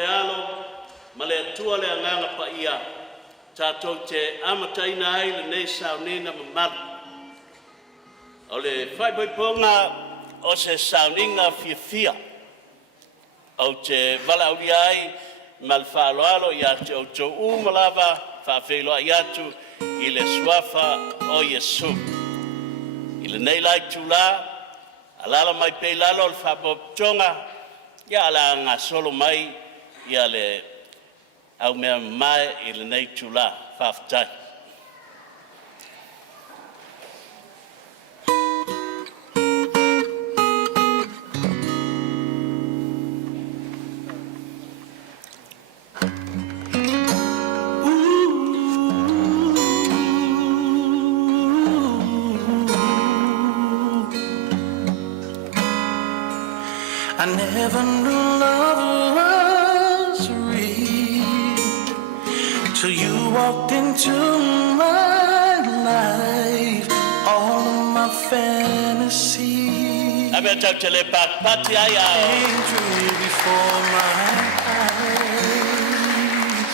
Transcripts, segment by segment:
le alo ma le atua le anganga pa ia tātou te amataina ai le nei saunina mamaru. O le whaipoiponga o se sauninga fiafia au te valauria ai ma le whaaloalo i ate o tō umalawa whawheloa i atu i le suafa o Iesu. I le nei lai tūla, alala mai peilalo le whapotonga, ia ala ngā solo mai ia le au mea mai i le nei tūla whawhetai. I never knew love was real till you walked into my life. All of my fantasies came true before my eyes,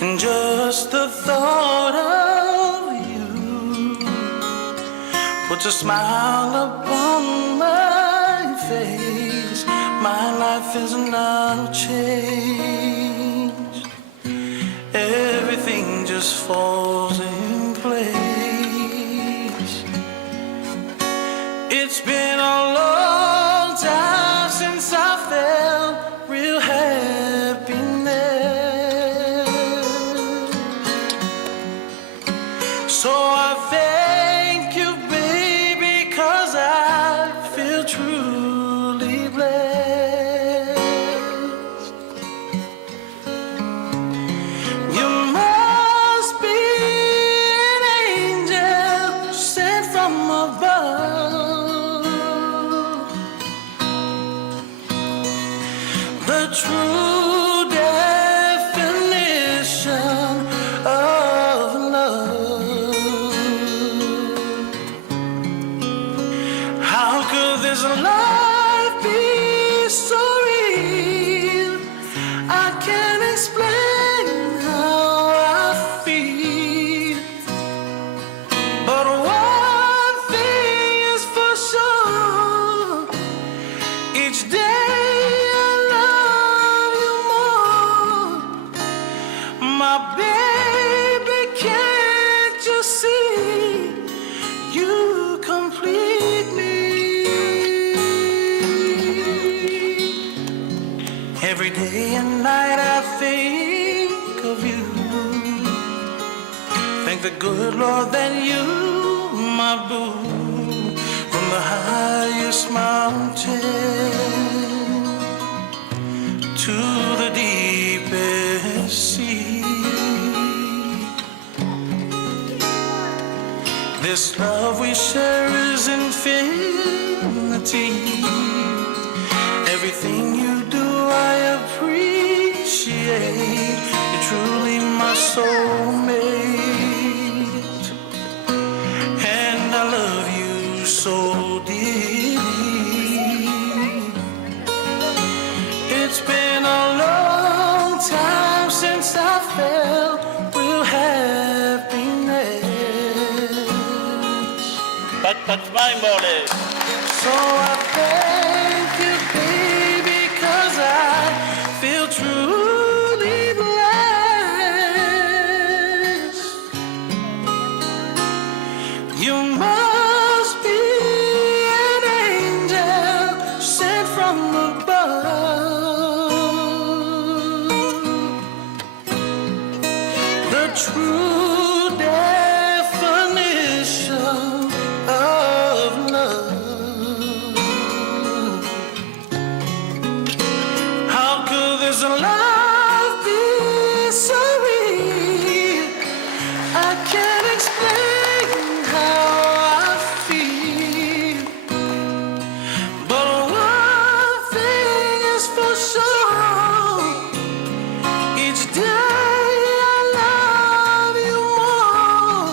and just the thought of you puts a smile upon my face. My life is now changed. Everything just falls in place. It's been a long time since I felt real happiness. So I thank you, baby, 'cause I feel truly blessed. You must be an angel sent from above. The true definition of love. How could this life be so real? I can't explain how I feel, but one thing is for sure: each day I love you more. My baby, can't you see? You complete me. Every day and night I think of you. Thank the good Lord that you, my boo, from the highest mountain to the deepest sea. This love we share is infinity. Everything you do I appreciate. You're truly my soulmate, and I love you so dearly. It's been a long time since I felt real happiness. Pat mai mole. So I thank you, baby, 'cause I feel truly blessed. You must be an angel sent from above. The true definition of love. How could this life be so real? I can't explain how I feel, but one thing is for sure: each day I love you more.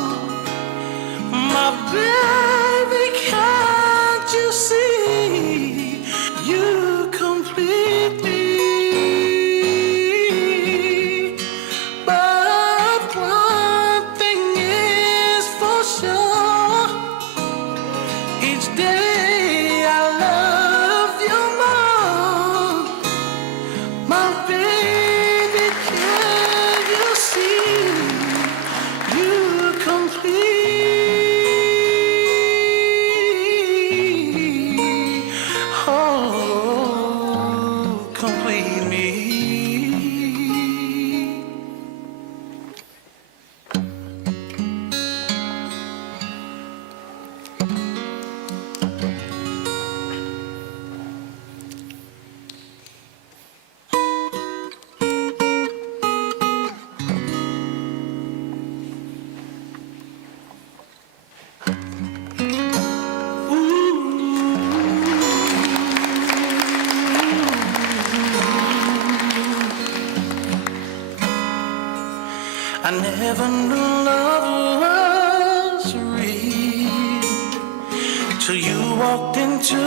My baby, can't you see? You complete complete me. I never knew love was real till you walked into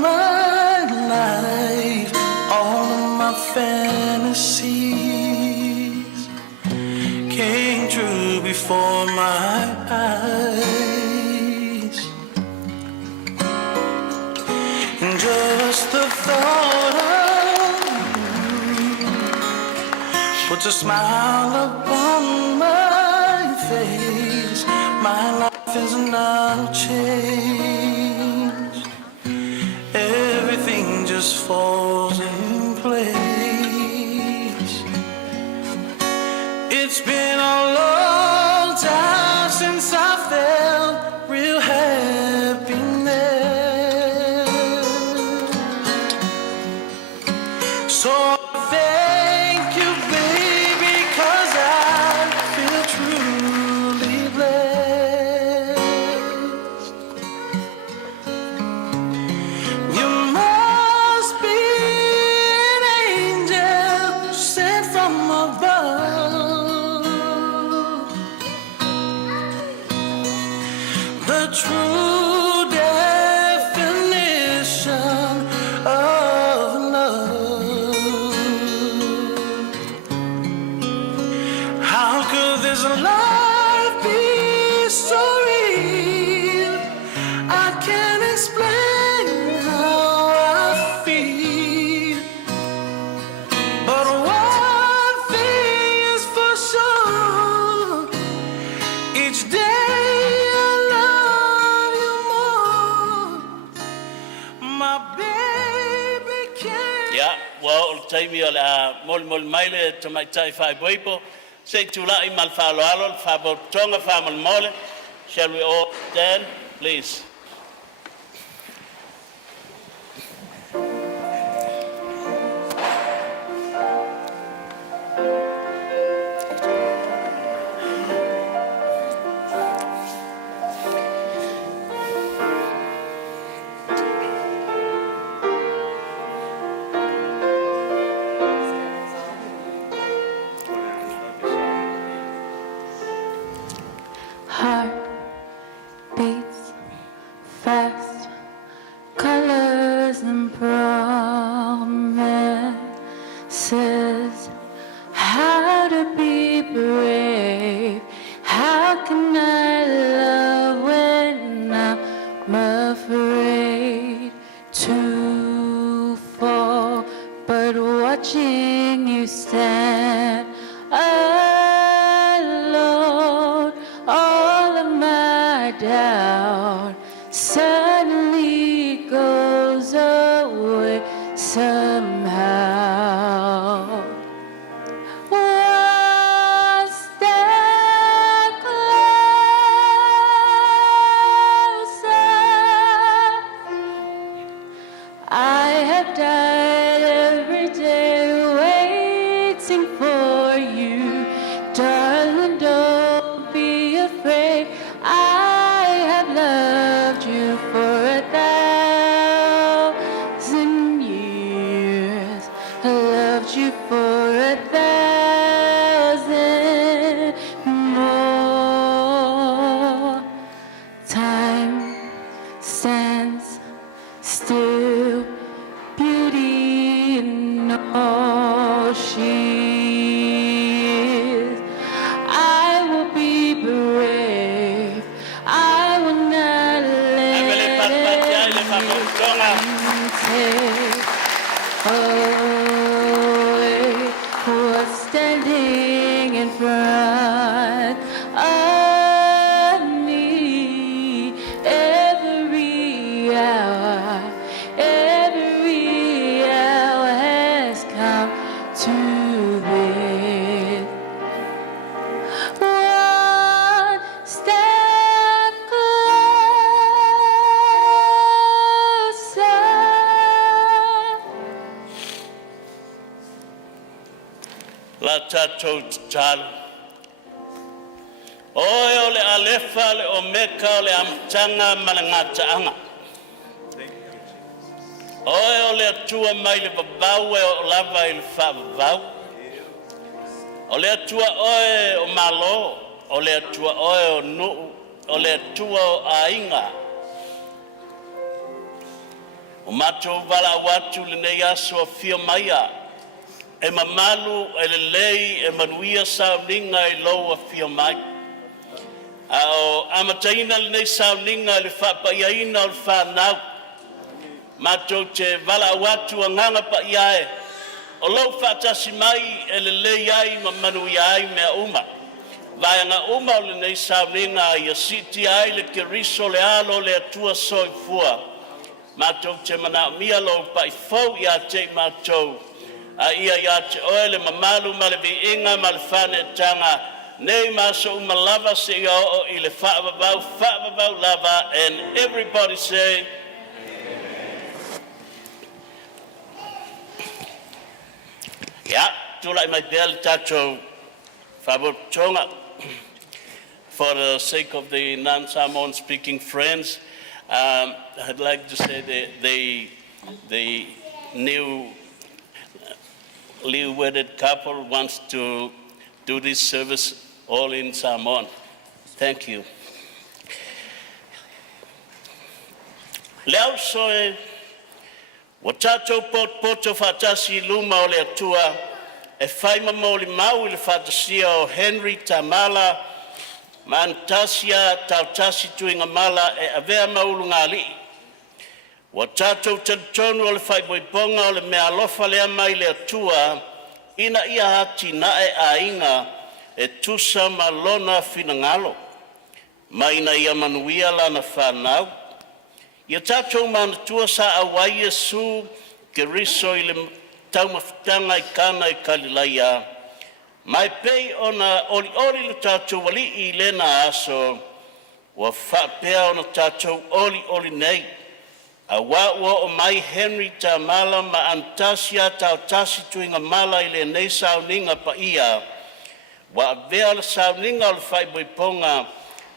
my life. All of my fantasies came true before my eyes, and just the thought puts a smile upon my face. My life is now changed. Everything just falls in place. It's been a long time since I felt real happiness. So thank you, baby, 'cause I feel truly blessed. You must be an angel sent from above. The true definition of love. How could this life be so real? I can't explain how I feel, but one thing is for sure: each day I love you more, my baby can't. Ya, well, taimi o la mol maile to mai tai fai boipo. Say tula I mal falo alo, fabo tonga famol mole. Shall we all stand, please? Heart beats fast, colors and promises. How to be brave? How can I love when I'm afraid to fall? But watching you stand alone, all of my doubt suddenly goes away somehow. One step closer, I have died every day waiting for you. Darling, don't be afraid. I have loved you for 1,000 years. I loved you for 1,000 more. Time stands still, beauty in all she is. I will be brave. I will not let anything take away what's standing in front of me. Every hour has la tātou tālu. Oe o le alefa le o meka o le amatanga ma le ngataanga. Oe o le atua mai le babau e o lava i le whaababau. O le atua oe o malo, o le atua oe o nuu, o le atua o ainga. O matou wala watu le nei aso a fia maia. E mamalu e le lei e manuia sauninga i lo a fia mai. O amataina le nei sauninga le whapaiaina o le whanau. Matou te wala watu a nganga pa iae. O lo whatasi mai e le lei ai ma manuia ai mea uma. Vai nga uma o le nei sauninga i a siti ai le keriso le alo le atua soifua. Matou te mana mia lo pa i fau i a te matou. A ia ia te oele mamalu ma le viinga ma le whanetanga. Nei maso umalava se i o i le whaababau lava. And everybody say, yeah, tūlai mai bel tatou whabotonga. For the sake of the non-Samoan speaking friends, I'd like to say that the new wedded couple wants to do this service all in Samoan. Thank you. Leo soe, wa tātou poto whatasi luma o le atua, e whaima maoli mau i le whatasia o Henry Tamala, ma antasia tautasi tuinga mala e avea maulu ngā li. Wa tātou tonu o le whaiboiponga o le mea alofa lea mai le atua, ina ia hati na e ainga e tusa ma lona fina ngalo. Ma ina ia manuia lana whanau. Ia tātou manatua sa awai Yesu ke riso i le taumawhitanga i kana i Kalilaia. Mai pei ona oli le tātou wali i lena aso, wa whapea ona tātou oli nei. A ua o mai Henry Tamala ma antasia tautasi tuinga mala i le nei sauninga pa ia. Wa vea le sauninga o le whaiboiponga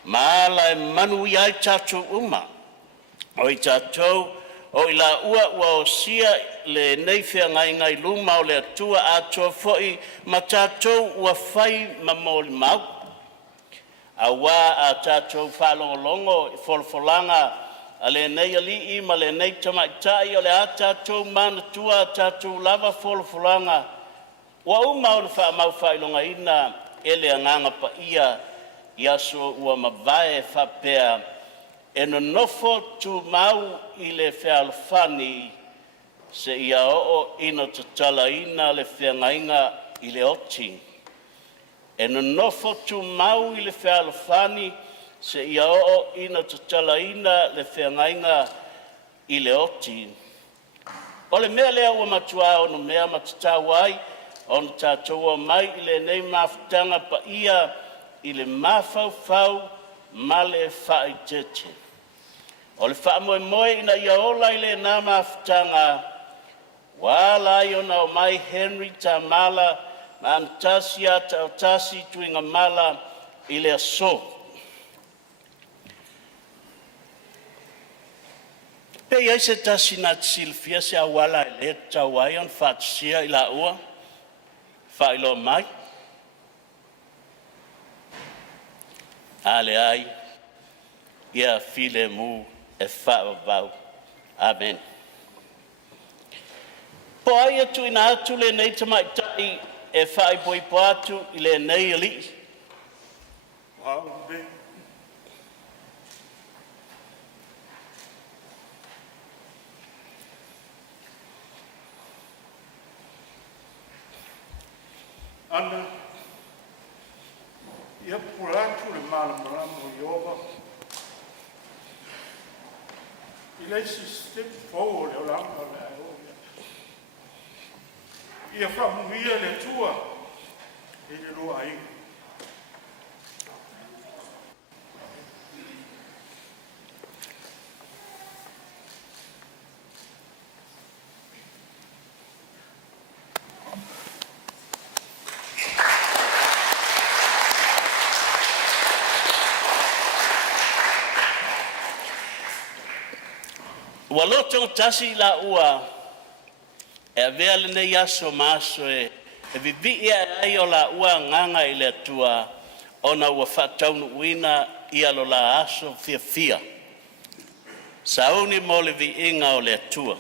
ma ala e manu i ai tātou uma. O i tātou o i la ua o sia le nei whea ngai luma o le atua atua foi ma tātou ua whai ma mōli mau. A wā a tātou whalongolongo i wholfolanga a le nei ali i ma le nei tamaitai o le a tātou manatua a tātou lava wholfolanga. Ua uma o le wha mau whailonga ina e le anganga pa ia i aso ua mawae whapea. E no nofo tu mau i le whealwhani se ia o ina tatala ina le whengainga i le oti. E no nofo tu mau i le whealwhani se ia o ina tatala ina le whengainga i le oti. O le mea lea ua matua o no mea matatau ai o na tātou mai i le nei mawhitanga pa ia i le mawhauwhau ma le whaitete. O le whaamoe ina ia ola i le nā mawhitanga, wala i ona o mai Henry Tamala ma antasia tautasi tuinga mala i le aso. Pei ai se tasi nā silfia se awala i le tawai on whatsia i la ua, whailo mai. Ale ai, ia file mu e whaavau. Amen. Po ai atu ina atu le nei tamaitai e whaiboi po atu i le nei ali. Amen. Ana, ia puratu le malamalamo i ova. I leisi step forward o langa le aoia. Ia whamungia le tua e le roa inga. Ua loto tasi la ua e vea le nei aso maso e vivi ai o la ua nganga i le atua ona ua whataunu uina ia lo la aso fia fia. Sauni mo le vi inga o le atua.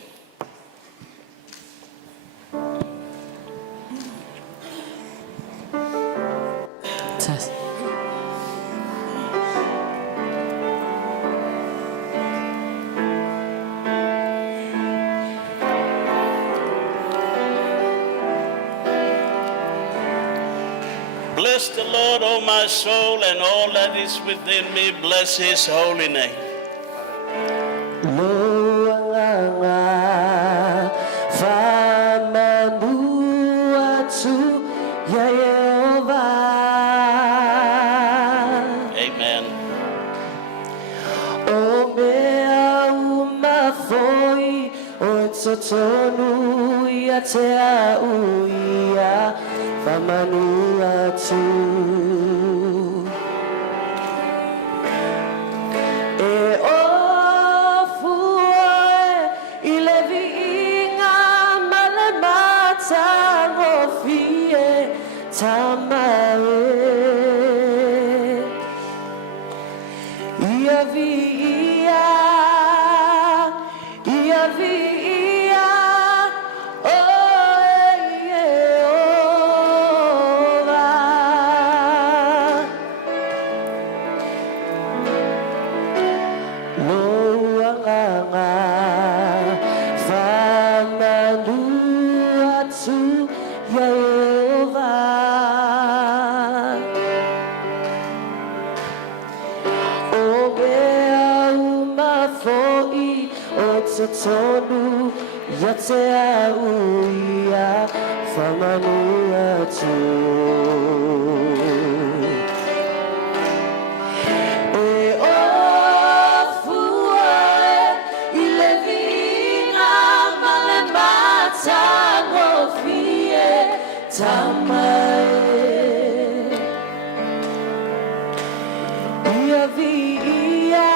Bless the Lord, O my soul, and all that is within me. Bless his holy name. Amen. Tonu ia te au ia whamanu atu e ofu oe i le viinga ma le mata ngofie tamae ia viia tonu ia te au ia whamanu atu e ofu oe i le vinga ma le mata ngofie tamae ia viia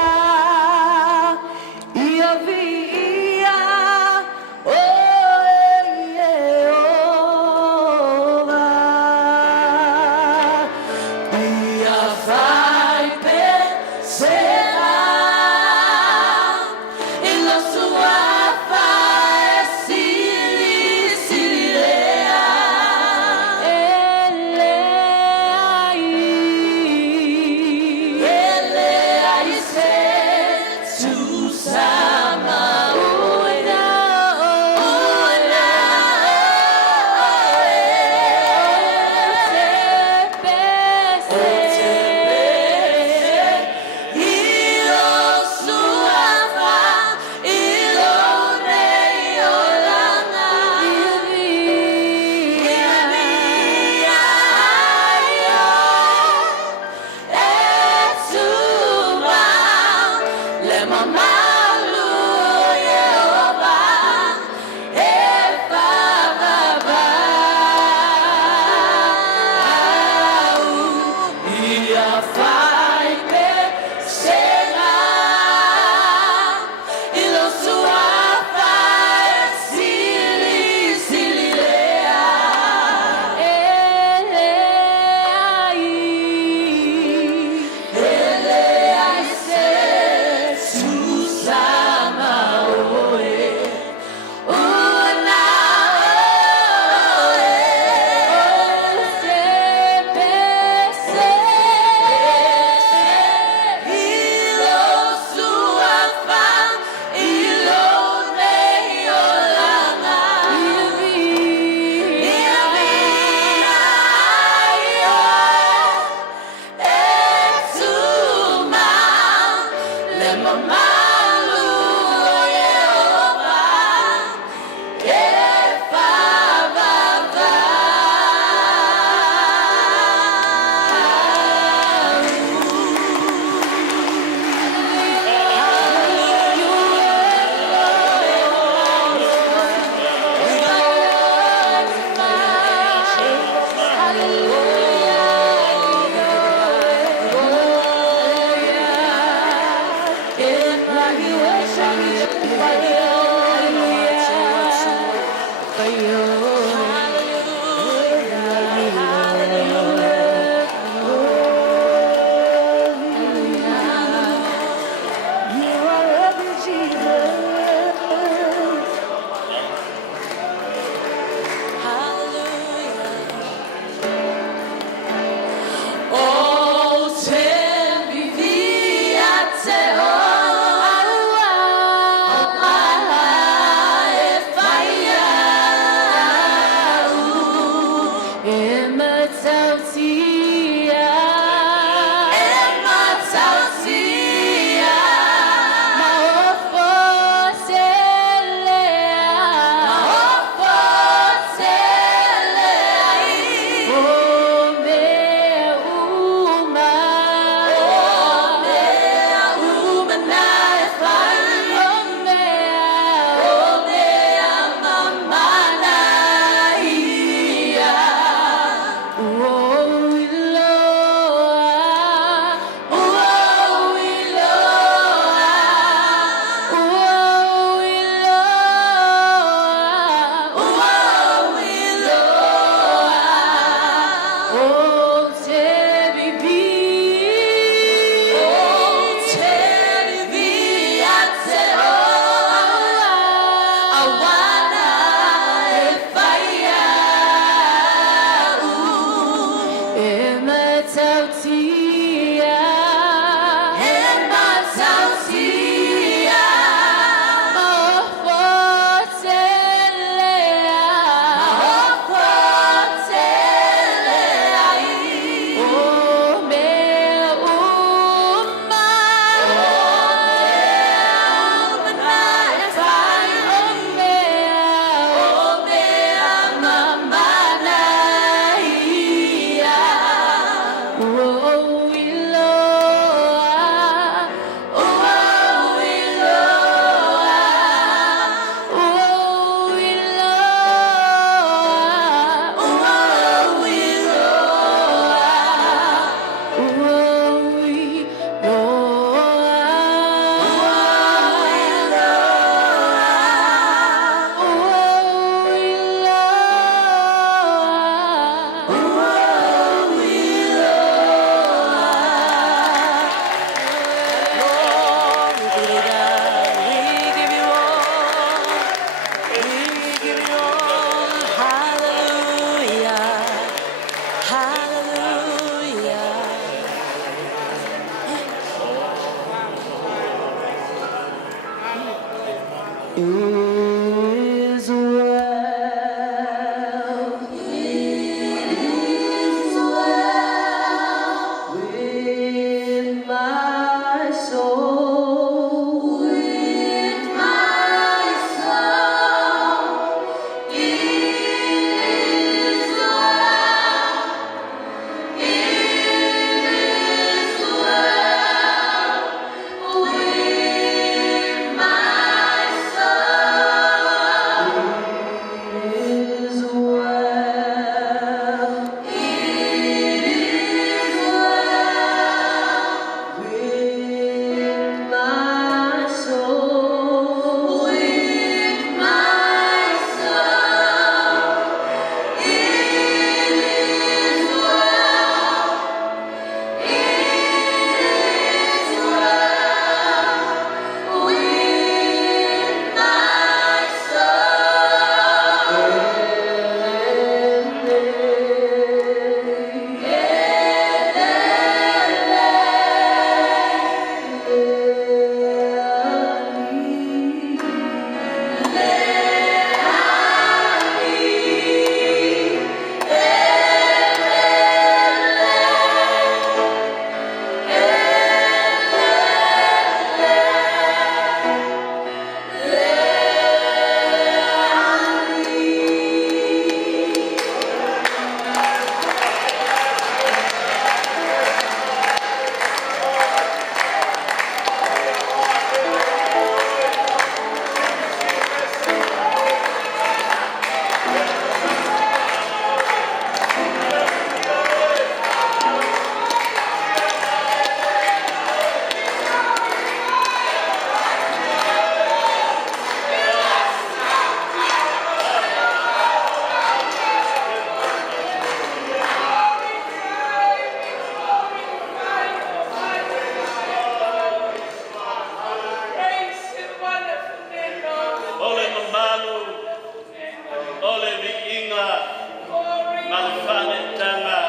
Malifane tanga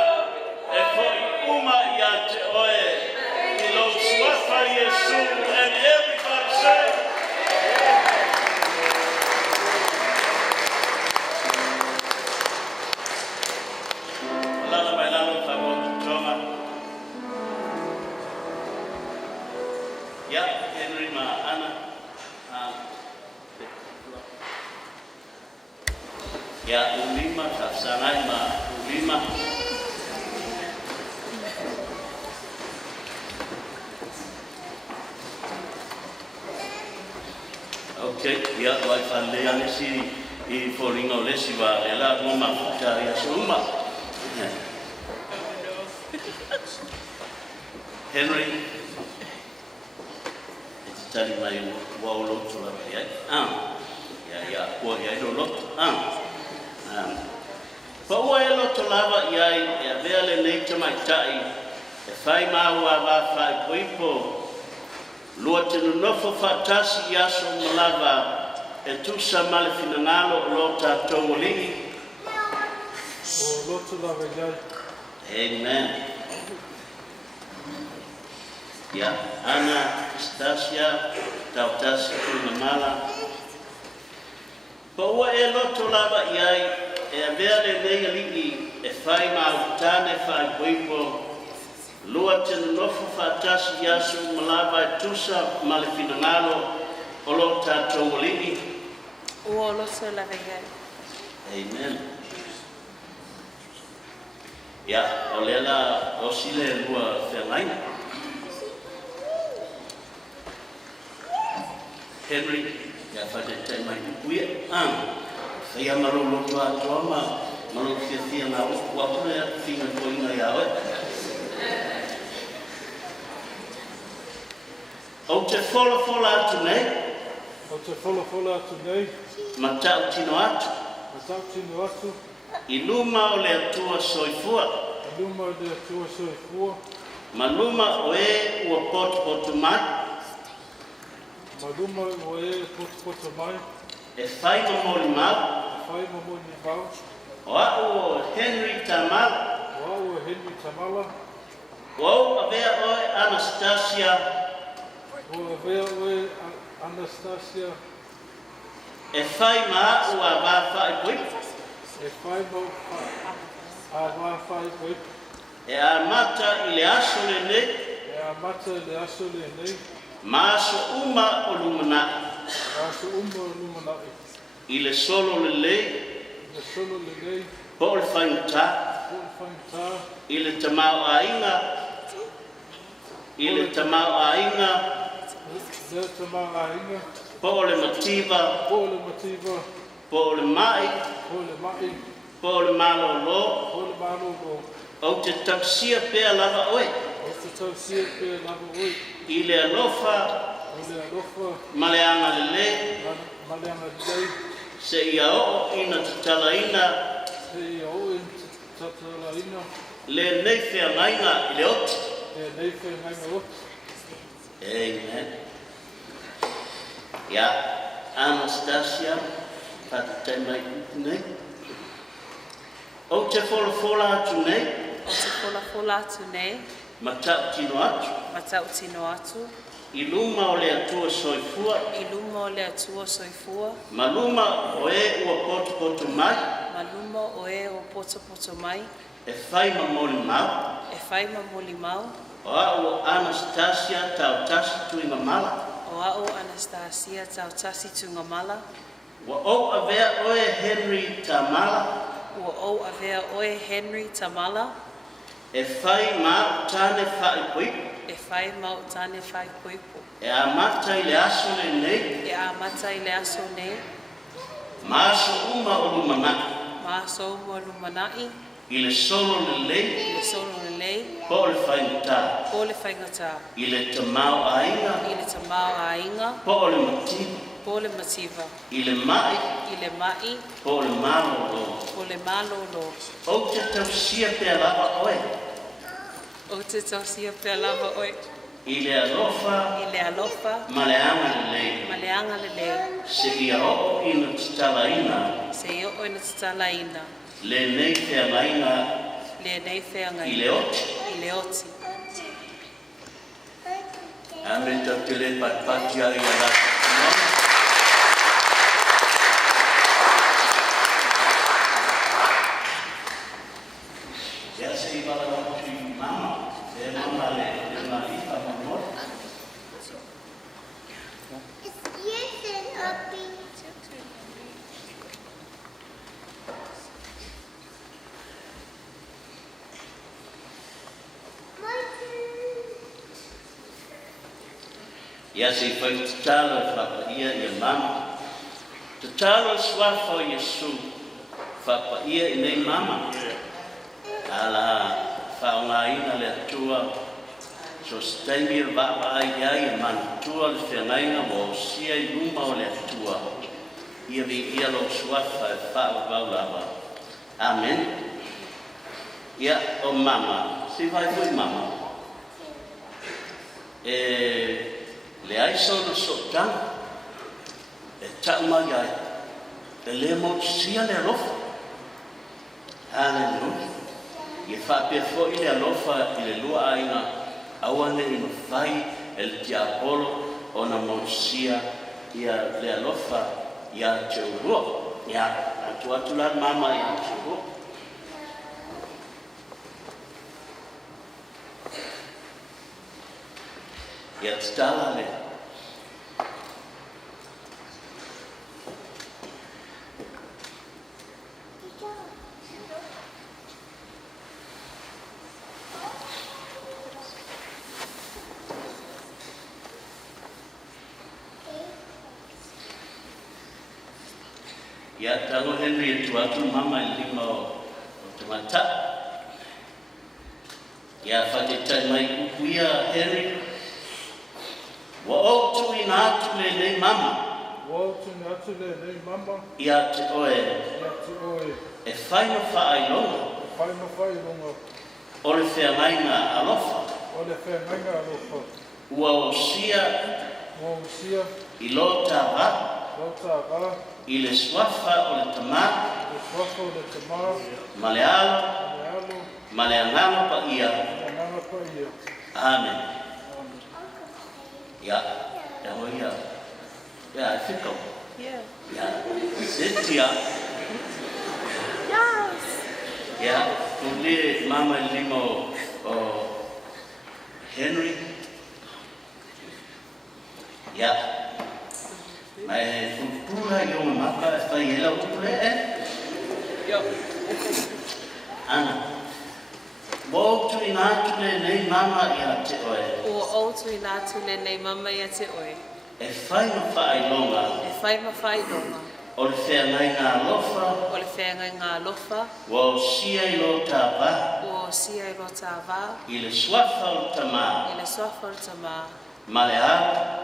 e foi uma ia te oe I lo swafa Yesu and everybody say Lala bailalo tamo toma Ya Henry ma Ana Ya ulima kapsangai ma ulima Okay, ya wai falle ya si I foringa ole si wa ela mo mafuta ya suma. Henry, it's telling my wall to la ya. Ya, ko ya do lot. Pa o elo to lava ya vele nei te mai tai. E fai ma wa va fai poipo. Lua te nofo fatasi yaso malava e tusa male finangalo lo tātou li'i. O loto lawa iai. Amen. Ya, Ana Stasia tautasi kunamala. Pa ua e loto lava iai e avele nei li'i e fai mautane fai poipo. Lua te nofo fatasi yasu malava e tusa male finangalo o lo tātou li'i. Ua loto lawa iai. Amen. Ya, o lela o sile lua whengaina. Henry, ya whatetai mai kuia. Whai amaro loto atua malo whiawhia ngā o wapuna ya whinga koinga ya oe. O te whola atu nei, O te whola atu nei, ma tau tino atu, a tau tino atu, I luma o le atua soifua, a luma o le atua soifua, ma luma o e ua potu mai, ma luma o e poto mai, e whai mamori mau, whai mamoni vau, o au o Henry Tamal, o au o Henry Tamala, o au a vea o e Anastasia, o a vea o e Anastasia, e whai maa ua wā whai pui, e whai mau a wā whai pui, e a mata I le aso le ne, e a mata le aso le nei, maaso uma o lumana, a so umo lumanai, I le solo le le, le solo le nei, po o le whaingata, o le whaingata, I le tamau ainga, le tamara inga, po o le mativa, o le mativa, po o le mai, o le mai, po o le malolo, o le malolo, o te taksia pea lava oe, o te tausia pe lava oi, I le alofa, o le alofa, ma le anga le le, maleanga lei, se ia o ina te talaina, te ia o in tatala ina, le nei whea ngainga I le oti. e nei whai ngainga o, Amen. Ya, Anastasia, patatai mai nei. O te whola atu nei, O te whola atu nei, ma tau tino atu, ma tau tino atu, I luma o le atua soifua, I luma o le atua soifua, ma luma o e ua potu mai, ma luma o e o poto mai, e whai mamoli mau, e whai mamoli mau, o au Anastasia tau tasi tuinga mala, o au Anastasia tau tasi tunga mala, wa o a vea oe Henry Tamala, ua ou avea oe Henry Tamala, e whai mau tane whai pui, e whai mau tane whai poipo, e a mata I le aso le nei, e a mata I le aso nei, maaso uma o lumana, maa sou mua lumanai, I le solo le lei, I le solo le lei, po o le whaingata, po le whaingata, I le tamau ainga, I le tamau a inga, po o le mati, po le mativa, I le mai, I le mai, po o le malolo. po le malolo, O te tausia pea lava oe, o te tausia pea lava oe, I le alofa, I le alofa, ma le anga le lei, ma le anga le lei, se ia o ina te talaina, se i o ina tatala ina, le nei te amaina le nei whengai i le oti. i le oti. Ame ta te le patpati ai ala. Ya se iba la tu mama, e mama le ma ifa mo. Ya se foi talo fa ia ia mama. Talo swafa Yesu fa ia nei mama. Ala fa ngaina le tua sostenir va ai ai man tua le fenaina mo sia I luma o le tua. Ia vi ia lo swafa fa va lava. Amen. Ya o mama, si vai foi mama. Le ai sono sotang e tama ai le mo sia le lofa hallelujah e fa per fo ile lofa ile lua aina awane in fai el diavolo ona mo sia ia le lofa ia churo ia atuatular mama ia churo ia stala le ya tango Henry tu atu mama lima o tomata ya fatita mai kuya Henry wa o tu ina tu le mama ya te oe e fai no fa ai longa o le fea maina alofa ua o sia I lota va I le swafa o le tama ma le alo ma le angama pa ia amen ya ya o ia ya I think ya Cynthia ya ule mama limo o Henry ya mai futura yo mapa sta yela upre yo ana bo tu ina le nei mama ya te oe O tu ina tu le nei mama ia te oe. e fai no fai longa E whai mawhai longa. o le fea ngai ngā lofa O le whenga ngā lofa. wa o sia I lo tapa O sia I rota wā. I le swafa o tama I le sofa o tama. ma le a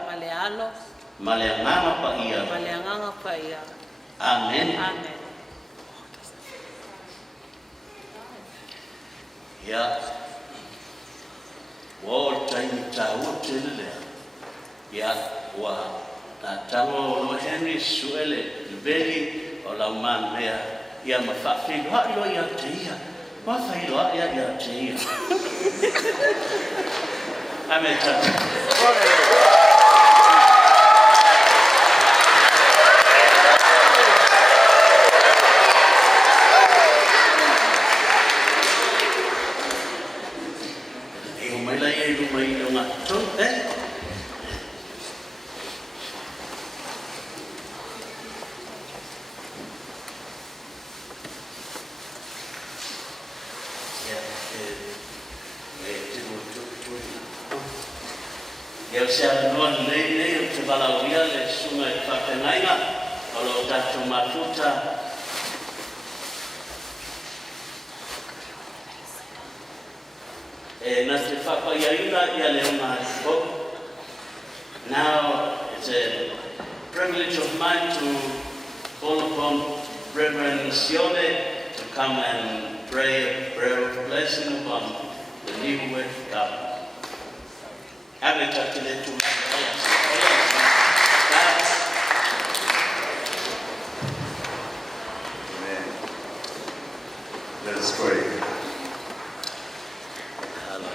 Ma le alo. ma le ngama pa ia Ma le anganga pa ia. amen Amen. ya wa taimi tau tele ya wa na tango lo Henry suele veli o la man mea ya ma fa fi lo ya tia wa fa lo ya tia amen Eu se anuan nei te balauia le sunga I whapengainga o lo tatu matuta na te whapaiaina ia le unga hiko. Now it's a privilege of mine to call upon Reverend Sione to come and pray a prayer of blessing upon the new word of God. Amen. Let us pray.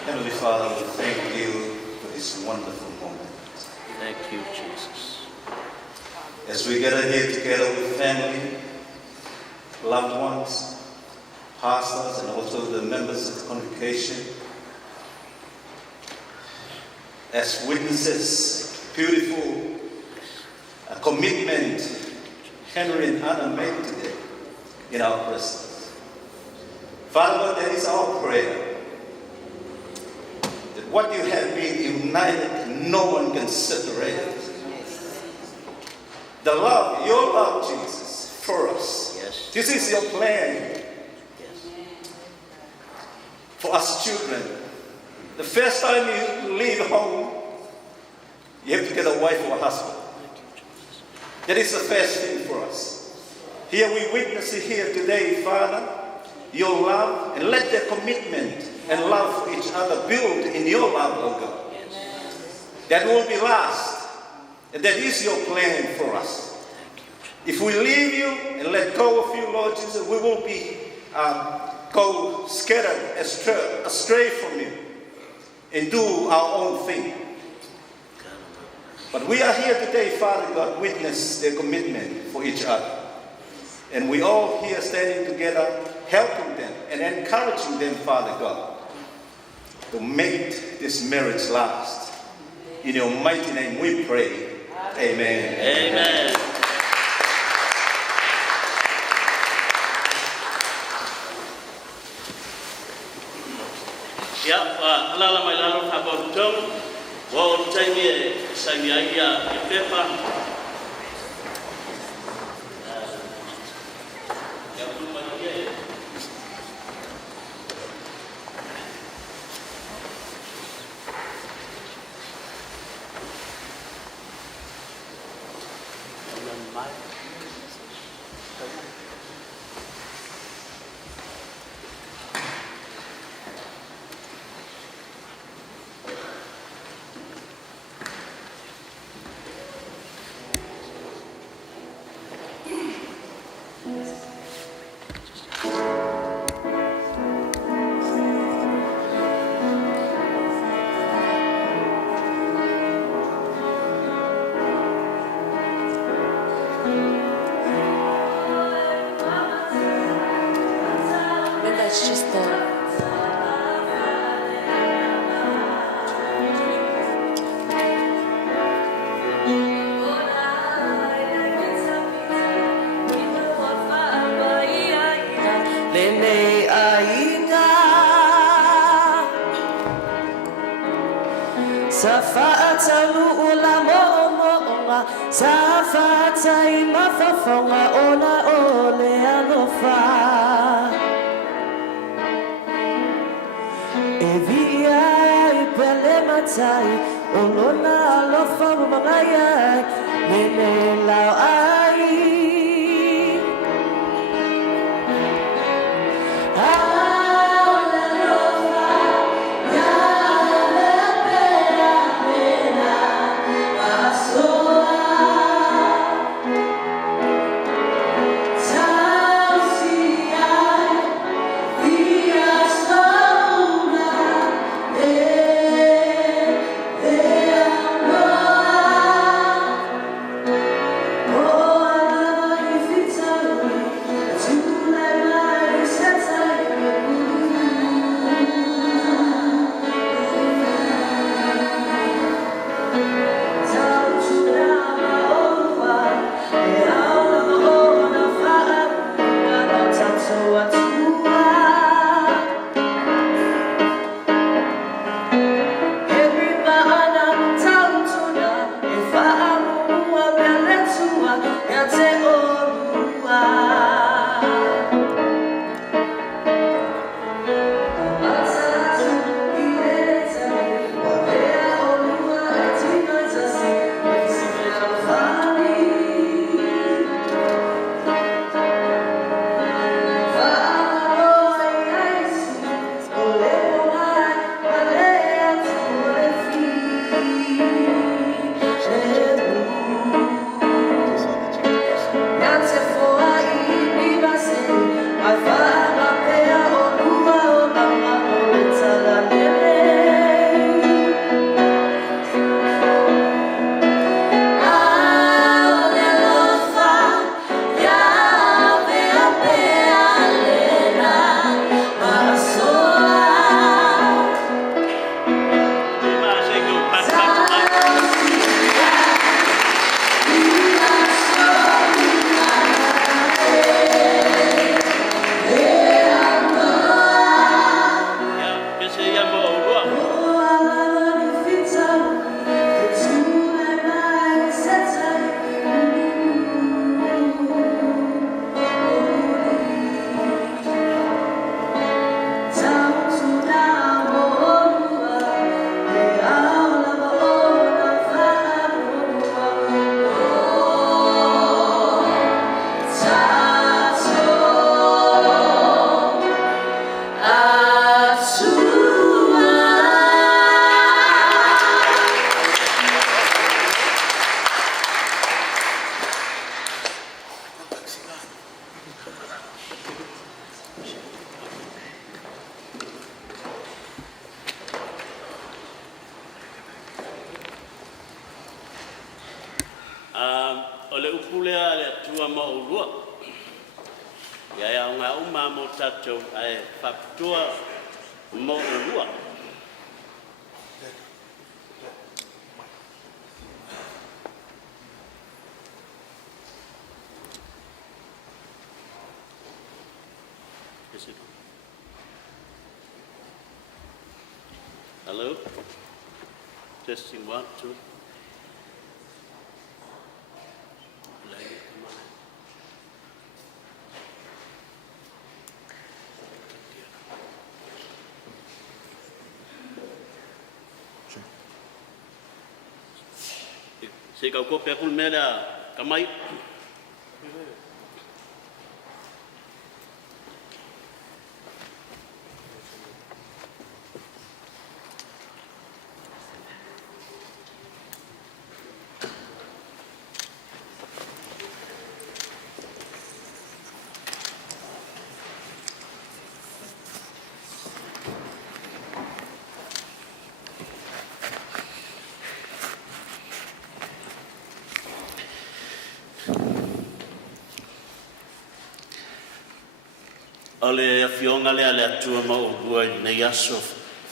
Heavenly Father, we thank you for this wonderful moment. Thank you, Jesus. As we gather here together with family, loved ones, pastors, and also the members of the congregation, as witnesses, beautiful commitment Henry and Anna made today in our presence. Father, Lord, that is our prayer. That what you have been united, no one can separate. The love, your love, Jesus, for us. Yes. This is your plan Yes. for us children. The first time you leave home, you have to get a wife or a husband. That is the first thing for us. Here we witness it here today, Father, your love, and let their commitment and love for each other build in your love, oh God. That will be last. And that is your plan for us. If we leave you and let go of you, Lord Jesus, we will be go scattered astray from you and do our own thing. But we are here today, Father God, witness their commitment for each other. And we all here standing together, helping them and encouraging them, Father God, to make this marriage last. In your mighty name we pray. Amen. Amen. Ya, alala mai lalo kabotong, wa taimi sanya ya pepa. Ya rumah dia. Remember, it's just the Lene Aida Safata Lula Moa Safata Imafafonga Ona Ole Alofa Evia Ipele Matai Olona Alofa Mangaya Lene Lao Ai Oh upulea le tua mo ulua. Ia ngā uma mo tātou ai whaptua mo ulua. Hello? Testing 1, 2. Se kau kope akul mera kamai. Ole fionga le ale atua ma o bua nei aso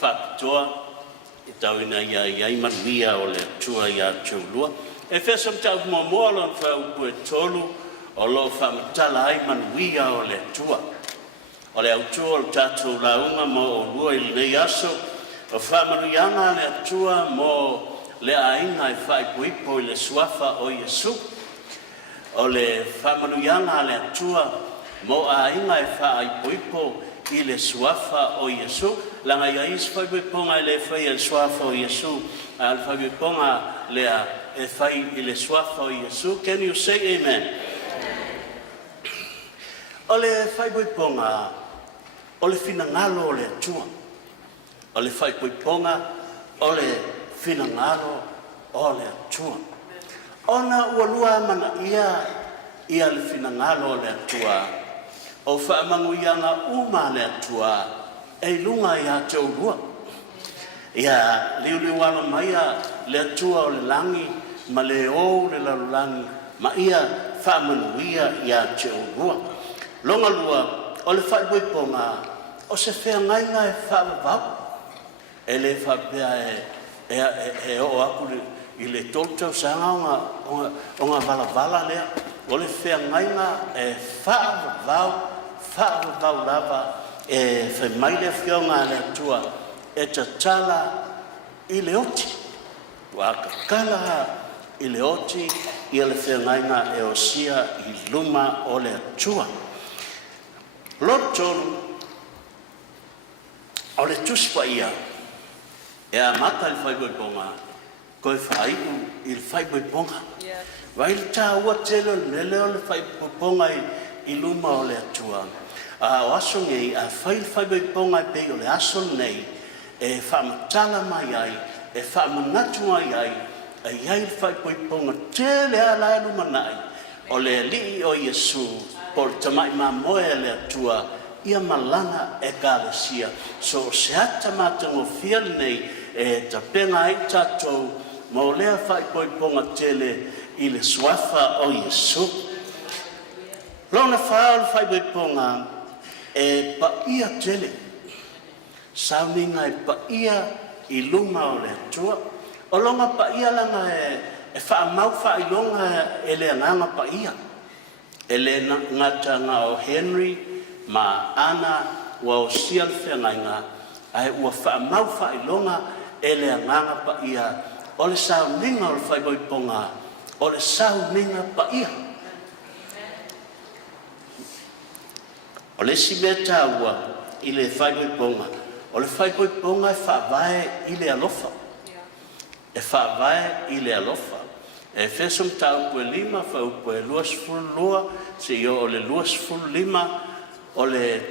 whakatoa I tau ina ia manuia o le atua ia taulua. E whesam tau mua moala on whau pue tolu o lo whamatala ai manuia o le atua. O le autua o le tātou launga mo o lua I nei aso o whamanuianga le atua mo le ainga I whaipuipo I le suafa o Iesu. O le whamanuianga le atua mo a inga ai poipo I le suafa o Iesu langa ia is fai ponga le fai el suafa o Iesu al fai ponga le e fai I le suafa o Iesu. Can you say amen? O le fai ponga o le finangalo o le atua o le fai ponga o le finangalo o le atua ona ualua mana ia le finangalo o le atua o whaamanguianga uma le atua e lunga ia te urua. Ia liuliwano maia le atua o le langi ma le o le lalulangi ma ia whaamanuia ia te urua. Longa lua o le whaipoiponga o se whea ngainga e whaamavau e le whapea e o aku I le toltau sanga o ngā vala lea o le whea ngainga e whaamavau lava e whai maile whionga le atua e tatala I le oti. Wa kakala I le oti I le whengainga e o sia I luma o le atua. Lotonu o le tuspa ia e a mata I whaipoiponga koe whaiu I le whaipoiponga. Vai le tā ua telo le leo le whaipoiponga I luma o le atua. O aso ngei a whaipoiponga I pei o le aso nei e whaamatala mai ai e whaamanatu mai ai e iai le whaipoiponga te le ala e luma nai o le li o Iesu po le tamai ma moe le atua ia malanga e kalesia. So se ata matango fia nei e tapenga ai tatou mo lea whaipoiponga tele I le suafa o Iesu. Lona whao le whaipoiponga e paia tele. Sauninga e paia I luma o le atua. O longa paia langa e whaamau whailonga e le anganga paia. E le ngatanga o Henry ma ana wa o sia le whengainga ai ua whaamau whailonga e le anganga paia. O le sauninga o le whaipoiponga o le sauninga paia. O le si mea tāua I le whaipoiponga. O le whaipoiponga e whaavae I le alofa. E whaavae I le alofa. E whesum tau pue lima, whau pue luas fulu lua, se io o le luas fulu lima, o le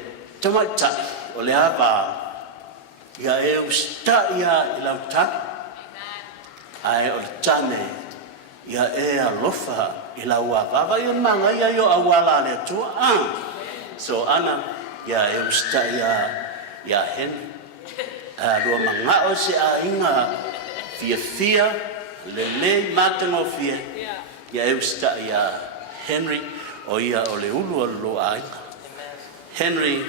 tamaitai, o le ava. Ia e usta ia I lau tani. Ai o le tane, ia e alofa I lau ava. Ia manga ia io awala le atua. So ana ya usta ya hen ro manga o se a inga fia le matango fia ya usta ya Henry o ia o le ulu o lo ainga. Henry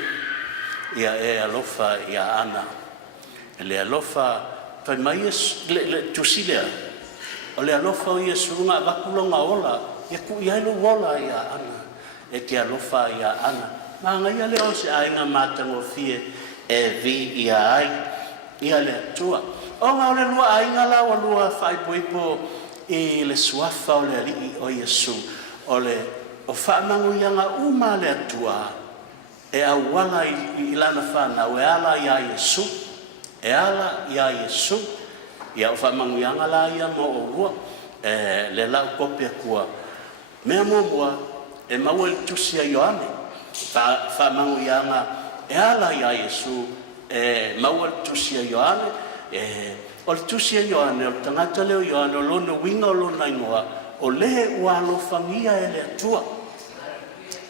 ia e alofa ia ana. Le alofa fai mai le tusilea. O le alofa o ia surunga vakulonga ola. Ia ku ia ilo wola ia ana. E te alofa ia ana. Manga ia leo se ainga matango fie e vi ia ai. Ia le atua. O ngā ole lua ainga la o lua fai poipo i le suafa o le alii o Iesu. O le o whaamangu ianga uma le atua. E awala i lana whanau. E ala ia Iesu. E ala ia Iesu. Ia o whaamangu ianga la ia mo o lua. E le lau kopia kua. Mea mua e maua le tusia Ioane. Whaamangu ianga e ala ia Iesu. E maua le tusia Ioane. O le tusia Ioane, o le tangata leo Ioane, o lona winga o lona ingoa, o le ua alofangia e le atua.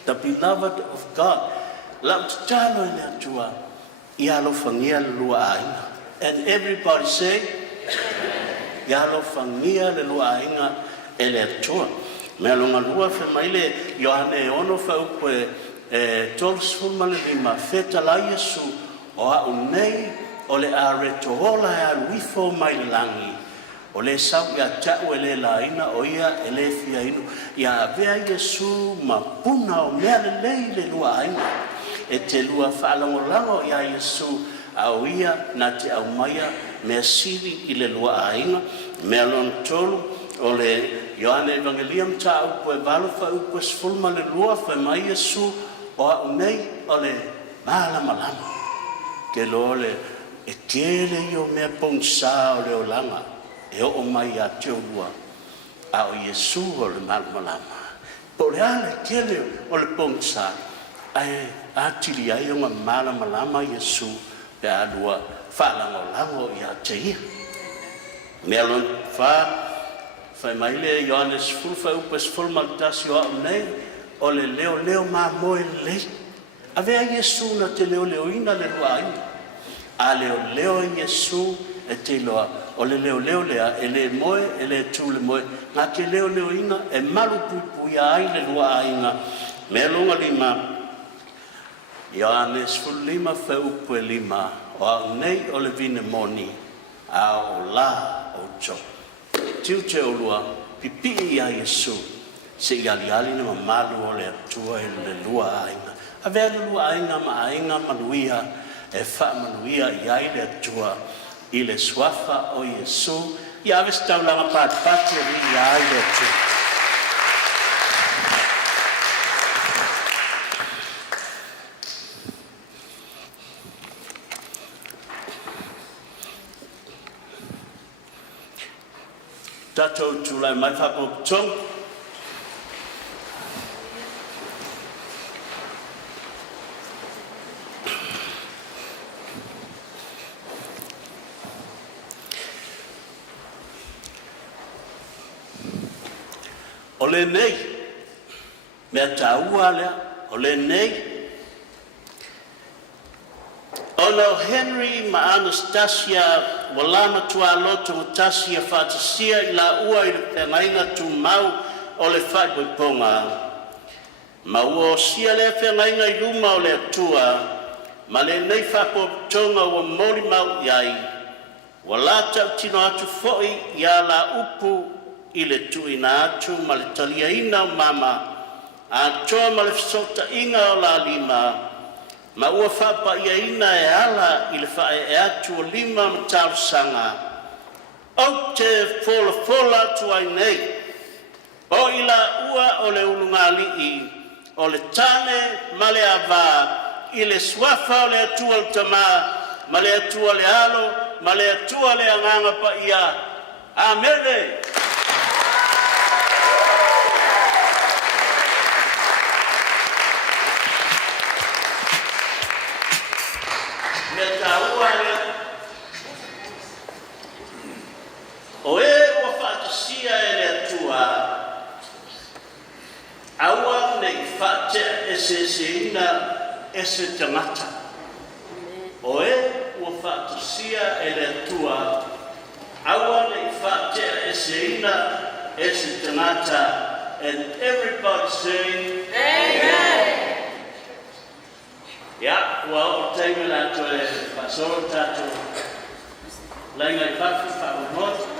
The beloved of God. Lau tatalo e le atua, i alofangia le lua ainga. And everybody say, i alofangia le lua ainga e le atua. Mea longa lua fe maile, Ioane e ono fa upe, tolos fuma le lima, feta la Iesu, o a unei, o le areto hola e aluifo mai langi. O le sau ia tau e le laina o ia e le fia inu. Ia avea Iesu ma puna o mea le lei le lua ainga. E te lua whaalangolango ia Iesu au ia na te au maia mea siri i le lua ainga. Mea lon tolu o le Ioane Evangelium ta upo e valufa upo e sfulma le lua wha mai Iesu o a unei o le malama. Ke lo le e tele i o mea pongsa o le olanga, e o mai a te olua, a o Iesu o le malama. Po le ale tele o le pongsa, a tili ai o ngā malama Iesu, pe a lua whalango i a te ia. Mea lon whai mai le Ioannes fulfa upes fulmaltasi o au nei, o le leo ma moe lei. A vea Iesu na te leo ina le lua ina. A leo Iesu e te loa. O le leo lea, e le moe, e le tu le moe. Ngā te leo inga, e malu pui ai le lua ainga. Mea longa lima, Ioannes ful lima fe upu e lima, o au nei o le vine moni, a o la o cho. Tiu te olua, pipi i a Iesu, se i ali na malu o le atua e le lua ainga. A vea le lua ainga ma ainga manuia, e wha manuia i ai le atua i le swafa o Iesu i aves taulanga pātpati i ai le atua. Tatou tūlai mai whakoputong. O le nei, mea tāua lea, o le nei, ono Henry ma Anastasia walama tua loto mutasia whatasia i la ua i le whengainga tu mau o le whaipoiponga. Ma ua o sia le whengainga i luma o le atua, ma le nei whapotonga ua mori mau iai, wala tau tino atu foi i a la upu i le tuina atu ma le talia ina o mama, a toa ma le fisota inga o la lima, ma ua whapa ia ina e ala i le whae e atu o lima ma tau sanga. O te fola atu ai nei, o i la ua o le ulungali i, o le tane ma le ava, i le swafa o le atua le tama, ma le atua le alo, ma le atua le anganga pa ia. Amene! O e ua whaatasia e le atua, aua nei whaatea e se ina e se tangata. O e ua whaatasia e le atua, aua nei whaatea e se ina e se tangata, And everybody say, Amen. Yeah, well, take me that to a pastor tattoo. Like my father, Father,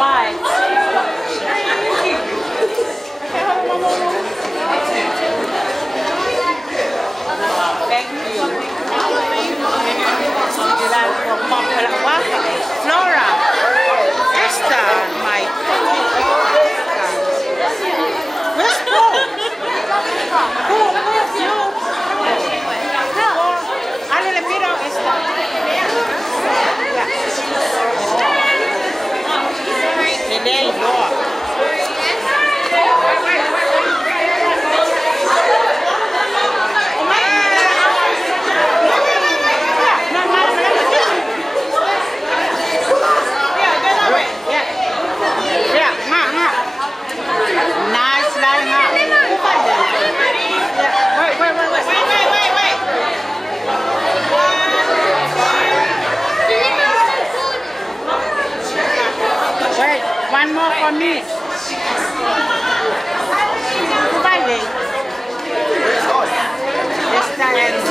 Why? for me. Friday. This time.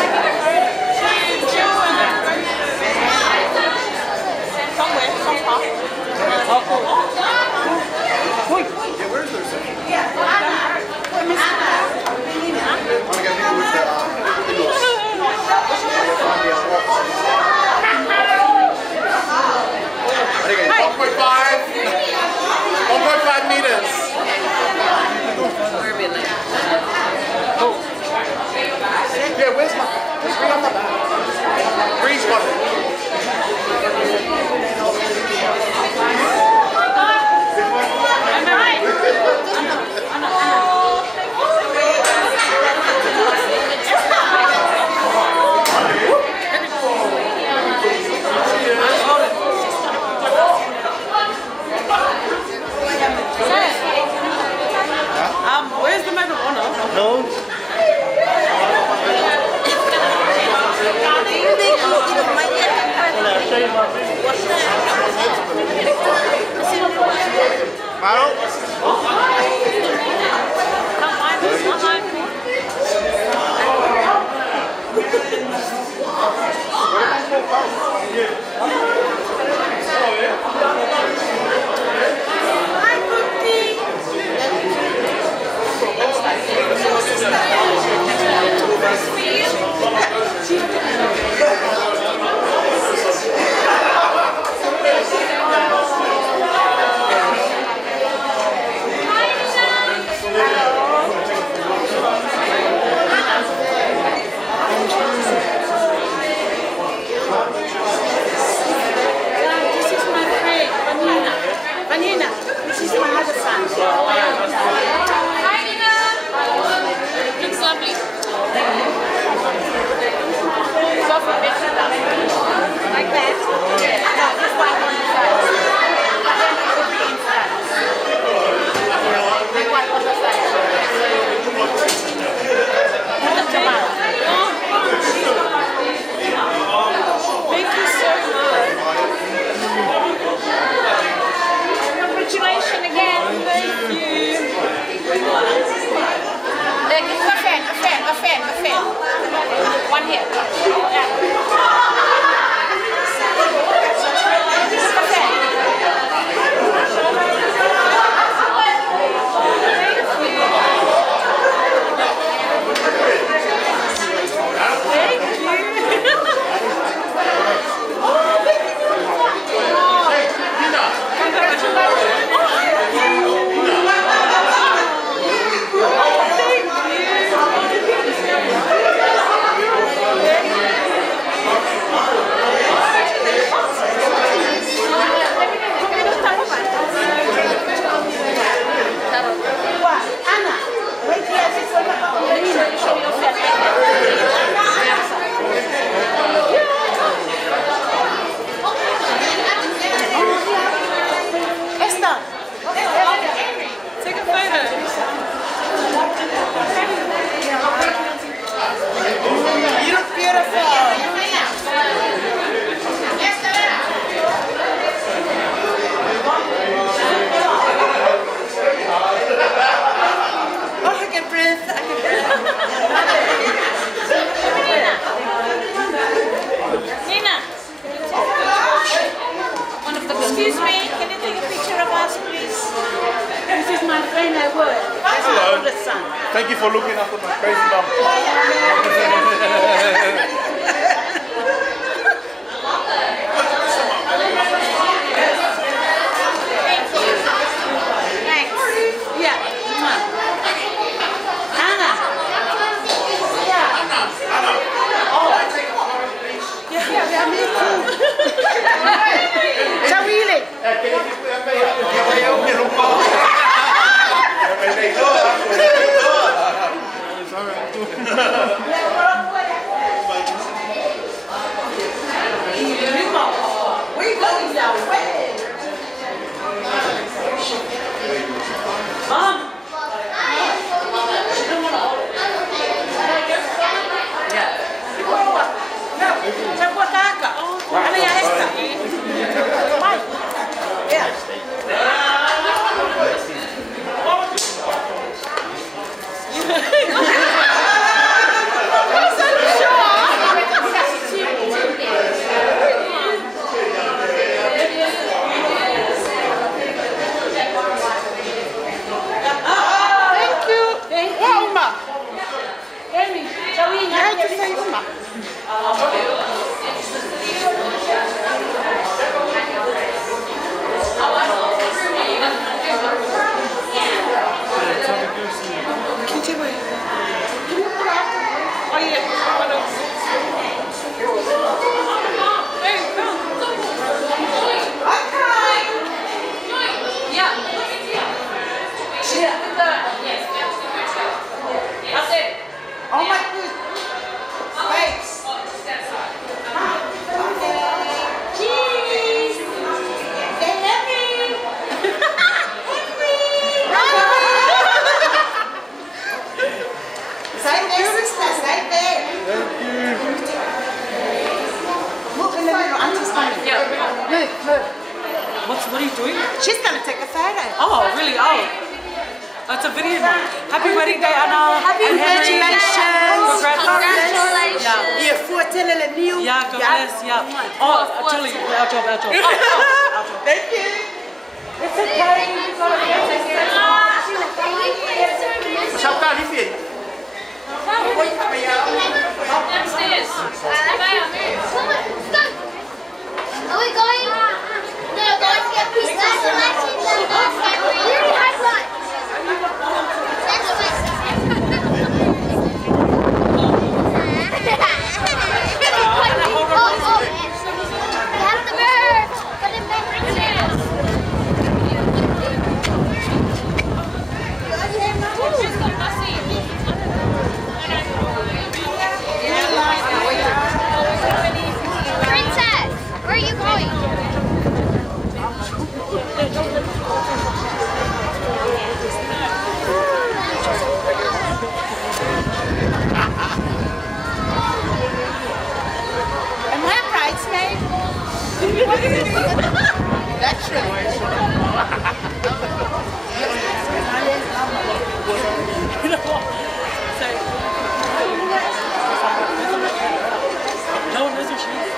Yeah, where's my? Just bring up the back. Breeze button. Where's the medal of honor? No. Thank you for looking after my crazy mom. What are you doing? She's gonna take a photo. Oh, really? Oh. That's a video. Happy wedding day, Anna. Congratulations. Congratulations. Yeah, for telling a new. Yeah, God bless. Yeah. Oh, actually, our job. Thank you. It's okay. Sao cao đi phiền? Downstairs. Are we going? No, going to get pizza. Princess, where are you going? Am I a bridesmaid? That's right. No one knows who she is.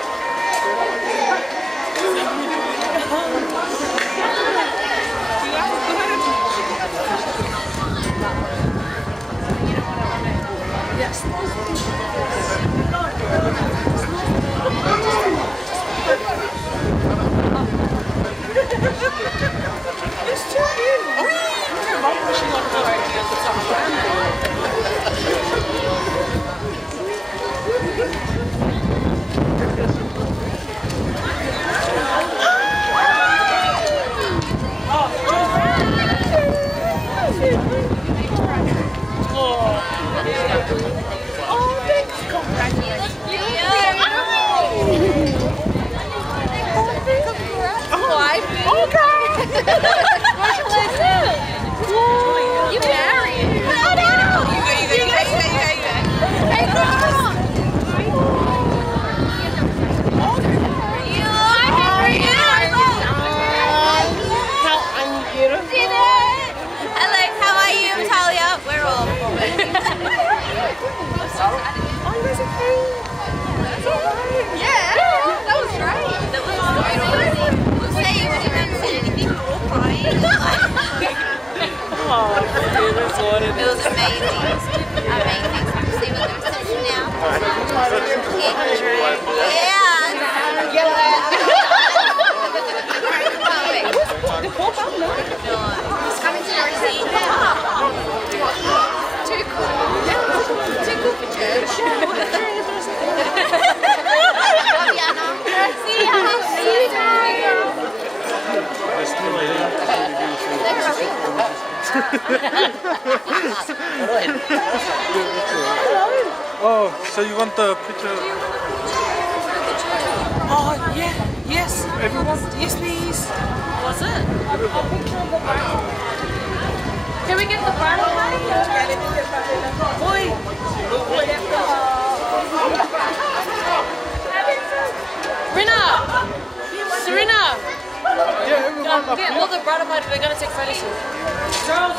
You married. Hello, how are you, Talia? We're all. Yeah, that was great. That was great. We'll say you didn't say anything. We're all crying. It was amazing. Amazing. See what the reception now. It's coming to the receipt. Too cool. Too cool for church. Love you, Anna. See you. See you, Oh, so you want the picture? Oh, yeah. Yes. Everyone? Yes, please. Was it? Can we get the bridal party? Boy. Serena. Yeah, everyone up Yeah, here. all the bridal party. We're gonna take photos here. Charles.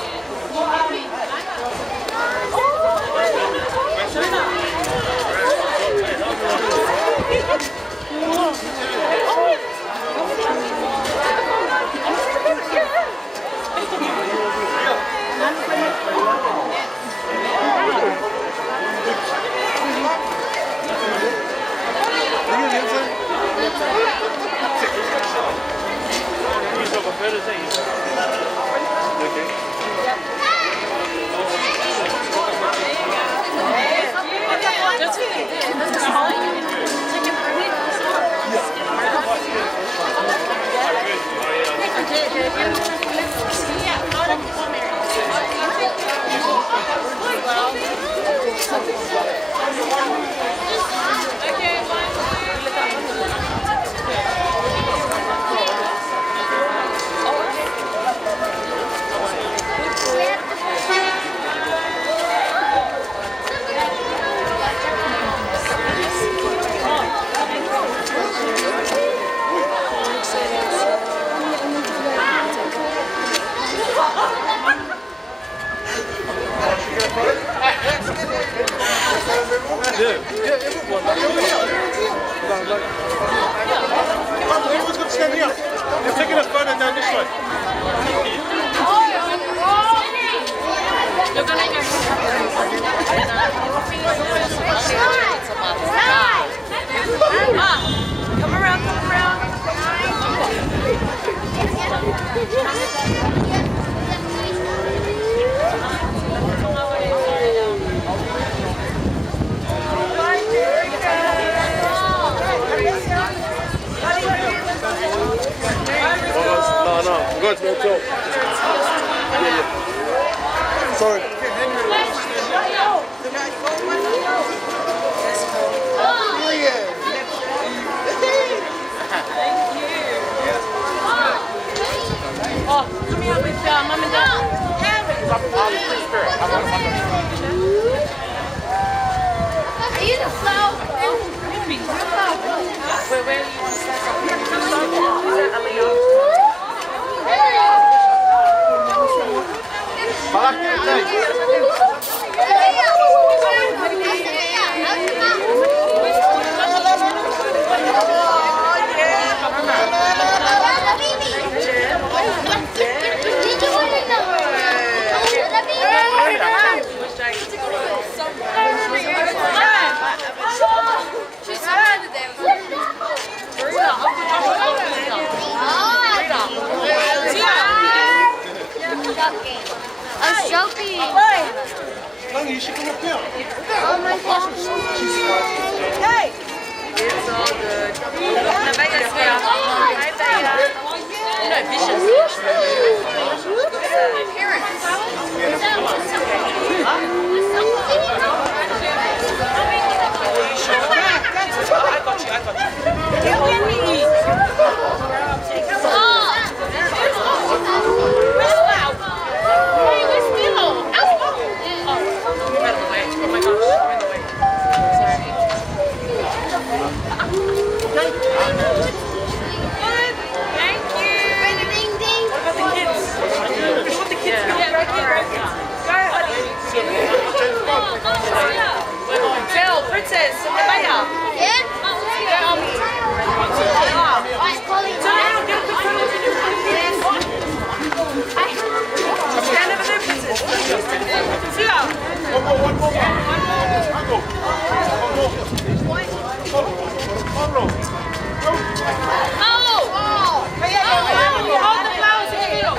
Serena. everyone. Everyone's going to stand here. They're taking a photo down this way. You're gonna get come around, come around. No, we're going to the hotel. Sorry. Oh, come here with mom and dad. Are you the flower? Where do you want to start from? A Shelby. No, you should come up here. Oh my God. Hey! It's all good. Nevaeh's here. Hi, Bea. You know, Vicious. I got you. Let me eat. Where's Milo? Out of the way. Oh my gosh, you're in the way. Sorry. Good. Thank you. Ding ding. What about the kids? What about the kids? Go right here. Go, honey. Tell Princess and Nevaeh. Yeah? Stand over there, Princess. Tia. One more. Hold the flowers in the middle.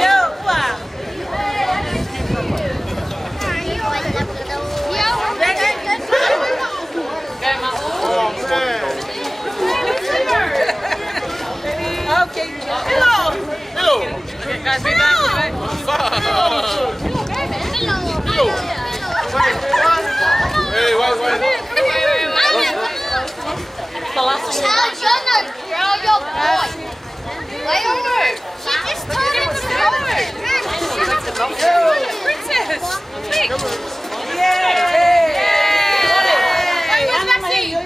Yo, wow. Okay. Hello. Okay, guys, be back. Hey, wait. The last one. Tell Jonah, girl, your boy. Why don't you? She just told him to go. Princess. Quick. Yay! Hey, where's Maxie?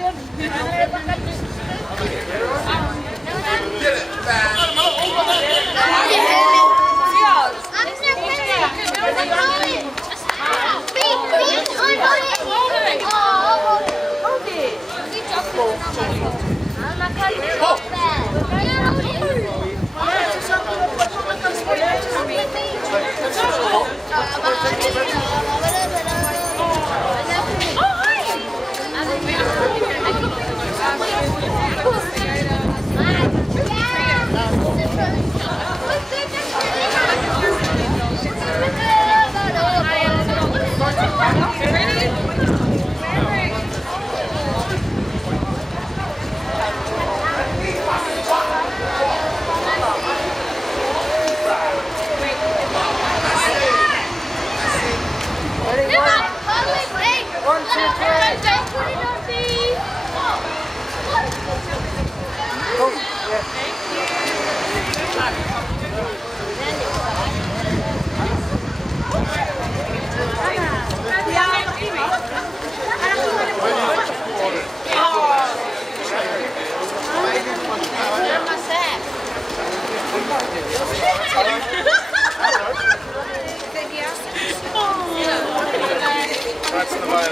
Ready?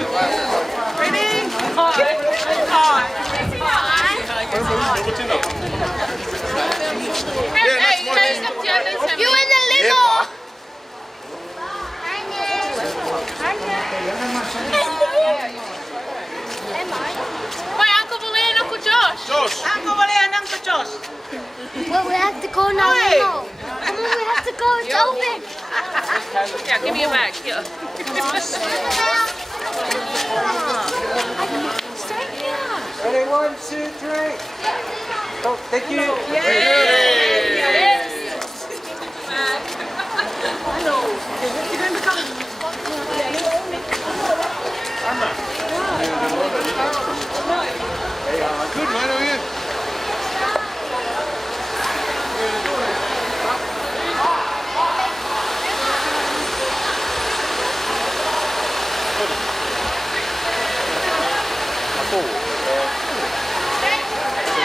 You in the limo. My Uncle Willie and Uncle Josh. Uncle Willie and Uncle Josh. Well, we have to go now. Limo. Come on, we have to go. It's open. Yeah, give me a bag. Here. Stay here. Ready, 1, 2, 3. Oh, thank you. Good, man, how are you?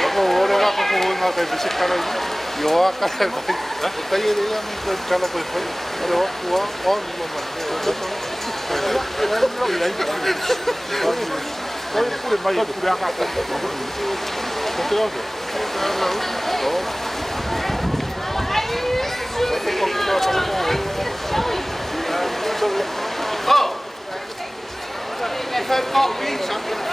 Ako, wala ako kung mga bisik ka rin. Yawa ka rin. Kaya rin yung kala ko ito. Ano, kuha, on naman. Kaya pure may pure ka ka. Kontinuo. Oh! If I've got beans, I'm going to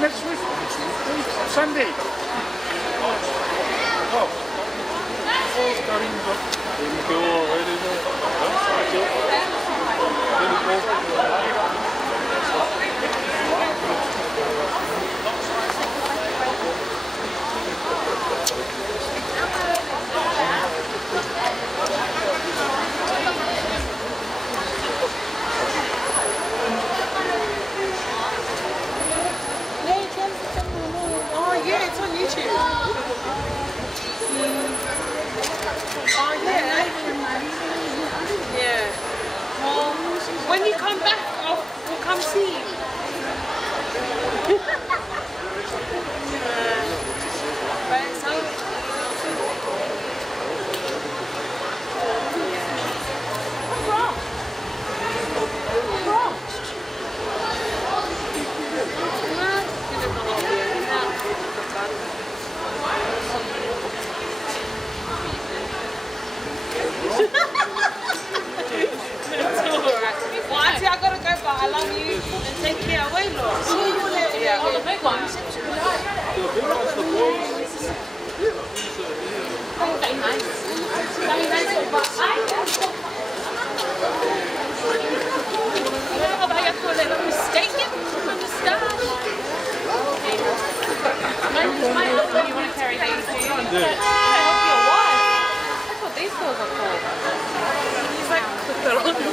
Next week, Sunday. Oh. Oh yeah, it's on YouTube. Oh yeah. Yeah. Well, when you come back, we'll come see you. But so. What's wrong? What's wrong? Well, auntie, I gotta go, but I love you and take care. Wait, Lord. See you later. Yeah. Oh, the big ones. Very nice. Very nice, but I don't know how you call it, mistaken from the start. My husband, you want to carry these, do you? Yeah. Help your wife. That's what these girls are called. He's like, they're on me.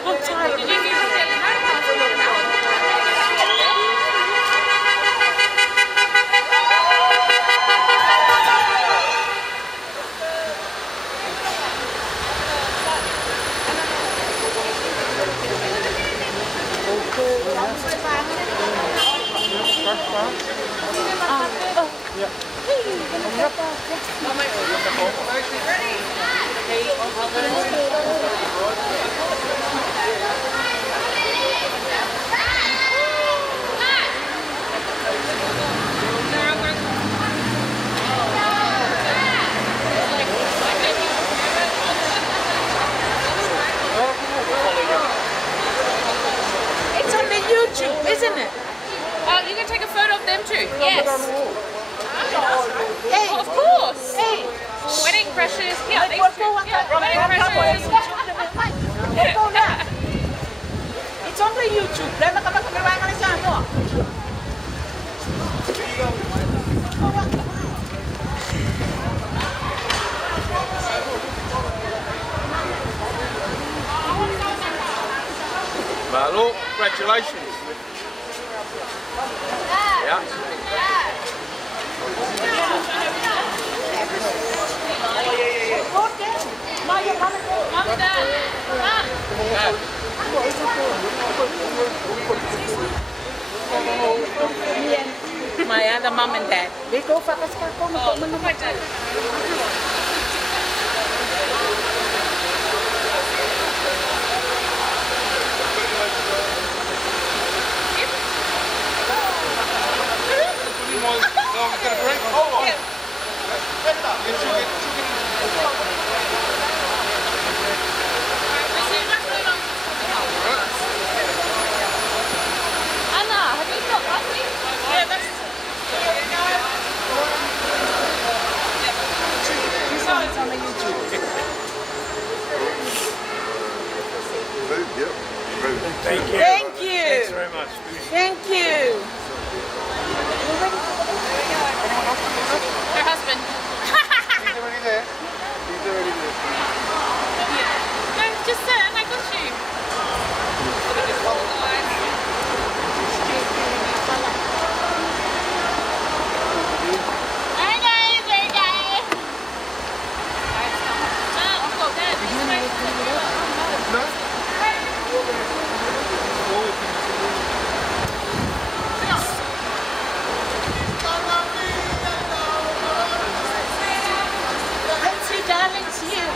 I'm tired. Did you need to get your It's on the YouTube, isn't it? Oh, you can take a photo of them too. Yes. Hey. Of course. Hey. Wedding crashes. Yeah, these two. Yeah, wedding crashes. It's on the YouTube. Lema ka magkakaroon ka na sa ano? Malo, congratulations. My other mom and dad. They go for us. Anna, have you got coffee? Yeah, that's. You saw it on the YouTube. Thank you. Thank you. Thanks very much. Thank you. Her husband. He's already there. He's already there. No, just sit and I got you. Darling, it's you.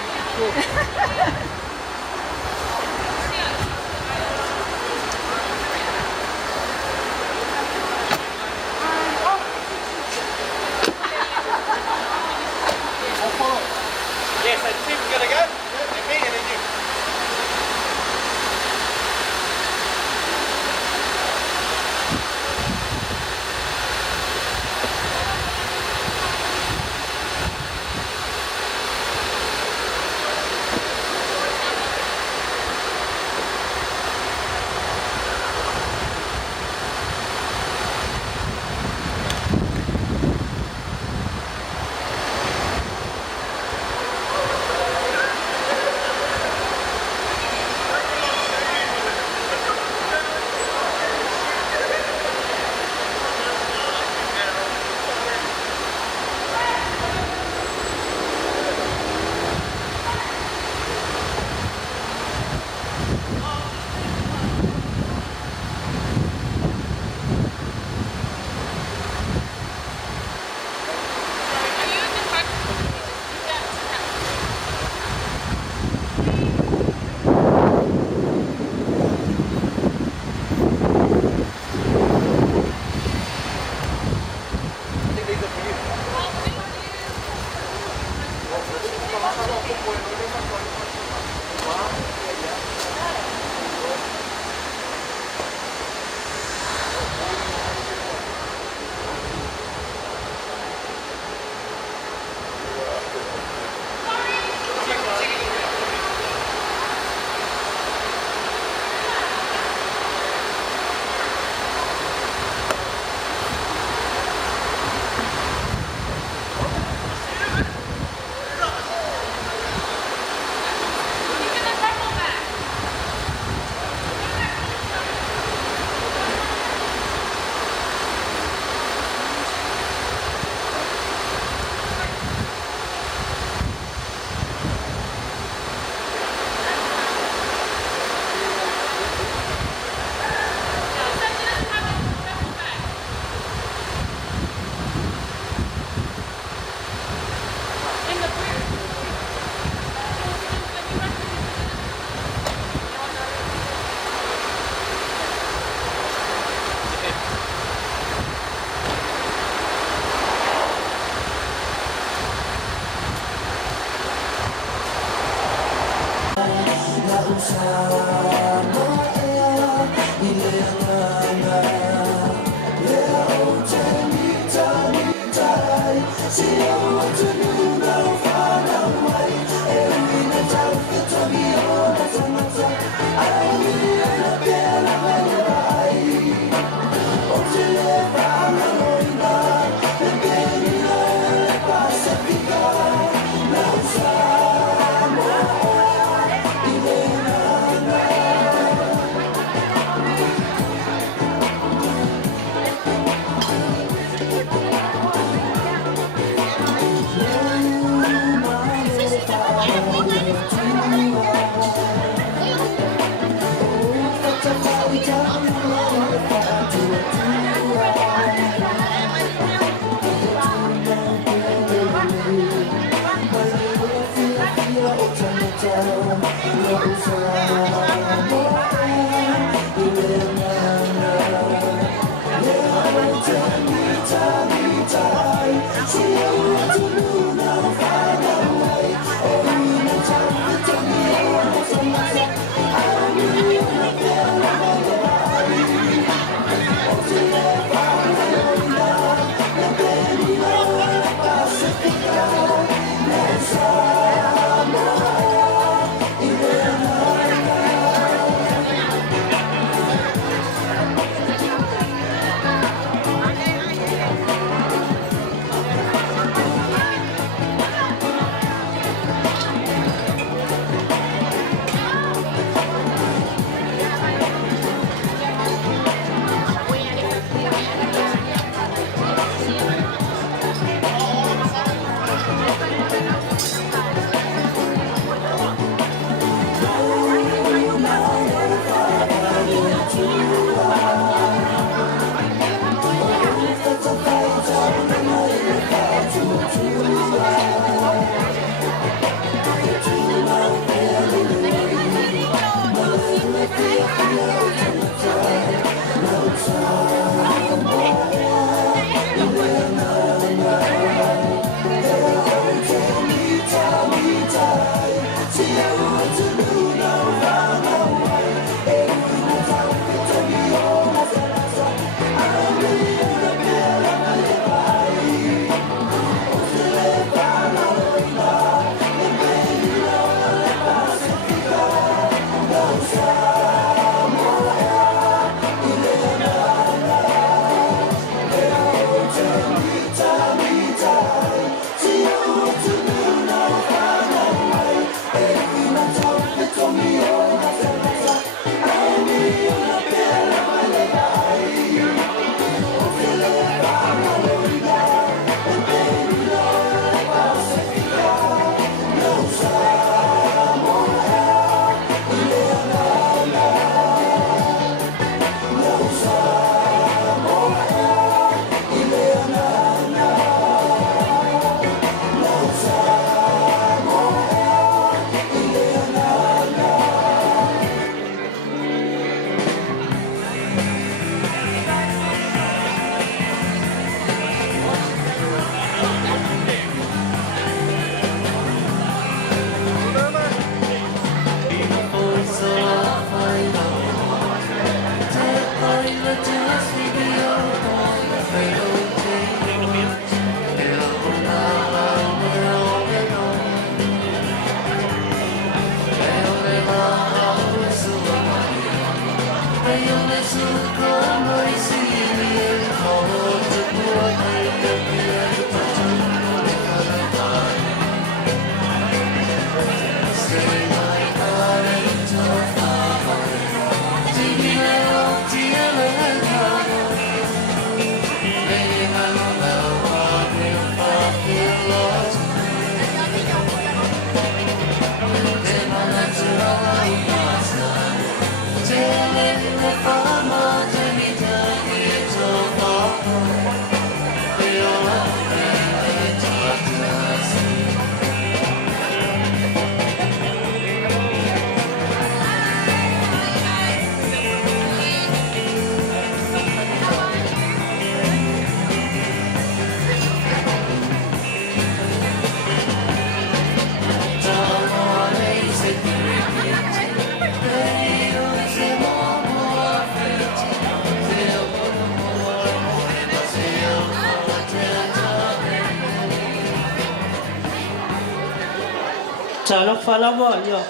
Talo falawa ya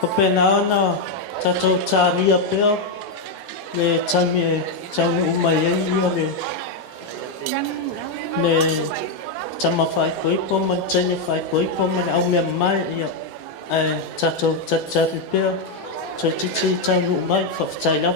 Kopenhagen tato taria peo le tami umaya ia le tama fai koipo man tanya fai koipo man au me mai ya tato tatari peo titi tami umai faftai la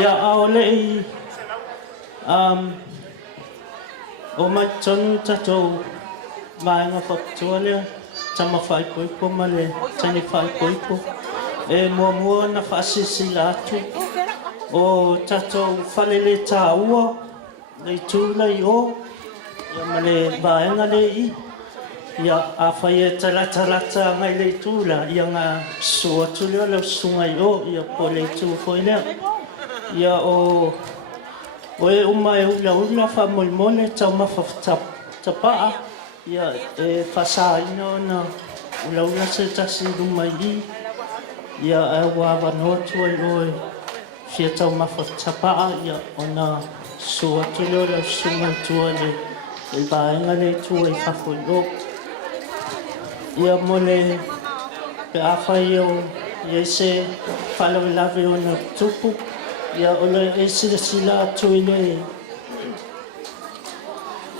Ya aole o mai tonu tatou vaenga whakatualea tama whai koipo male tani whai koipo e mua na whaasisi atu o tatou whalele tā ua lei tūla I o ia male vaenga lei ia a whai e tarata ngai lei tūla ia ngā sua tulea lau sunga I o ia po lei tū whoilea ia o e umai ula whamoimole tau mawhawhtapaa ia e whasaino na ula se tasi rumai I ia e wāwa notu ai oi fia tau mawhatapaa ia ona sua tilo le sunga tua le i baenga le tua i whafo i o. Ia mole pe awhai o ia se whalau i lawe o na tupu ia ole e sila atu i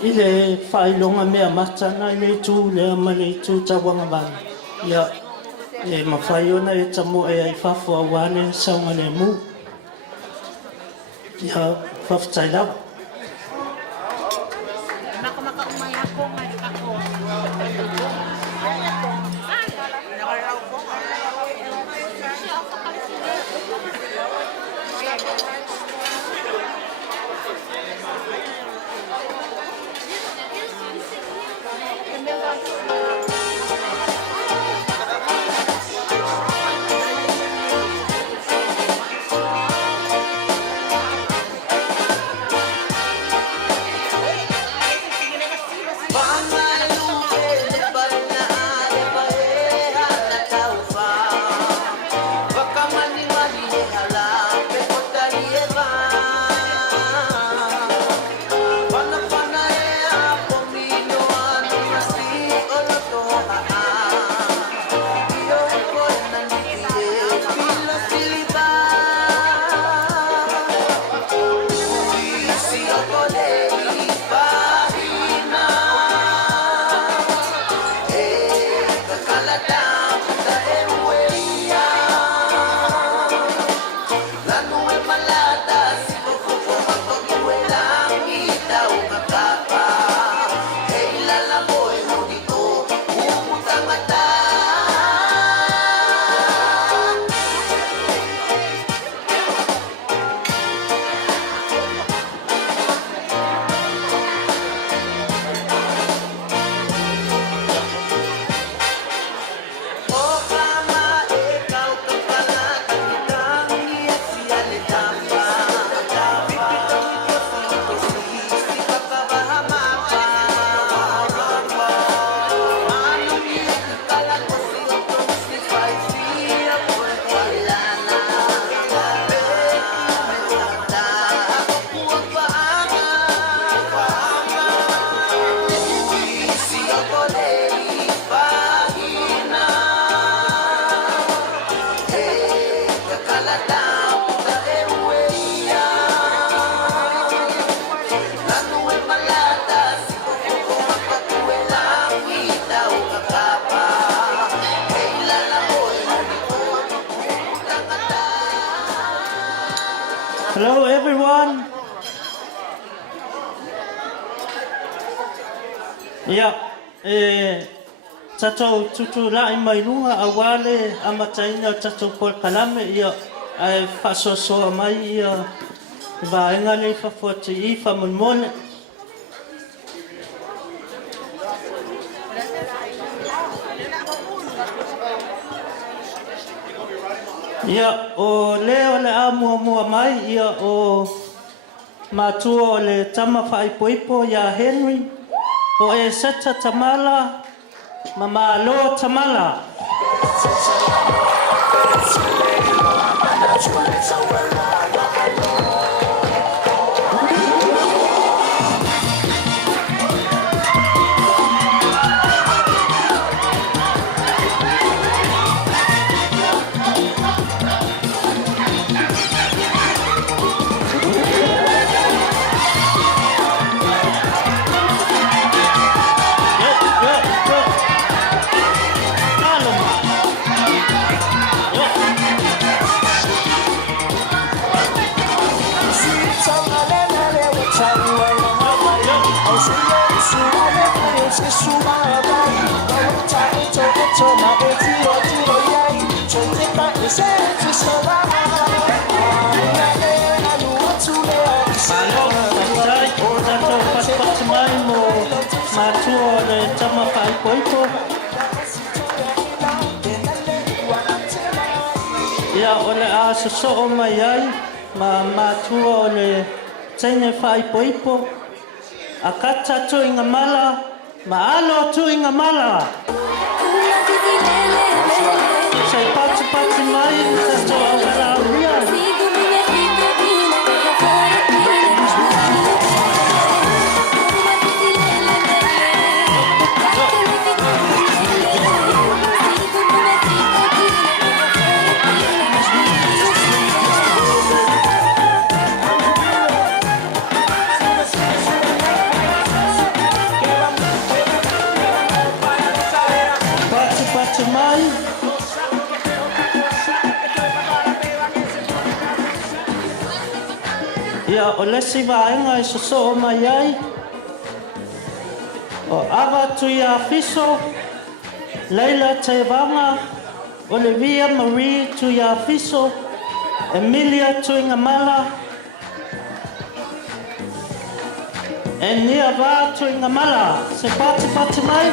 le whailonga mea matana i le tu le amale i tu tawanga mai. Ia e mawhai ona e tamo e ai whafo a wane saunga le mu. Ia whaftai lau. Hello everyone. Yeah, tatou tutu lai mai lunga a wale a mataina tatou por kalame ia ai fasoso mai ia vaenga le fa foti I fa monmone. Ia o leo le a mua mai ia o matua o le tama whaipoipo ia Henry o e seta tamala mama lo tamala. Ia ole a so mai ai ma matua ole tene whaipoipo a kata tu inga mala ma alo tu inga mala sei patu pati mai sa toa wala uia. Pati mai. Ia o lesi vaenga i soso mai ai. O awa tui a fiso. Leila te vanga. Olivia Marie tui a fiso. Emilia tui ngamala. E nia va tui ngamala. Se pati mai.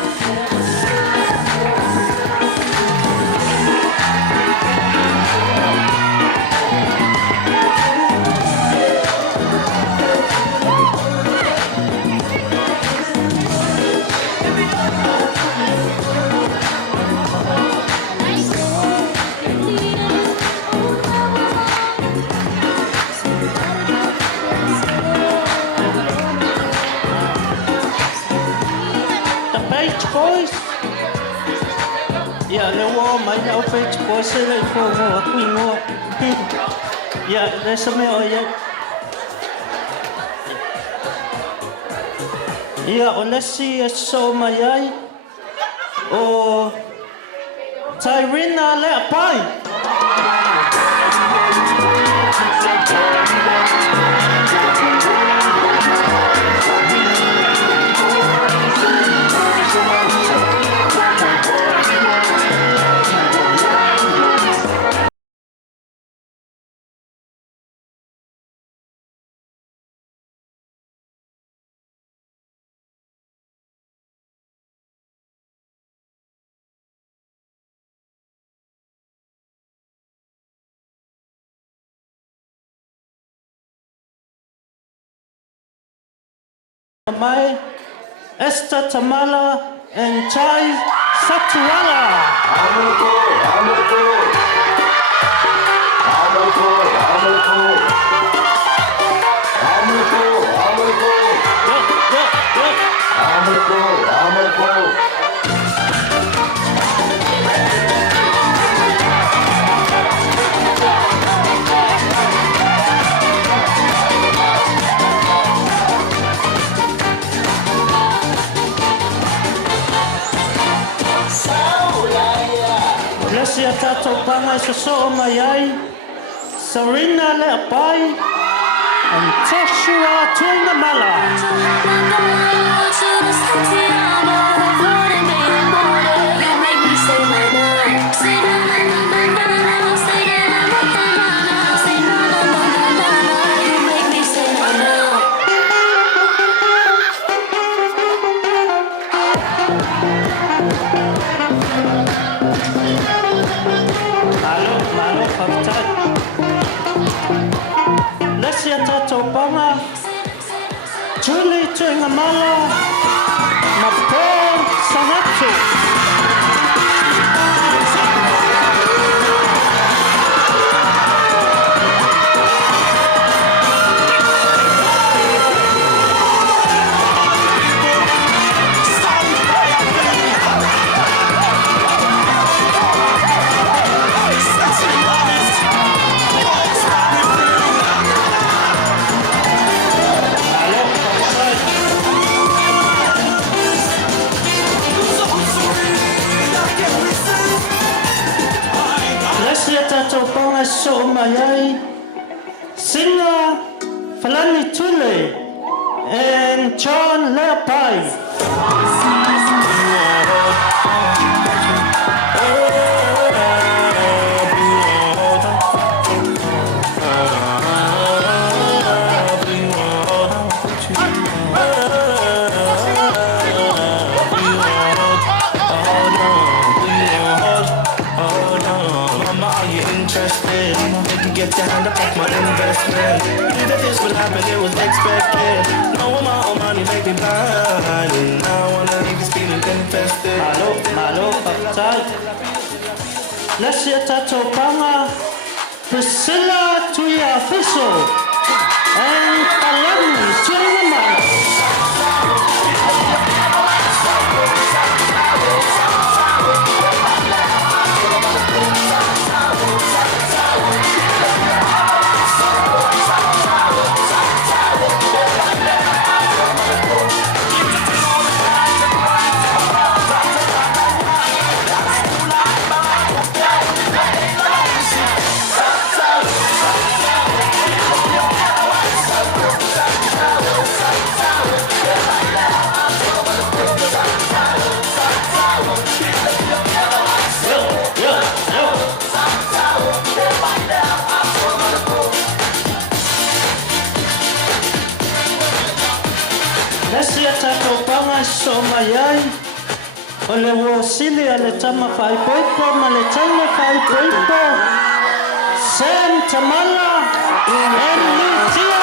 Boys. Yeah, le wo mai au Beach Boys le fo mo kuingo. Yeah, there's some more yeah. Yeah, on let's see so mai ai. O Tyrina le pai. Mai Esther Tamala and Chai Satuala. Amoko. Lesia tato panga i soso mai ai. Serena le apai. And Joshua Tuingamala. Malo, papitai. Lesia tato panga. Julie Tuingamala. Mapo Sanatu. So Mayai, singer Falani Tule, and John Lepai. Get your hand up off my investment. Knew that this would happen, it was expected. No amount of money make me blind, and now I wanna leave this feeling infested. Malo, papitai. Nasi tato panga Priscilla Tuya Official and Kalani Tuya Nasi tato panga somayai Ole wosili ale tama faipoipo maletane faipoipo Sem tamala en lutia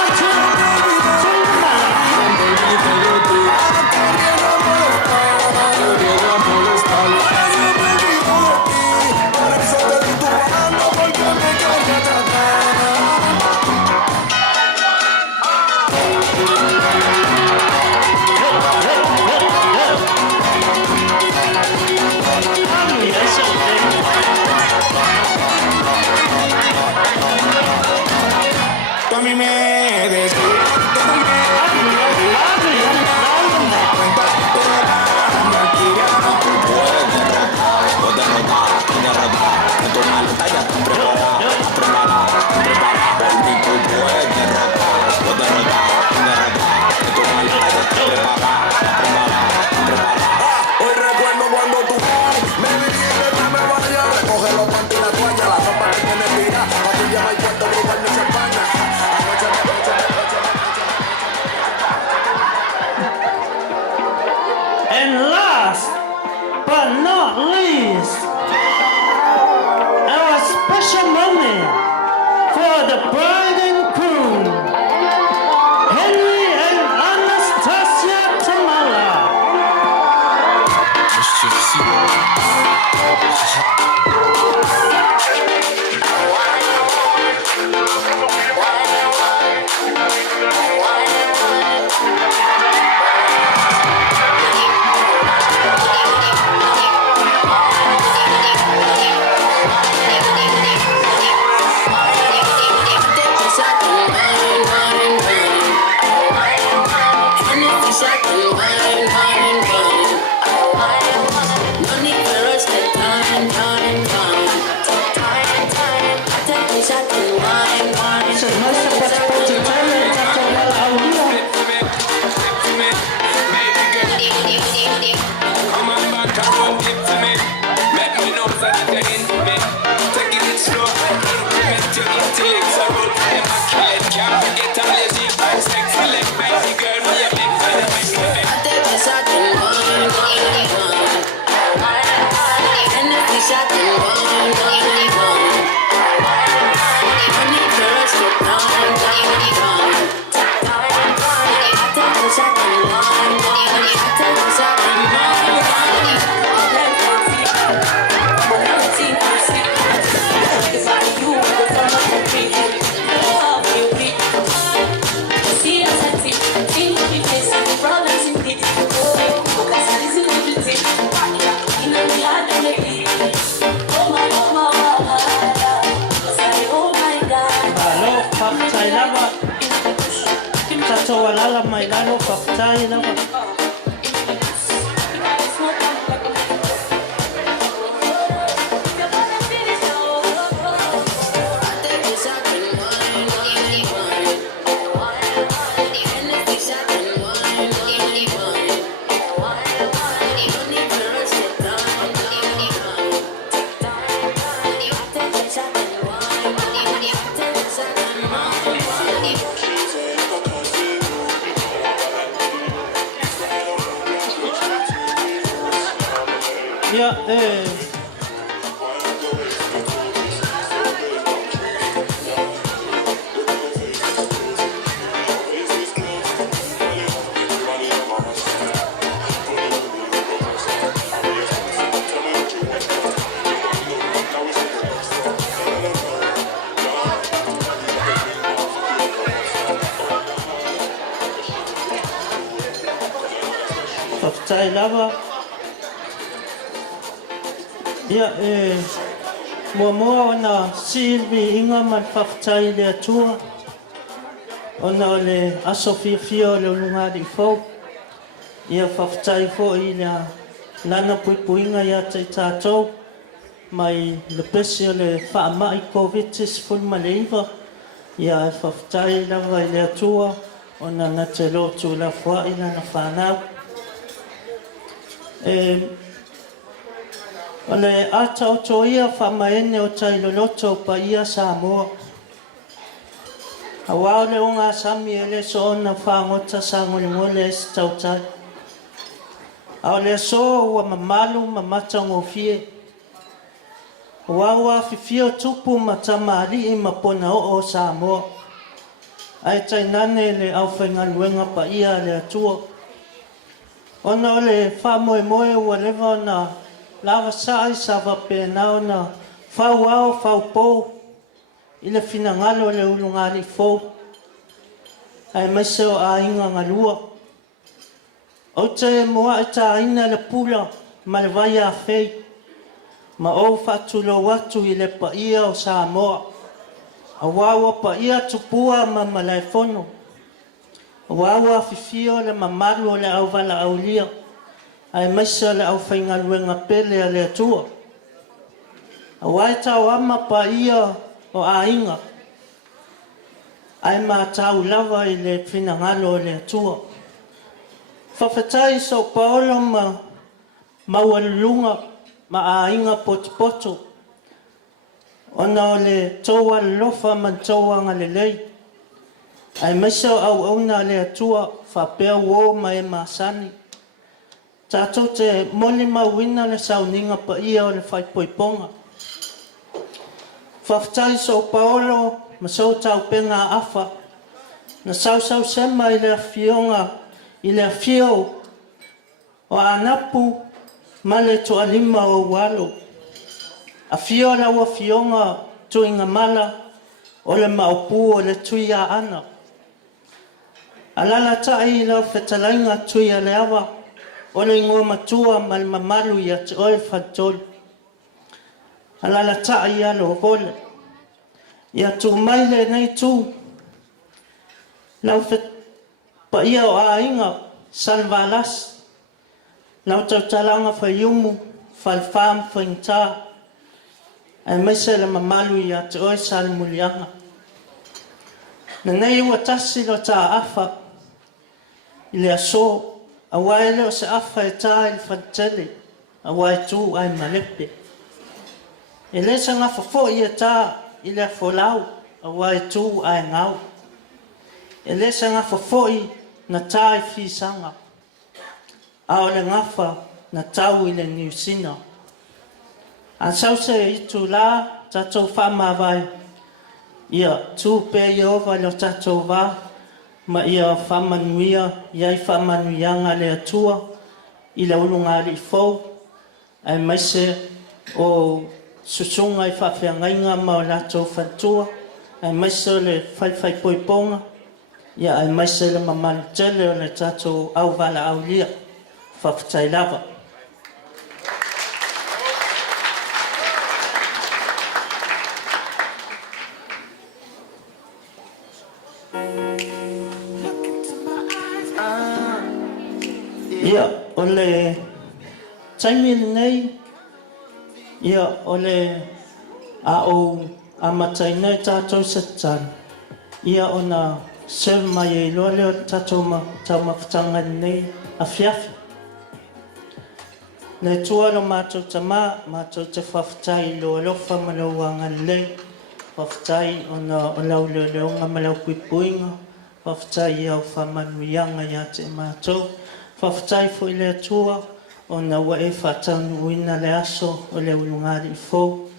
And last but not least, our special moment for the bride and groom, Henry and Anastasia Tamala. So wala may lalo kaptay na whaftai lava. Ia mua ona Silvi inga man whaftai le atua. Ona o le aso fia o le ulungari fau. Ia whaftai fo i le lana puipuinga ia te tātou. Mai le pesi o le whaamai COVID-19 fulma le iwa. Ia whaftai lava i le atua. Ona na te lotu la fua ina na whanau. O le ata o to ia whamaene o tai loloto pa ia Samoa. Awao le unga sami ele so ona whangota sa ngole es tautai. Ao le so ua mamalu mamata ngofie. Wawa fifio tupu matamari i mapona o Samoa. Ai tai nane le au whaingaluenga pa ia le atua. Ona o le whamoe ua lewa ona lava sai sa wapena ona whau au whau pou. I le finangalo le ulungari fou. Ai maise o a inga ngalua. O te mua e ta ina le pula ma le vai a fei. Ma o whatulo watu i le pa ia o Samoa. A wawa pa ia tupua ma malai fono. A wawa fifio le mamaru o le au wala au lia. Ai maise le au whaingaluenga pele a le atua. A waita o ama pa ia o a inga. Ai ma tau lava i le finangalo o le atua. Whawhetai so Paolo ma mawalunga ma a inga poto. Ona o le toa lofa man toa nga le lei. Ai maisa au auna le atua whapea wo ma e masani. Tātou te moli mawina le sauninga pa ia o le whaipoiponga. Whaftai so Paolo ma so tau penga afa. Na sau sema i le afionga i le afio o anapu ma le toa lima o walo. Afio la ua fionga tuinga mala o le maupu o le tuia ana. Alala tai la whetalainga tuia le awa o le ingoa matua ma le mamalu i ati oe whantol. Alala tai alo hole. Ia tu maile nei tu. Lau pa ia o a inga salvalas. Lau tau talanga whaiumu, whalfam, whaintaa. Ai maise le mamalu i ati oe salmulianga. Na nei ua tasi lo ta afa. I le aso. A waele o se afa e ta il fantele. A wae tu ai malepe. E le sa ngafa fo i e ta i le folau. A wae tu ai ngau. E le sa ngafa fo i na ta i fisanga. A o le ngafa na tau i le niusina. A sau se i tu la tatou whama vai. Ia tu pe i ova lo tatou va. Ma ia whamanuia, iai whamanuianga le atua. I la ulungari fau. Ai maise o susunga i whawhiangainga ma o latou whantua. Ai maise o le whaiwhai poiponga. Ia ai maise le mamanu tele o le tatou au wala au lia. Whawhitai lava. Ia o le taimili nei. Ia o le a o amatai nei tātou satani. Ia o na sewe mai e loa leo tātou mawhatanga nei a fiafi. Le tualo mātou tama, mātou te whawhatai loa lofa malau anga lei. Whawhatai o na o lau leo leonga malau puipuinga. Whawhatai au whamanuianga ia te mātou. Whawhatai fo i le atua o na wa e whatanu uina le aso o le ulungari i fau.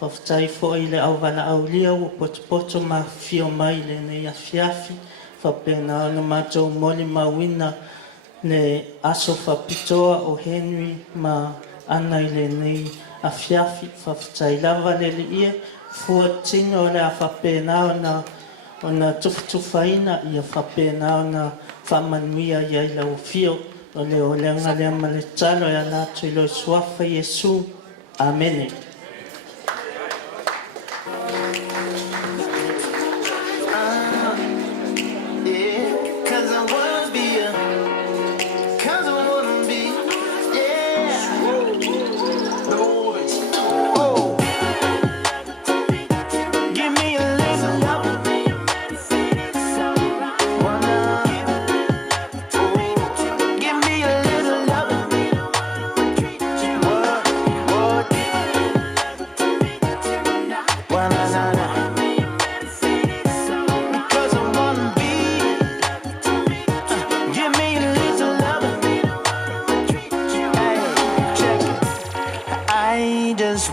Whawhatai fo i le au wala au lia o poto ma fio mai le nei a fiafi. Whapena o na mātou moli ma uina le aso whapitoa o Henry ma ana i le nei a fiafi. Whawhatai lava le le ia fua tino le a whapena o na tufutufaina i a whapena o na whamanuia i ai lau fio O le oleanga lea ma le talo e ala atu I lo suafa Iesu. Amene.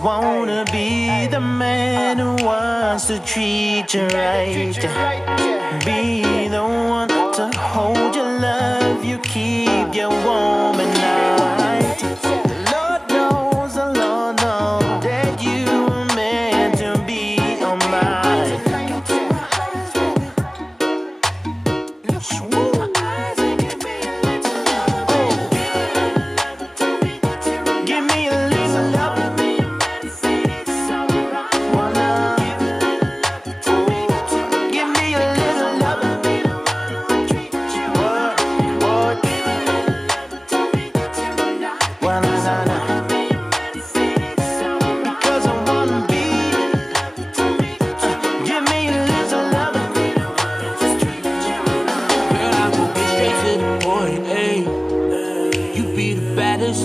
Wanna be the man who wants to treat you right. Be the one to hold your love, you keep you warm at night. The Lord knows that you were meant to be on mine. Give me a little love.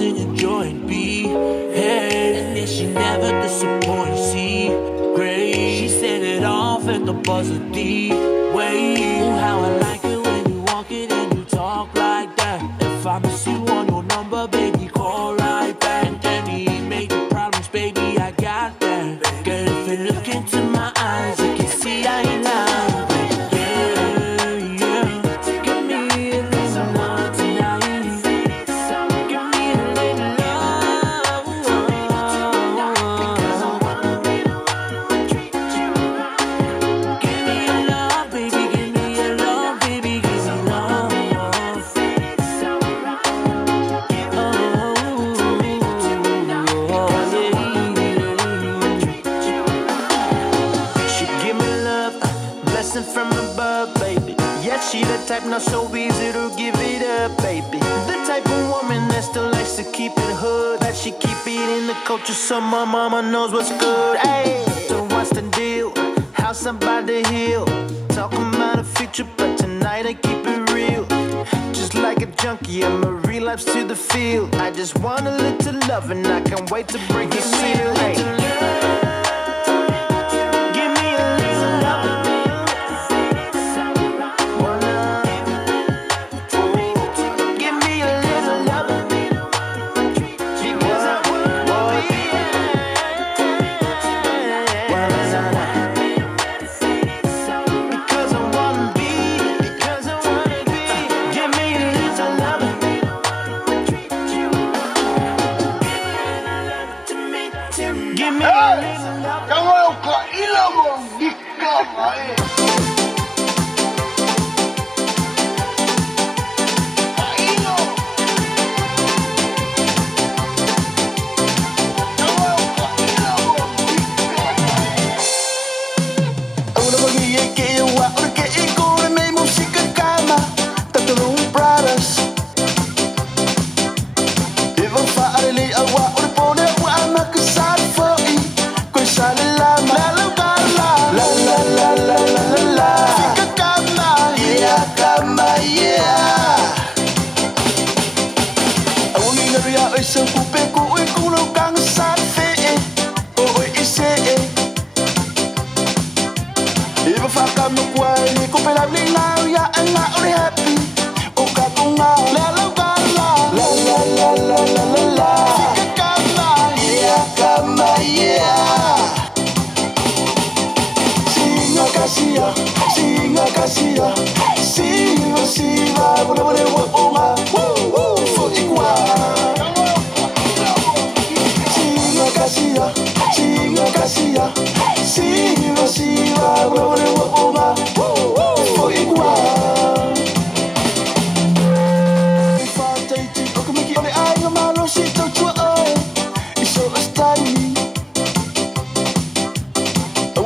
In your joint B, hey, and then she never disappoints. See, great, she set it off at the buzzer D. Wait, how I like it when you walk it and you talk like that. If I miss you on your number, baby, call right back. Any major problems, baby, I got that. Girl, if you look into my eyes, you can see I ain't lying. From above, baby. Yeah, she the type not so easy to give it up, baby. The type of woman that still likes to keep it hood, that she keep it in the culture so my mama knows what's good. Hey, so what's the deal? House up by the hill, talking about a future, but tonight I keep it real. Just like a junkie, I'm a relapse to the field. I just want a little love and I can't wait to break the seal. Hey. Give me a little love.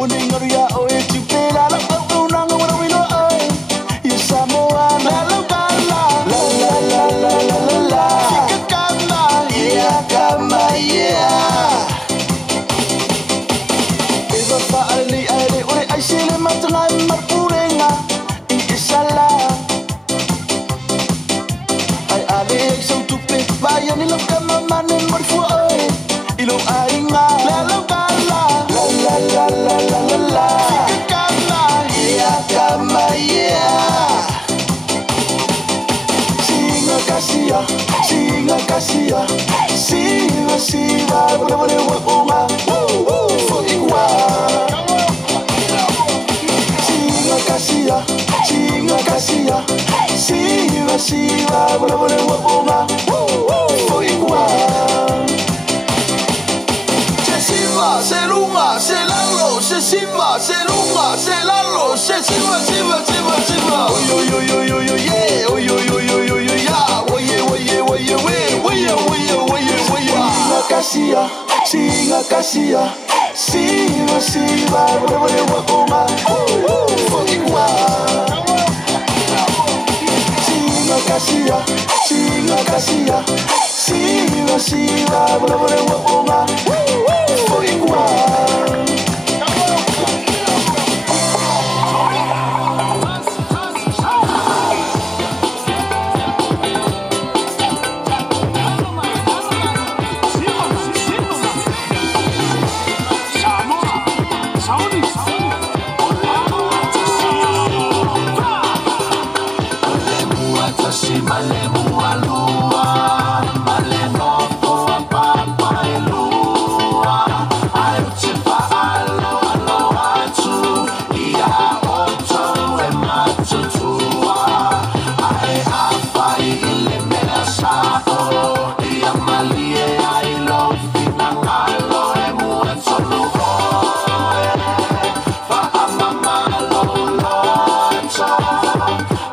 Uningaria o e chipela la unanga wana wino oi. You Samoa la la la la la la la la la. Fika kama yeah. Eva faali ale ore aisele matanga marpurenga I isala. Ai ale so tupe vaya ni kama mane marfu oi. Ilo ainga la la la la la. Fika kama yeah. Singa kasia. Siva, whatever they want, oh my, for igual. Singa kasia. Siva, whatever they want, oh my, for igual. Siva, se lunga, se lalo, se siva, se lunga, se lalo, se siva. Yo, yeah, oh yo, yeah, oh yeah. Singa kasia, siva, whatever they want, oh my, for igual. Singa kasia, siva, whatever they want, oh my, for igual.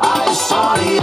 I saw you.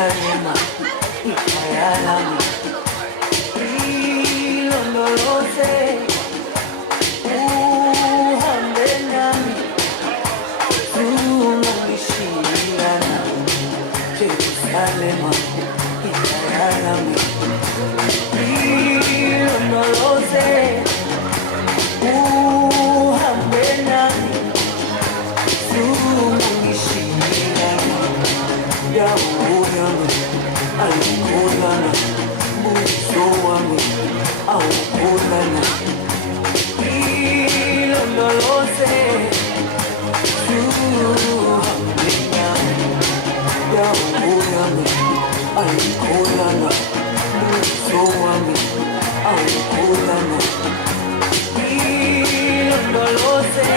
alema, ikayalami. Ilondoloze, uhambe nami, tunamishilana. Jerusalema, ikayalami. Ilondoloze, uhambe nami, tunamishilana. Damu yangu alikulana, uso wangu aukulana. Ilondoloze, tuhambe nami. Damu yangu alikulana, uso wangu aukulana. Ilondoloze,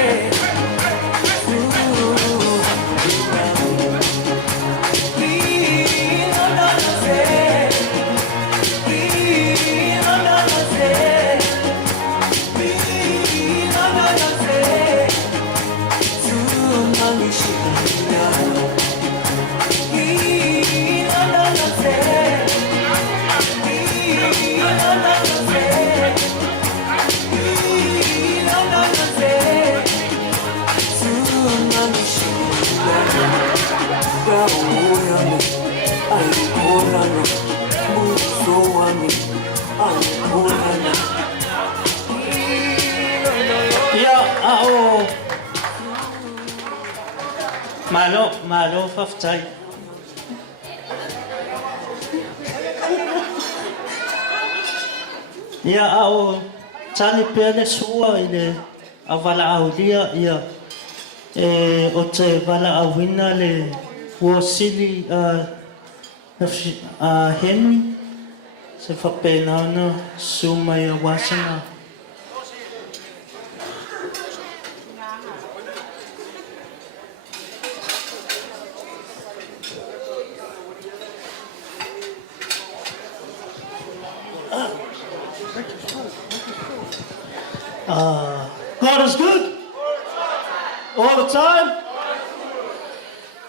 Malo faftai. Ia ao tani pele sua ile avala aulia ia o te vala awina le wasili Henry se whapena ana suma ia wasanga. God is good all the time.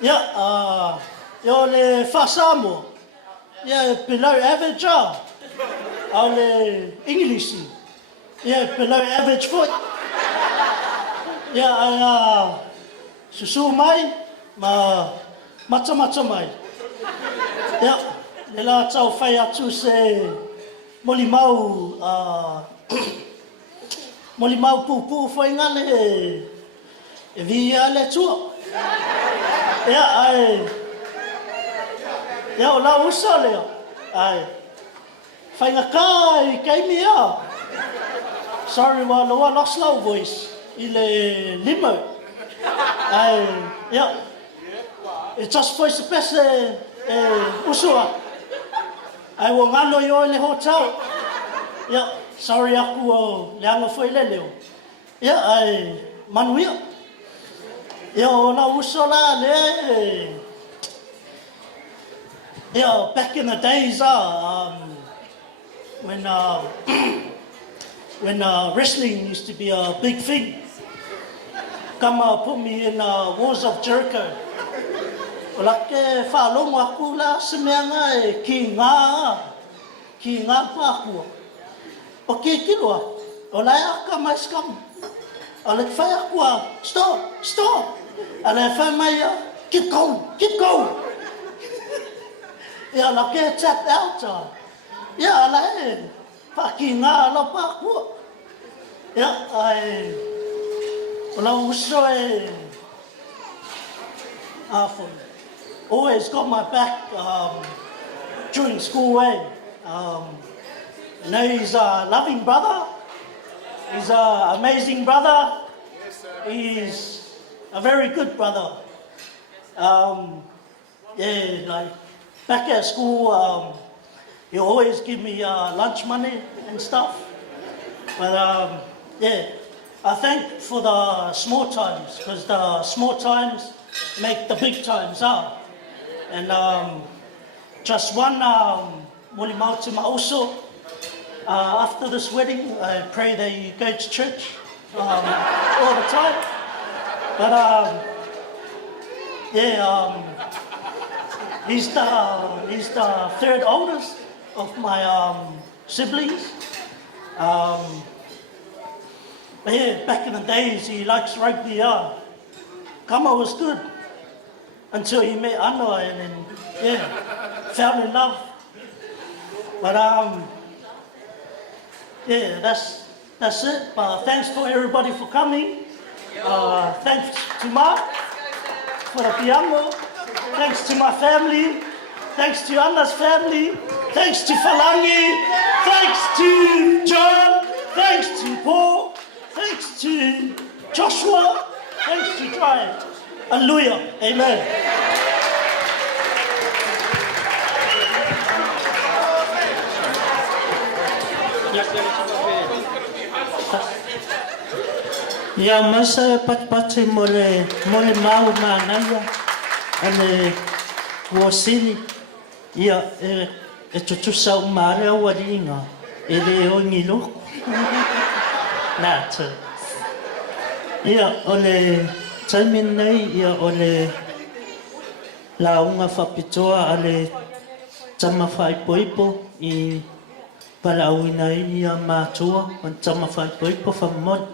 Yeah, you're the Fasamo. Yeah, below average. Only English. Yeah, below average foot. Yeah, susu mai, mata mai. Yeah, nela tau fai atu se molimau molimau pupu foi ngale via le tua. Ya ola usa le ai fai nga kai mia. Sorry wa lo slow voice ile limo. Yeah. It's just for the best usua. I will ngalo yo le hotel. Yeah. Sorry aku leanga foi leleo. Yeah, ai manuia. Yo na usola le. Yeah, back in the days when wrestling used to be a big thing. Come put me in Wars of Jericho. Ola ke whalongo aku la semeanga ki ngā pākua. O ke kiloa, o lai aka mai skam. O le whai akua, stop. A le whai mai, keep going. Ia la ke tap out. Ia la paki ngā la pākua. Ia o la uso always got my back during school. You know, he's a loving brother. He's an amazing brother. He's a very good brother. Like back at school, he always give me lunch money and stuff. But I thank for the small times, because the small times make the big times up. And just one molimau te mauso. After this wedding, I pray that you go to church all the time. But He's the third oldest of my siblings. Yeah, back in the days, he likes rugby. Kama was good until he met Anna and then, yeah, fell in love. But yeah, that's it. Thanks for everybody for coming. Thanks to Mark for the piano. Thanks to my family. Thanks to Anna's family. Thanks to Falangi. Thanks to John. Thanks to Paul. Thanks to Joshua. Thanks to Brian. Hallelujah. Amen. Ya masa pat-pati mole mau manaya ane wasini ya tutusa umare waringa ele ongilo nata ya ole taimin nei ya ole launga fapitoa ale tama fai poipo I palauina ia matua tama fai poipo famon.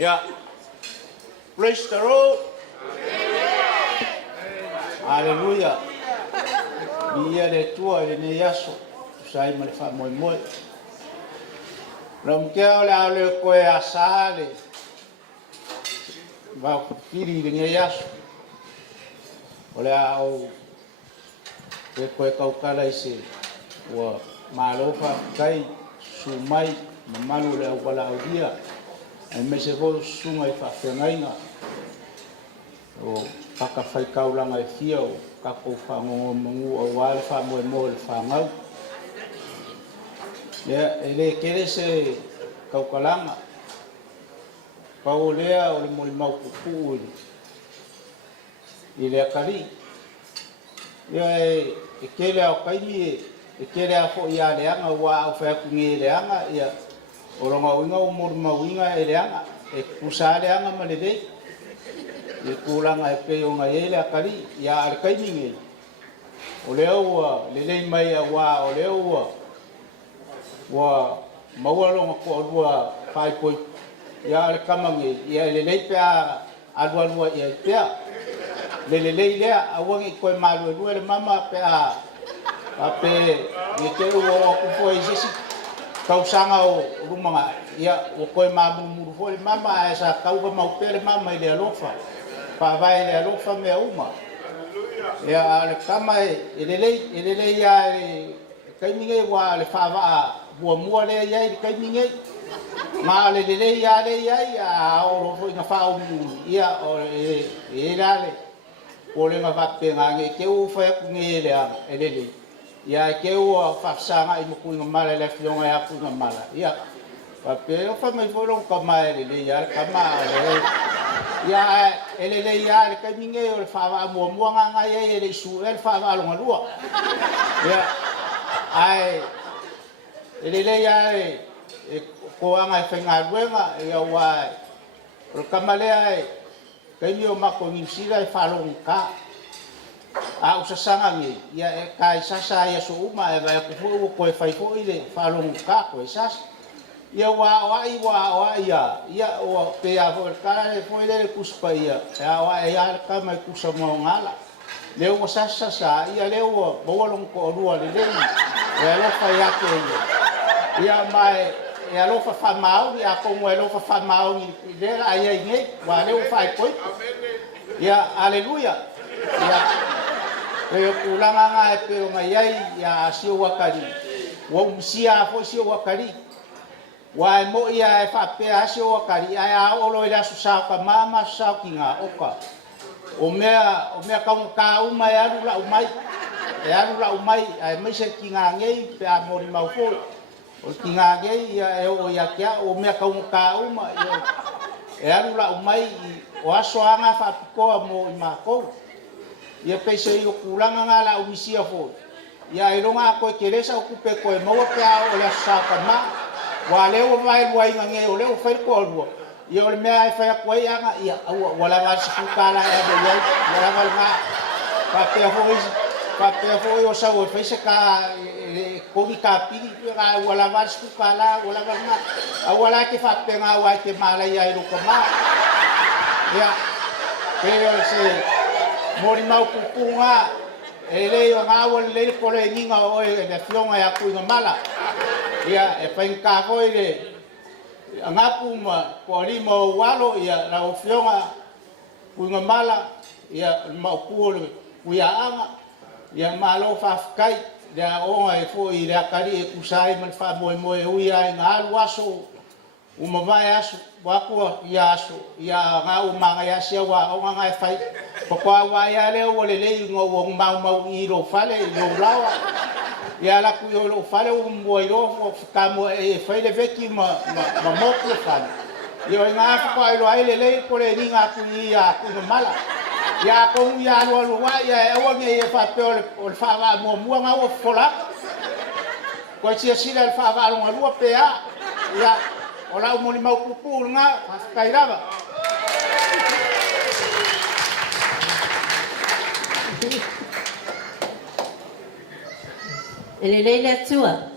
Yeah. Praise the Lord. Hallelujah. Dia de tua de ne yaso. Sai me fa moi moi. Ram ke ala le ko ya sale. Va piri de ne yaso. Ola o ke ko ka kala ise. Wa malofa kai sumai malu le wala dia. Ai me se ho sunga I whawhengainga o kaka whaikauranga I whia o kako whangongo mungu o wale whamoe mo le whangau. E le kere se kaukalanga pao lea o le mole mau kuku I le akari. E kele au kaimi e kele a fo I a leanga wa au whakunge leanga ia Oronga winga umurma winga eleanga e kusa leanga malede e kulanga e pe o ngai akari ya alkai ninge o leo lele mai wa o leo wa mawalo ko lua fai poi ya alkamange ya lele pe alwa lua ya pe lele le awangi ko malu lua le mama pe a pe ni te o ku foi sisi kau sanga o rumanga ia o koe mamuru foi mama esa kau ka mau pere mama ile alofa pa vai ile alofa me uma ia ale kama ile ia kai minge wa le fava bua mua le ia kai minge ma le ia ia o foi na fa o ia o le o le ma va penga ke o fa nge le ia ke o fafsanga I muku ngala le fionga ya ku ngala ia pa pe o fa mai folo ka mai le ia ka ma le ia le ia le ka minge o fa va mo nga ia le su el fa va lo ngua ia ai le ia ko anga fenga wenga ia wa o ka male ai ka mi o ma ko ni sira fa lo ka a usasanga ngi ia kai sasa ia so uma e vai ku ko fai ko ile falong ka ko sas ia wa ia o pe a for ka e foi le kuspa ia wa ia ka mai kusa mo ngala le o sasa sa ia le o bolong ko rua le le e lo fa ia ko ia mai e lo fa mau ia ko mo lo fa mau ni le ia ngi wa le o fai ko ia haleluya ia Peo kulanga nga e peo mai ai ia sio wakari. Wa umsia fo sio wakari. Wa mo ia e fa pe sio wakari ai a olo ila susa ka mama sa kinga oka. O mea ka uma ia rula umai. e anu la umai ai mai se kinga ngei pe a mori mau fo o kinga ngei ia e o ia kia o mea ka uma e anu la umai o aso anga fa piko mo i mako ia pe se i o kulanga nga la umisia fo ia e longa ko keresa o kupe ko e mo pe a o la sa ka ma wa le o vai wai ngei o le o fa ko o ia o le mea e fa ko ia nga ia wala va se kala e be ia wala va pa foi o sa o fez ka ko ni ka pi ka wala va se kala wala va na wala ke fa pe nga wa ke mala ia i ko ma ia pero se mori mau kupunga ele o nga o le ko le ninga o e fiona ya ku no mala ia e fa ka ko ile nga puma ko limo walo ia la o fiona ku no mala ia ma ku ia anga ia malo fa kai da o e fo i le kari e kusai mal fa mo o ia nga waso o ma vai aso wa ko ia aso ia nga o manga ia sia wa o nga fai ko kwa wa ia le o le ngo mau i ro fale lo lawa ia la ku lo fale o mo i ro ka mo e fai le veki ma mo ko fa ia nga fa ko lo ai le ko le ringa ku ia ku no mala ya ko ya lo wa ya o nge fa pe o fa va mo nga o fola ko si si le fa va lo lo pe ya o la mo ni mau pupu nga fa kairava ele le tua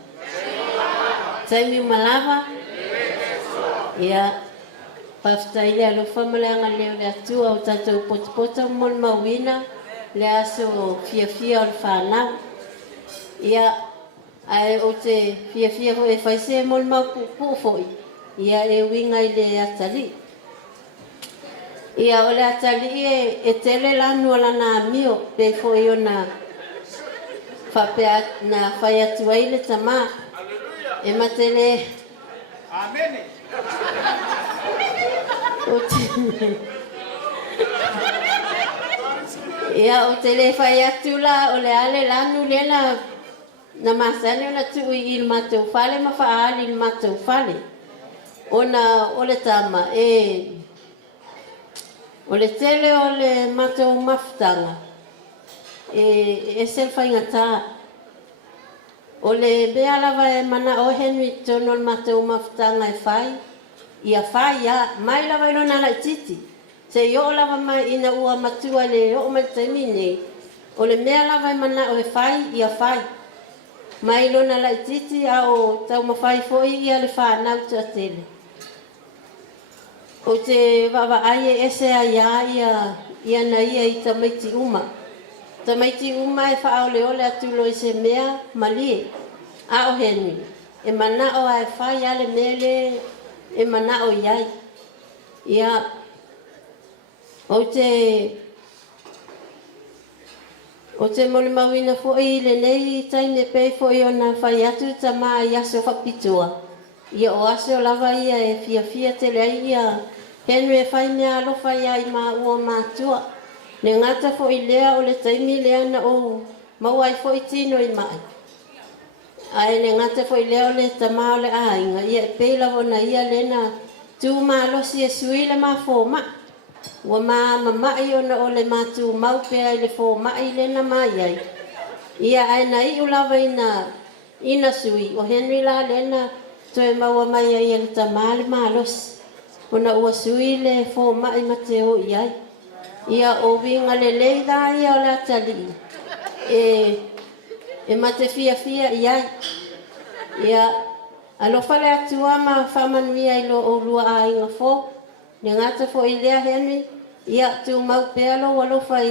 Taimi malava ya paftaile alo famalanga leo le atua o tatou potipota mon mawina le aso fia o whanau ia ai o te fia ho e whaise mon mau pupu foi ia e winga i le atali ia o le atali e tele lanu ala na mio pe foi o na whapea na whai atua i le tama e matele amen ia o te le whai atu la o le ale lanu lela na masane ona tui i le matou fale ma whaali le matou fale ona o le tama o le tele o le matou mafutanga e sel whaingata o le bea lava e mana o Henry tono le matou mafutanga e whai ia whai ia mai lava ilo nana i titi se i o lava mai ina ua matua le o mai taimine o le mea lava e mana o e whai ia whai mai ilo nana i titi a o tau mawhai foi ia le whanau tu a tele o te wawa ai e ese a ia na ia i tamaiti uma e wha le ole atulo i se mea malie a o Henry e mana o a e whai ale mele e mana o iai ia o te mole mawina foi le nei taine pe foi ona whai atu tama i aso whapitua ia o aso lava ia e fia te lea ia Henry e whai mea alofa ia i maa ua mātua ne ngata foi lea o le taimi lea na o mawai foi tino i mai ai ne ngata foi lea o le tama o le ainga ia e peila wana ia lena tu maa losi e sui le maa fōma ua maa mamai ona o le maa tu mau pea i le fōma i lena maa iai ia ai na i ulava ina sui o Henry la lena toe maua mai ai le tama le maa losi ona ua sui le fōma i mateo iai ia o winga le leida ia o le atali e mate fia iai ia alofa le atua ma whamanuia i lo o lua a inga fō ne ngata fo i lea Henry ia tu mau pea lo alofa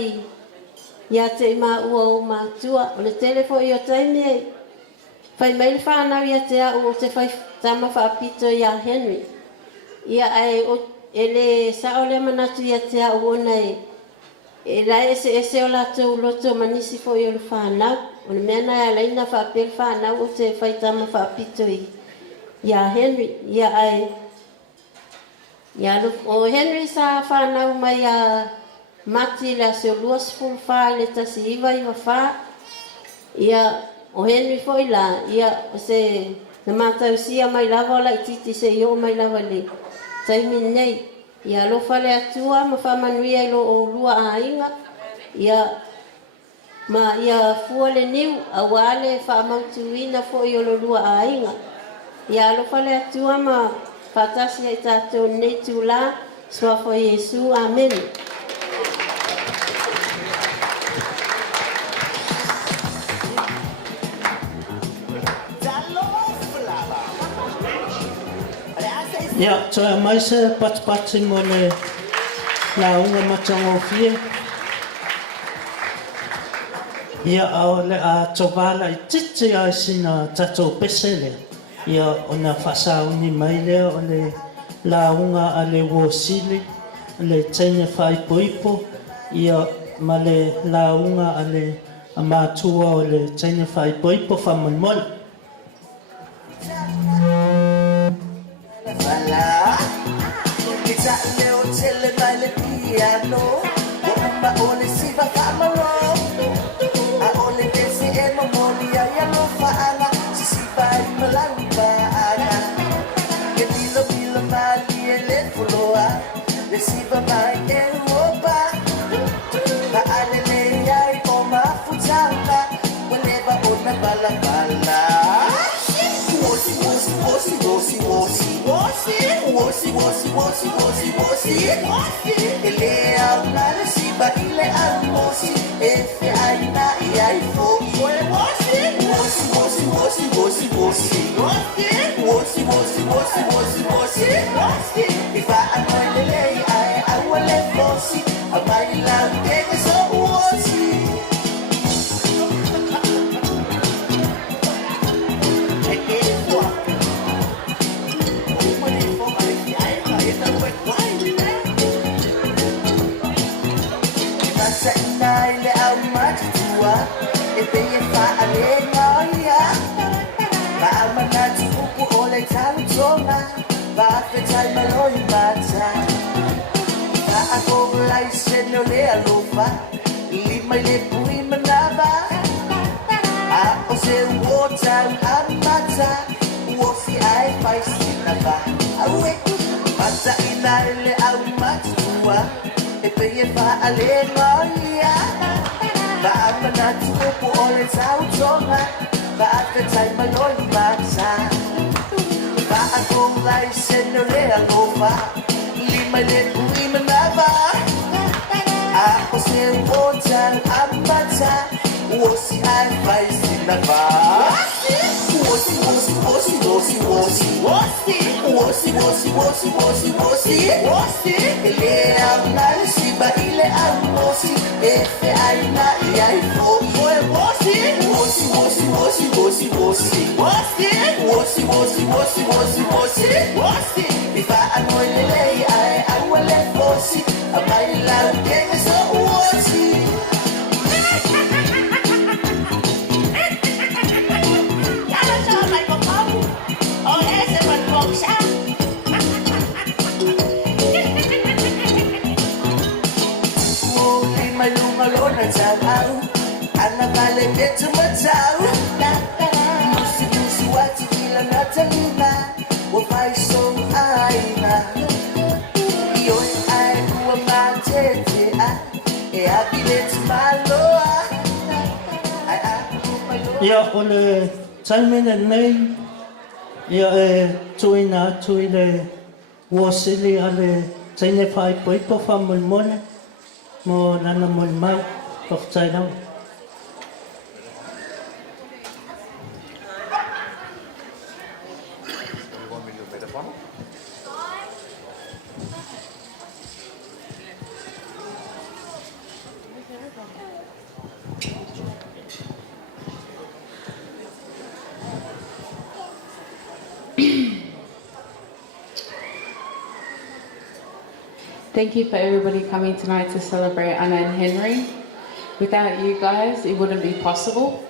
ia te ima ua o mātua o le telefo i o taimi e whai maili whanau ia te au o te whai tama whaapito ia Henry ia ai o ele sao le manatu ia te au ona e la ese o la tau loto manisi fo i o le whanau o le mena e laina whaapel whanau o te whaitama whaapito ia Henry ia ai ia o Henry sa whanau mai a mati la se o luas full wha le tasi iwa wha Ia o Henry foi la ia se na matausia mai lava la titi se yo mai lava le taimi nei ia lo fale atua ma whamanuia ilo o lua ainga ia ma ia fuale niu awale whamautuina fo i o lo lua ainga ia lo fale atua ma patasi ai tātou nei tūla sua fo Yesu, amen. Ia, toa mai se patipati mo le launga matangofia. Ia au le a tovala I titi ai sina tatou pesele. Ia ona whasauni mai lea o le launga a le wosili, le teine whaipoipo. Ia ma le launga a le amatua o le teine whaipoipo whamonmol. Kita leo tele mai le piano Wama ole siva kamaro A ole desi e mamoni a yalo faana Sisipa I malangi paana Ke bilo bilo mali e le fuloa Le siva mai e uopa Na ale le ai o mafutanga Whenever ona bala bala Wosi, wosi, wosi, wosi, wosi, wosi, wosi, wosi, wosi, wosi, wosi, wosi. Ele aula siba ile almosi, efe aina iai fo iwe wosi, wosi, wosi, wosi, wosi, wosi, wosi, wosi, wosi, wosi, wosi, wosi, wosi. Ifa anoelele ai awale fosi, amai la kege so wosi. Nai le au matua e pe e fa ale noia ma amana tupu o le tau tonga va fe tai maloi mata ka a ko lai se no le alofa li mai le pui manaba a o se wota amata o si ai fai sinaba awe mata ina le au matua e pe e fa ale noia va amana tupu o le tau tonga va fe tai maloi mata va a ko lai se no le alofa li mai le pui manaba a o se wota amata o si ai fai sinaba wosi wosi wosi wosi wosi wosi wosi wosi wosi wosi wosi wosi ele aula siba ile almosi efe aina iai fo iwe wosi wosi wosi wosi wosi wosi wosi wosi wosi wosi wosi wosi wosi ifa anoelele ai awale fosi amaila kenge so wosi Ana vale betu matau Musi musi watu kila natalina Wafai so aina Iyo e ai kuwa matete E abiletu maloa Ia o le taimene nei, ia e tuina tui le wosili a le taine whaipoipo whamulmone mo nana mulmau, whakatainau. Thank you for everybody coming tonight to celebrate Anna and Henry. Without you guys, it wouldn't be possible.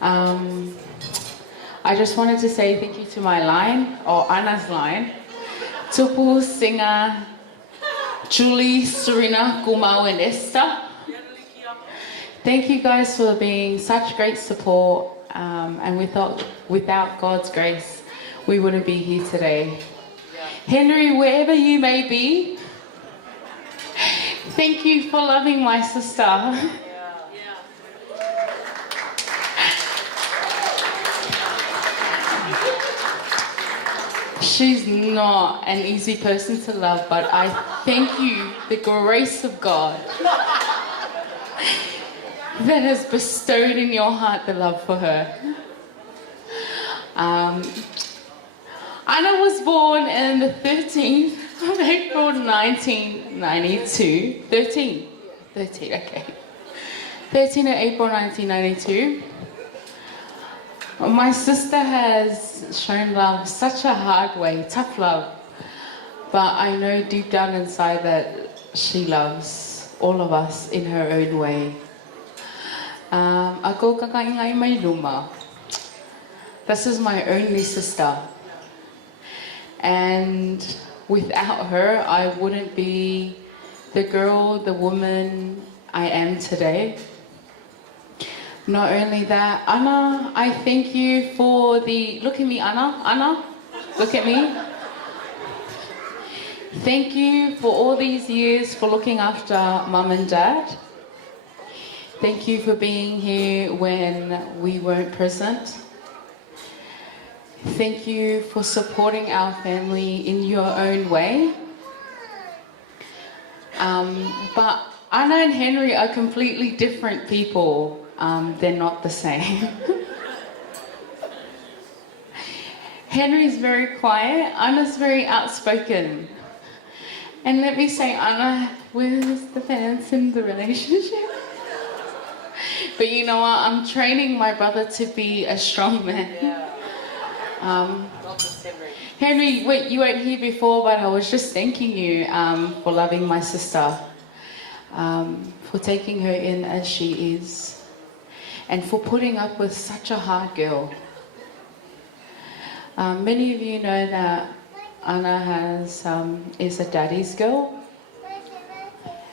I just wanted to say thank you to my line, or Anna's line. Tupu, Singer, Julie, Serena, Kumau, and Esther. Thank you guys for being such great support, and without God's grace, we wouldn't be here today. Henry, wherever you may be, thank you for loving my sister. She's not an easy person to love, but I thank you, the grace of God, that has bestowed in your heart the love for her. Anna was born on the 13th of April 1992. 13, okay. 13th of April 1992. My sister has shown love such a hard way, tough love. But I know deep down inside that she loves all of us in her own way. Ako kakaingay may luma. This is my only sister. And without her, I wouldn't be the girl, the woman I am today. Not only that, Anna, I thank you for look at me, Anna, look at me. Thank you for all these years for looking after Mum and Dad. Thank you for being here when we weren't present. Thank you for supporting our family in your own way. But Anna and Henry are completely different people. They're not the same. Henry's very quiet, Anna's very outspoken. And let me say, Anna, where's the fence in the relationship? But you know what? I'm training my brother to be a strong man. Henry, wait, you weren't here before, but I was just thanking you for loving my sister, for taking her in as she is, and for putting up with such a hard girl. Many of you know that Anna is a daddy's girl,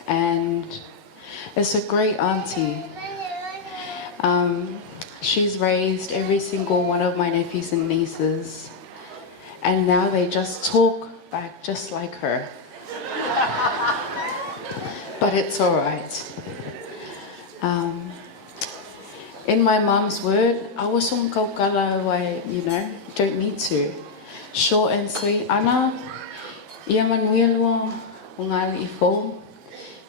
and is a great auntie. She's raised every single one of my nephews and nieces, and now they just talk back just like her. But it's all right. In my mom's word, I was on kaukala way, you know, don't need to. Short and sweet. Ana, ia manuelua, ungali ifo.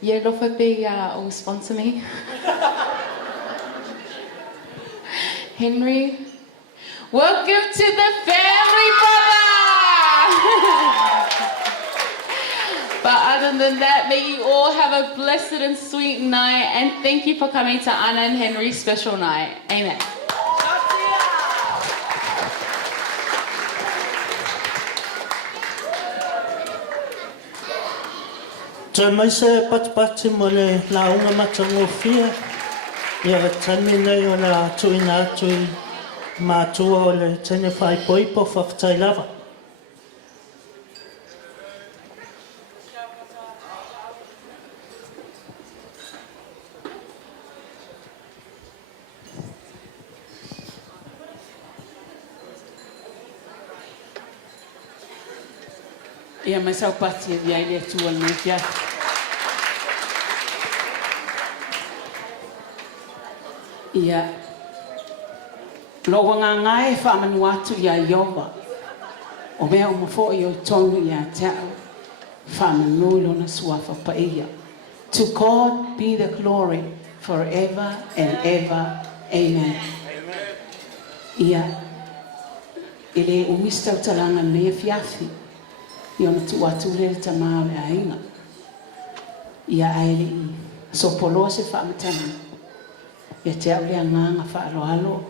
Ia lofa pe o sponsor me. Henry, welcome to the family, brother! But other than that, may you all have a blessed and sweet night, and thank you for coming to Anna and Henry's special night. Amen. Toi mai se patipati mo le launga matangofia. Ia tani nei o na tuina tui mātua o le tene whai poipo whawhatai lava. Ia mai sau pati e viai le tua ne fia. Ia loa ngā e whamanu atu ia Iowa. O mea o mafo i o tonu ia tau. Whamanu lona suafa pa ia. To God be the glory forever and ever. Amen. Ia ele umista utalanga mea fiafi. Ia na tu atu le tamau le ainga. Ia aere I. So poloa se whamatana. Ia te au lea nganga whaaroalo.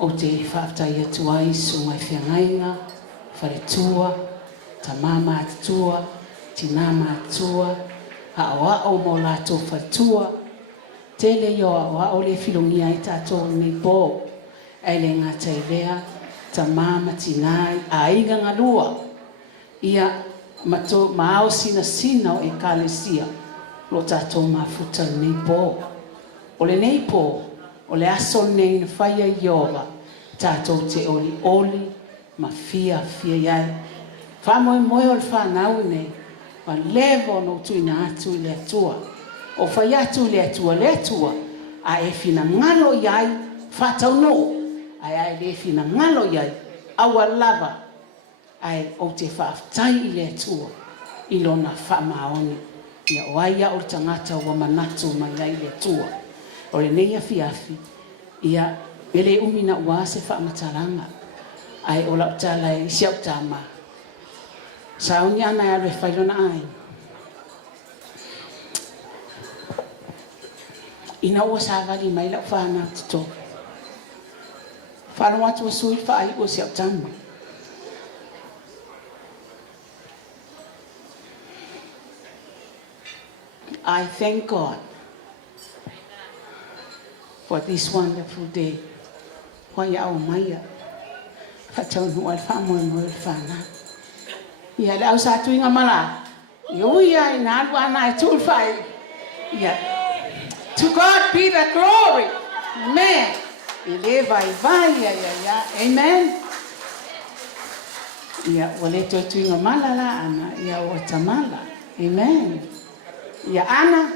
O te whaatai atua I sunga I whiangainga. Whare tua. Ta mama atua. Tinama atua. Haoa o mo lato whatua. Tele yo aoa o le filongia I tato nei bō. Ele ngā taivea. Ta mama tinai. Ainga ngalua. Ia mato mao sina o e kalesia lo tato mafuta nei bō. O le nei po, o le aso nei na whaia Iova, tātou te oli, ma fia iai. Whamoe moe o le whanau nei, ma levo no tuina atu i le atua. O whai atu i le atua, a e fina ngalo iai, whatau no, ai le fina ngalo iai, awa lava, ai o te whaafitai i le atua, i lona whamaoni. Ia o aia o tangata wa manatu mai ai le atua. O le nei afi, ia ele umina ua se whaamatalanga. Ai o lau tala i siau tama. Sauni ana e awe whailona ai. Ina ua sa wali mai lau whaana tito. Whaano atu o sui whaai o siau tama. I thank God for this wonderful day. Whai au maia. Whatau nual whamoe moe whana. Ia le au sa tuinga mala. Ia ina alu ana e tūl whai. Ia. To God be the glory. Amen. Ile vai. Ia. Amen. Ia wale to tuinga mala la ana. Ia o tamala. Amen. Ia ana.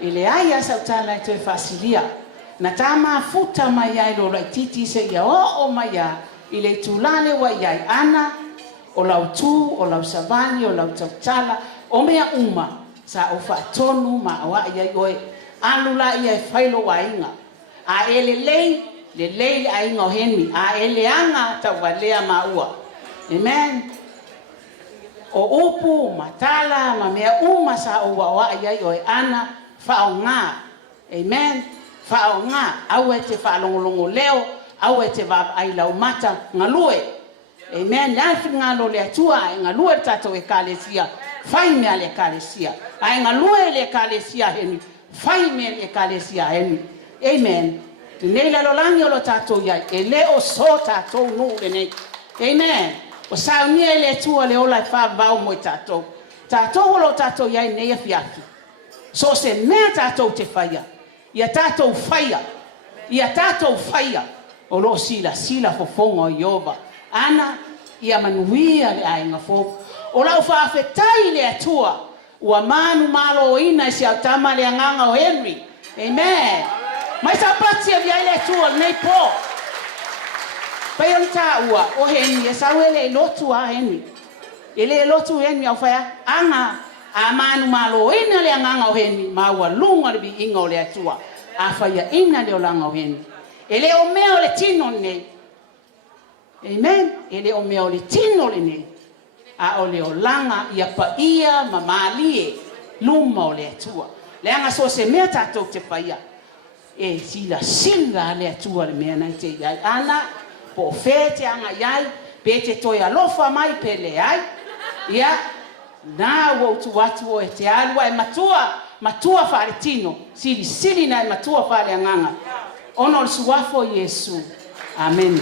Ile aia sa utala e te fasilia. Na tama futa mai ai lo rai titi se ia o mai ia. Ile tulale wa iai ana. O lau tū, o lau savani, o lau tautala. O mea uma. Sa o whaatonu ma awa iai oe. Alula ia e whailo wa inga. A ele lei a inga o heni. A ele anga ta walea ma ua. Amen. O upu, matala, ma mea uma sa o wa iai oe ana. Whao ngā. Amen. Whao ngā. Au e te whaalongolongo leo. Au e te wab ai lau mata. Ngalue. Amen. Nalfi ngalo le atua. Ngalue tato e kalesia. Whai mea le kalesia. Ai ngalue le kalesia heni. Whai mea le kalesia heni. Amen. Nei la lolangi o lo tato iai. E leo so tato nu le nei. Amen. O saunia e le atua le ola e whavau mo e tato. Tato o lo tato iai nei a fiatu. So se mea tātou te whaia. Ia tātou whaia. Ia tātou whaia. O lo sila fofonga o Iova. Ana, ia manuia le ainga fōku. O lau whaafetai le atua. Ua manu malo o ina i si au tama le anganga o Henry. Amen. Mai sa pati a via le atua nei po. Pai on tā ua o Henry. E sau ele lotu a Henry. Ele lotu Henry au whaia. Anga. A manu malo ina le anganga o heni ma ua lunga le bi inga o le atua a whaia ina le o langa o heni ele o mea o le tino nei. Amen. Ele o mea o le tino le nei a o le o langa ia pa ia ma malie luma o le atua le anga so se mea tātou te whaia e sila le atua le mea nai te iai ana po whē te anga iai pe te toi alofa mai pe le ai ia na wo tu watu o te alua e matua whare tino sili na e matua whare anganga ono le suafo Yesu. Amen.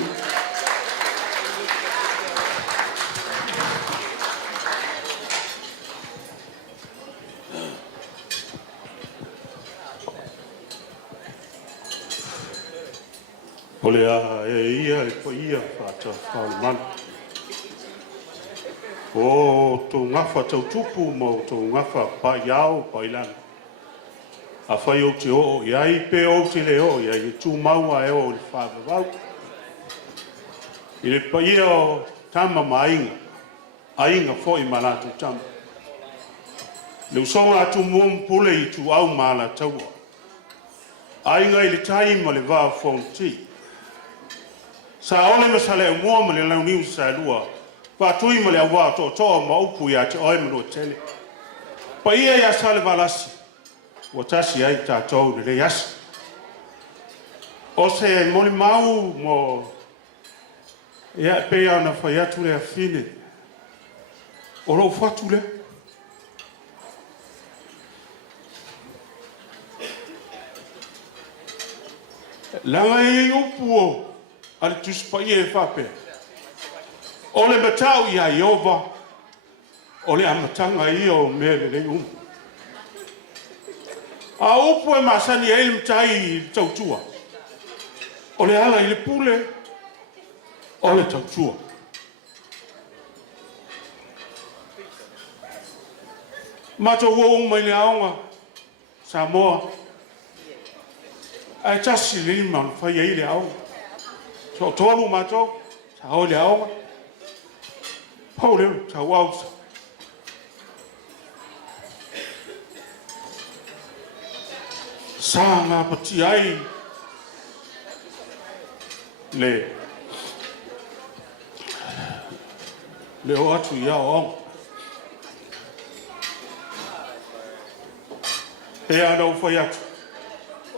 Olea e ia e po ia whata whaumana. O tō ngafa tau tupu mo tō ngafa pa iau pa ilanga. A whai o te o, iai pe o te leo, iai e tū maua e o le whāwawau. I le pa ia o tama ma ainga fo i malatu tama. Le usonga atu muam pule i tu au mala taua. Ainga i le taima le vā fonti. Sa ole masale o muam le launiu sa lua. Pa tui mo le awa to ma upu ya te oi mo tele. Pa ia ya sale valasi. O tasi ai tātou le yas. O se moli mau mo ia pe ia na fa ya tu le fine. O ro fatu le. La e upu al tus pa ia fa pe. O le matau ia Iova, o le amatanga i o mele le A upu e masani e ilim tai i tautua. O le ala i le pule, o le tautua. Mato ua mai le aonga, Samoa. Ai tasi le ima le whai e le aonga. So tolu mato, sa hoi le aonga. Pau leo, sa wausa. Sa ngā pati ai le o atu i au aonga. E ana u whai atu.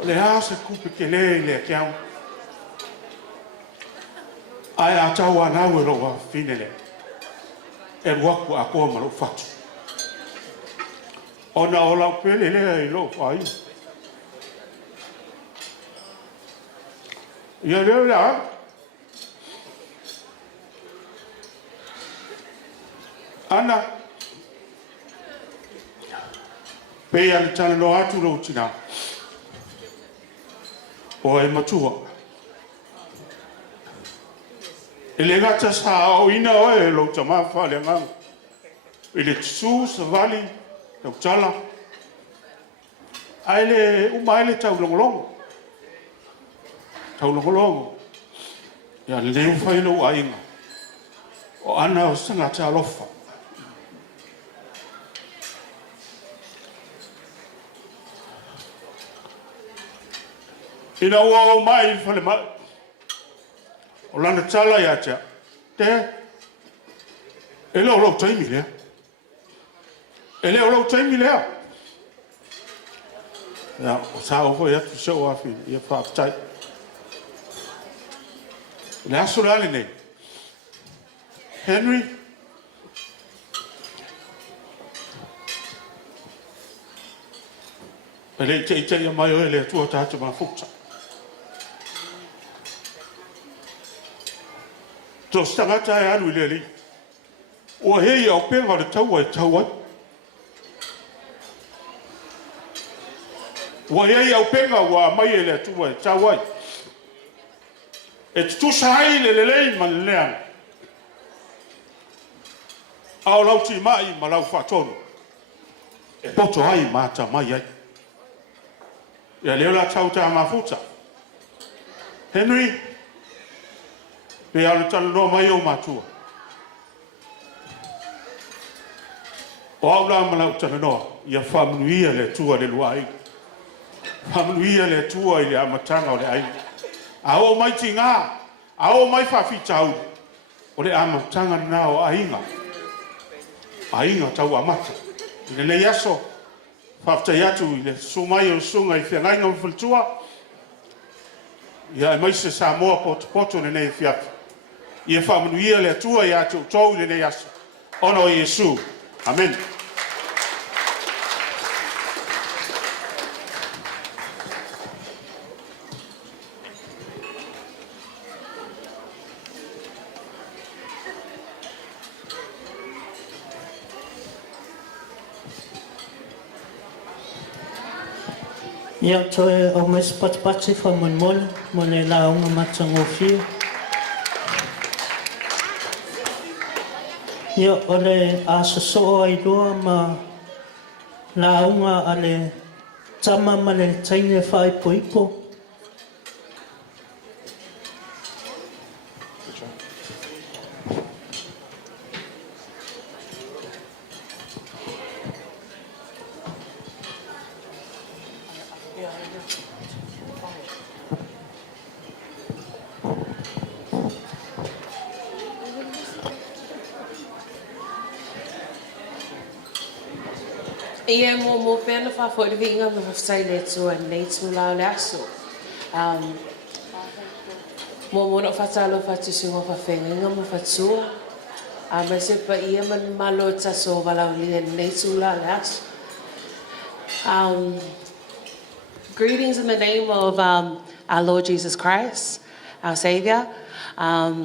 O le asa kupe ke le kiau. Ai a tau anau e roa fine le. E ruaku a koa malo fatu. Ona o lau pele le i lo whai. Ia leo la. Ana. Pea le tala no atu lo tina. O e matua. E le gata sa o ina o e lo tama whale ngang. I le tisu sa vali, tau tala. Ai le umai le tau longolongo. Tau longolongo. Ia le leu whaino a inga. O ana o sanga ta alofa. Ina ua o mai whale mai. O lana tala ia tia. Te. E leo lau taimi lea. E leo lau taimi lea. Ia, o sa o hoi atu se o afi. Ia whaapitai. Le aso le ale nei. Henry. E le te i mai o e le atua tātua ma fukta. Tō stangata e anu i le li. Ua hei au penga le taua e taua. Ua hei au penga ua mai e le atua e taua. E tusa hai le lei ma le leang. Ao lau ti mai ma lau whatonu. E poto hai ma ta mai ai. Ia leo la tau ta mafuta. Henry. Pe ala tala no mai o matua. O au la malau tala no. Ia whamnuia le tua le luai. Whamnuia le tua i le amatanga o le ai. A o mai ti ngā. A o mai whawhi tau. O le amatanga na o ainga. Ainga tau amata. I le nei aso. Whaftai atu i le sumai o sunga i whiangainga o whaltua. Ia e mai se Samoa poto le nei whiafi. Ia whamanuia le atua i atu tau le nei aso. Ono i Yesu. Amen. Ia toe o mes patipati wha monmole, mo le launga matango fia. Ia o le asasoa i loa ma launga a le tama ma le taine whai poipo. Ia mo pena fa fo de vinga me fa le to and le to la le aso. Mo no fa talo fa ti so fa fenga mo fa tu. Ma se pa ia man malo ta so vala le to la le aso. Greetings in the name of our Lord Jesus Christ, our Savior.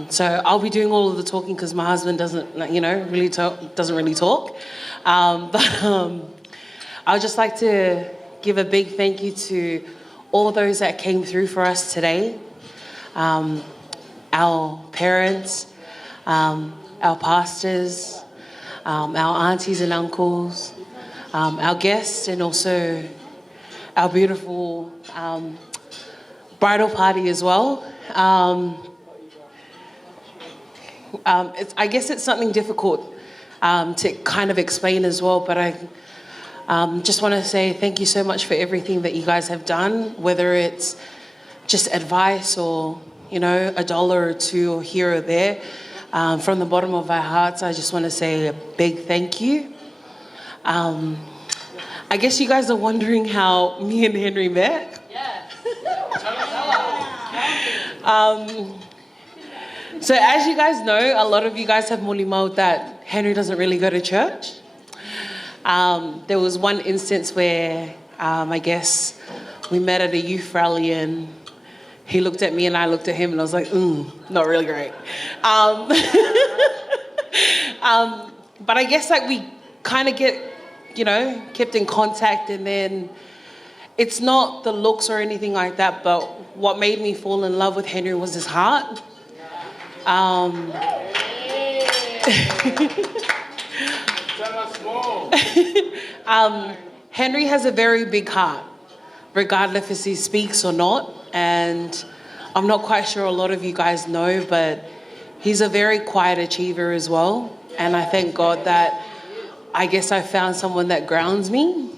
So I'll be doing all of the talking because my husband doesn't really talk. But I would just like to give a big thank you to all those that came through for us today. Our parents, our pastors, our aunties and uncles, our guests, and also our beautiful bridal party as well. I guess it's something difficult to kind of explain as well, but I just want to say thank you so much for everything that you guys have done, whether it's just advice or, you know, $1 or $2 here or there. From the bottom of our hearts, I just want to say a big thank you. I guess you guys are wondering how me and Henry met. So as you guys know, a lot of you guys have molimau that Henry doesn't really go to church. There was one instance where I guess we met at a youth rally and he looked at me and I looked at him and I was like, not really great. But I guess like we kind of get, you know, kept in contact, and then it's not the looks or anything like that, but what made me fall in love with Henry was his heart. Henry has a very big heart, regardless if he speaks or not. And I'm not quite sure a lot of you guys know, but he's a very quiet achiever as well. And I thank God that I guess I found someone that grounds me,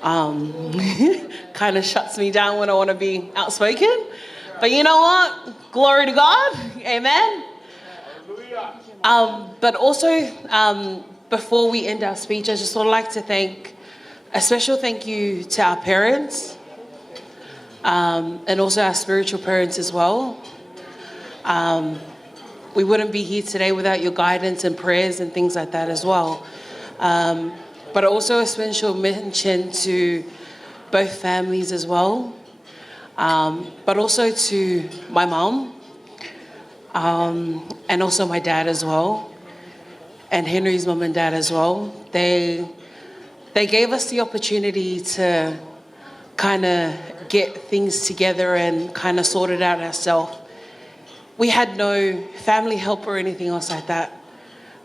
kind of shuts me down when I want to be outspoken. But you know what? Glory to God. Amen. But also, before we end our speech, I just would like to thank, a special thank you to our parents, and also our spiritual parents as well. We wouldn't be here today without your guidance and prayers and things like that as well. But also a special mention to both families as well, but also to my mom, and also my dad as well, and Henry's mom and dad as well. They gave us the opportunity to kind of get things together and kind of sort it out ourselves. We had no family help or anything else like that.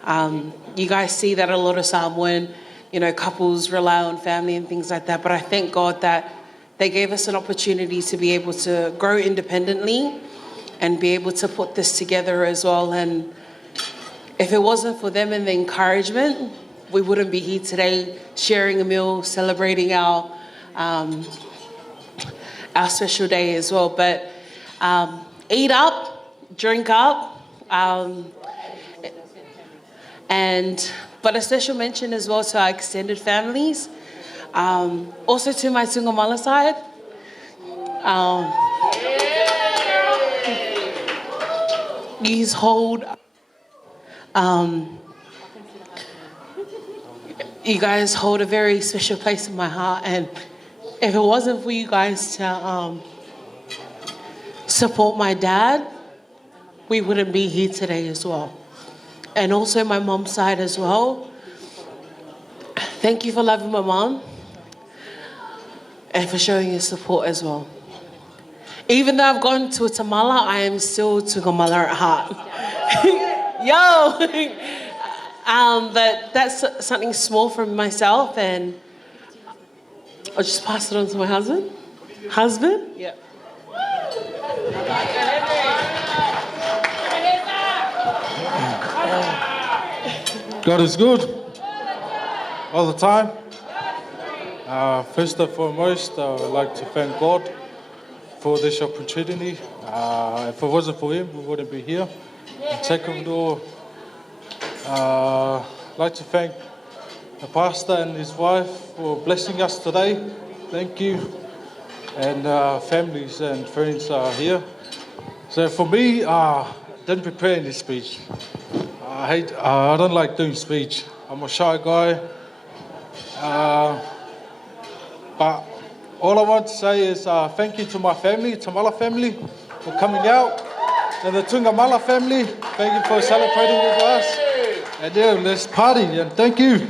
You guys see that a lot of Samoan, you know, couples rely on family and things like that, but I thank God that they gave us an opportunity to be able to grow independently and be able to put this together as well. And if it wasn't for them and the encouragement, we wouldn't be here today sharing a meal, celebrating our special day as well. But eat up, drink up, but a special mention as well to our extended families, also to my Tungamala side. These hold, you guys hold a very special place in my heart, and if it wasn't for you guys to support my dad, we wouldn't be here today as well. And also my mom's side as well. Thank you for loving my mom and for showing your support as well. Even though I've gone to Tamala, I am still Tungamala at heart. Yo! But that's something small from myself, and I'll just pass it on to my husband. Husband? Yeah. God is good all the time. First and foremost, I would like to thank God for this opportunity. If it wasn't for Him, we wouldn't be here. And second of all, I'd like to thank the pastor and his wife for blessing us today. Thank you. And families and friends are here. So for me, didn't prepare any speech. I don't like doing speech. I'm a shy guy. But all I want to say is thank you to my family, Tamala family, for coming out. And the Tungamala family, thank you for celebrating with us. And yeah, let's party, and thank you.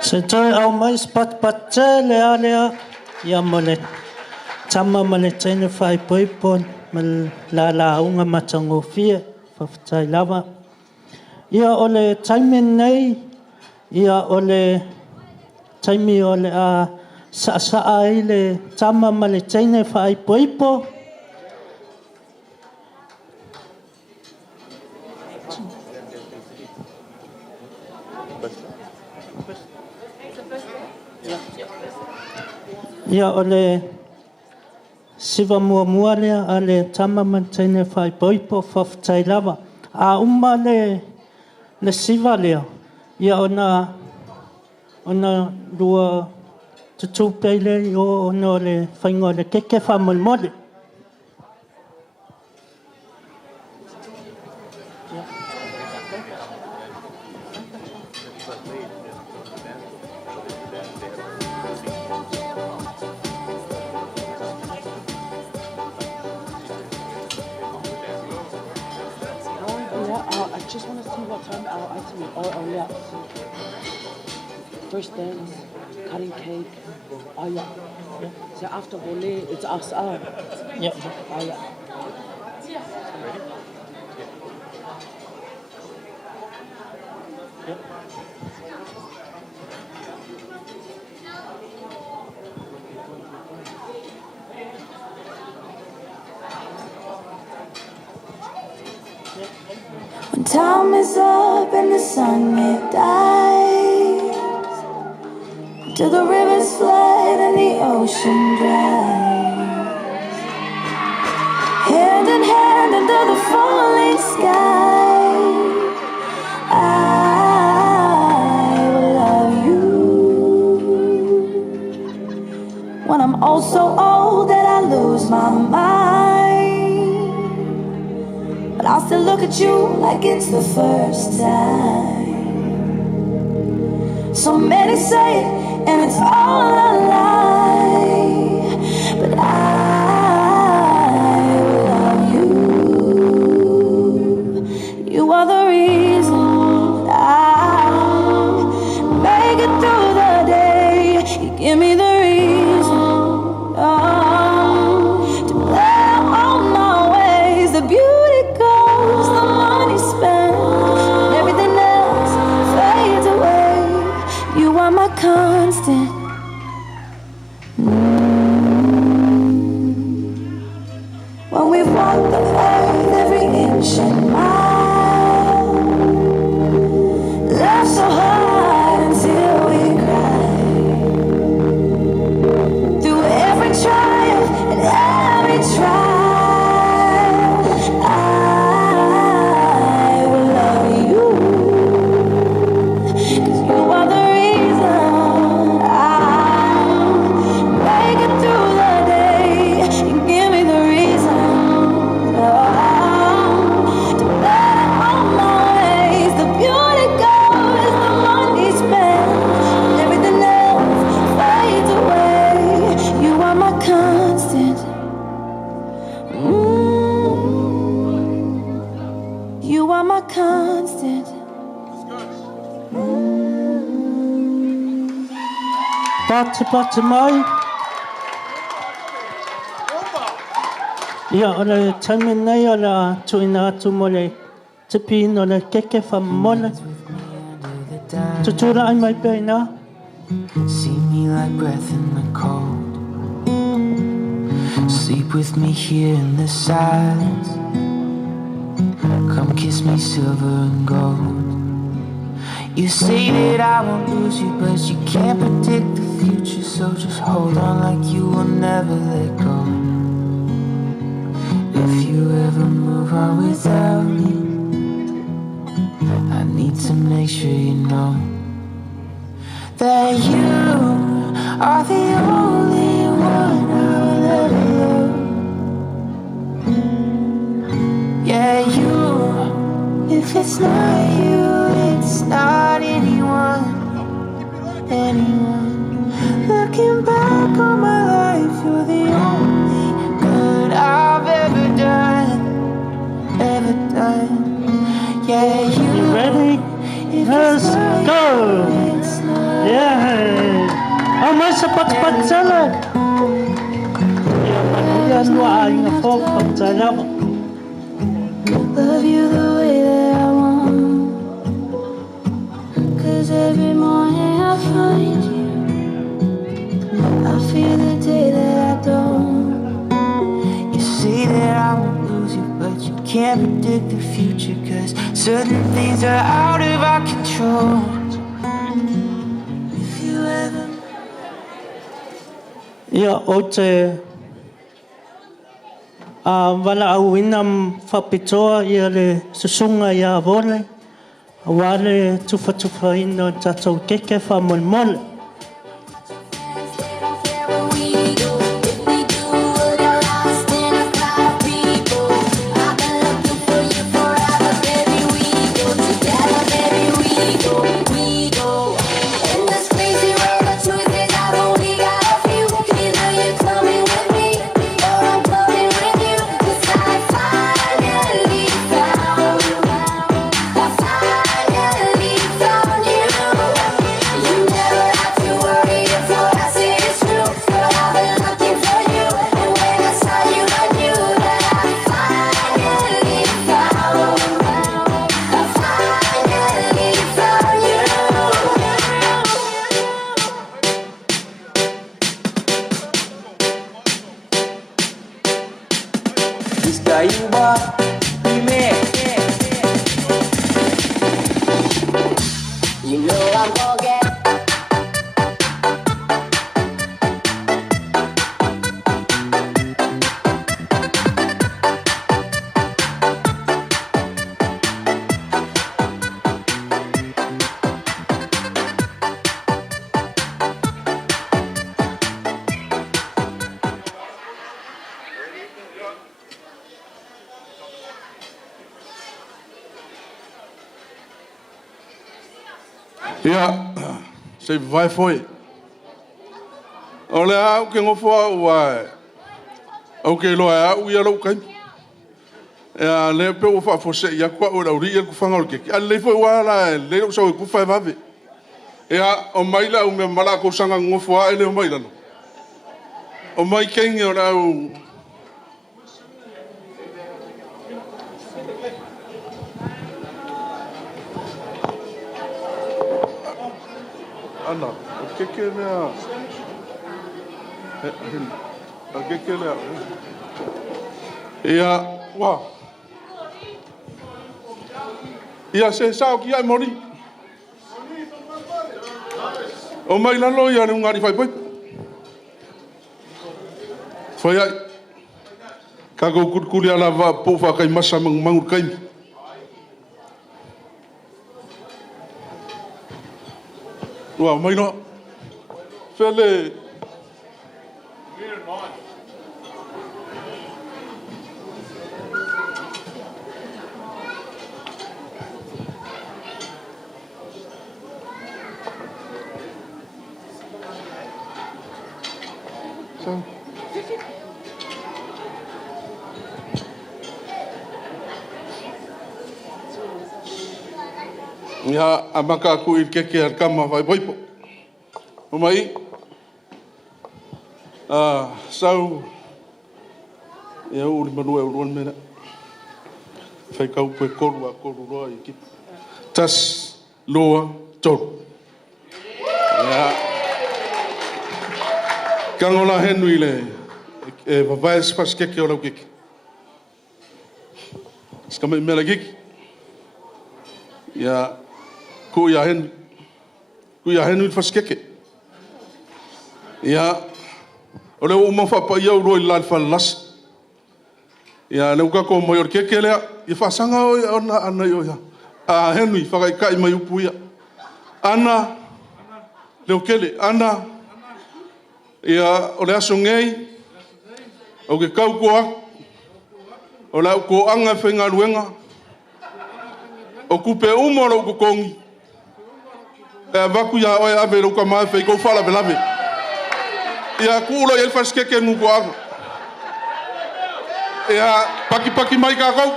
Se toi au mais pat lea ia mole tama male tene fai poipon mal la unga matango fie fafatai lava ia ole taimen nei ia ole taimi ole a sa ile tama male tene fai poipo ia ole siva mua lea ale tama mantene fai poipo fafatai lava a le siva lea ia ona lua tutupe le o ona le whaingo le keke whamolmole I just want to see what time our item is. Oh, yeah. First dance, cutting cake. Oh, yeah. So after volley, it's us. Yeah. Oh, yeah. When time is up and the sun it dies, till the rivers flood and the ocean dries, hand in hand under the falling sky, I will love you. When I'm oh so old that I lose my mind, but I'll still look at you like it's the first time. So many say it, and it's all a lie, but I will love you. You are the reason I make it through the day. You give me the reason to plan all my ways. The beauty goes, the money spent, and everything else fades away. You are my constant. When we've walked the earth every inch and mile, laughed so hard until we cried. Through every triumph and every trial, I will love you. 'Cause you are the reason I make it through the day. You give me the reason to let all my ways. The beauty goes, the money spent, and everything else fades away. You are my constant. You are my constant. Pate mai. Ia ole taimi nei ole tuina atu mole te pino le keke whamole. Tutura ai mai peina. See me like breath in the cold. Sleep with me here in the silence. Come kiss me silver and gold. You say that I won't lose you, but you can't predict the future. So just hold on like you will never let go. If you ever move on without me, I need to make sure you know that you are the only one I will ever love. Yeah, you. If it's not you, it's not anyone. Looking back on my life, you're the only good I've ever done. Yeah, you. Ready? If Let's go. Yeah. Oh, mas cepat-cepat jalan. Ya, doa ingat fokus jalan. Love you the way that I want. 'Cause every morning I find you. I feel the day that I don't. You say that I won't lose you, but you can't predict the future. 'Cause certain things are out of our control. If you ever Ya, oce. Wala awinam whapitoa ia le susunga ia vole. Wale tufa ino tatou keke whamolmole. Ia, se vai foi. Ole au ke ngofo wa. Au ke lo au ia lo kai. Ia le pe o fa fo se ia kwa o ri ia ku fanga o ke. Ale foi wa la le o so ku fa va ve. Ia o mai la o me mala ko sanga ngofo ele o mai la no. O mai kengi o la o Ana, o que lea? O que lea? Ia, wa. Ia se sao ki ai mori. O mai la lo ia ni ngari fai pai. Fai ai. Ka go kurkuri ala va po fa kai masa mangur kai. Wow, mai no. Fele. Ya, amaka aku keke ar kama vai boipo. O mai. Sau ya uri manu e uruan mena. Fai kau pe koru roa i ki. Tas loa tolu. Ya. Kangola henui le e vai spas keke o lau keke. Skama i mela keke. Ya ku ya hen faskeke ya ole o mo fa pa ya ro la falas ya le ka ko mo yor keke le ya fa sanga o ana yo ya a hen fa kai mai upu ya ana le kele ana ya ole asungei o ke kau ko o la ko anga fenga luenga o kupe umoro ko kongi e vaku ya o ave ro ka mai fe ko fala belave ya kulo el faske ke mu ko ya paki mai ka ko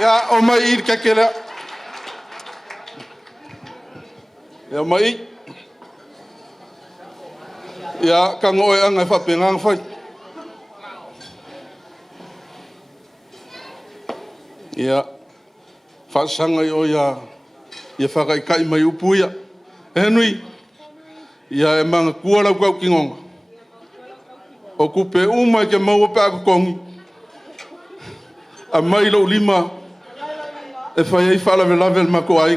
ya o mai ir ka kele Ya mai. Ya ka ngoi anga fa pengang fai. Ya fa sanga yo ya fa kai mai upu ya. Henry. Ya emang kuala kau kingong. O kupe uma ke mau pe aku kongi. A mai lo lima. E fa ia fa la level mako ai.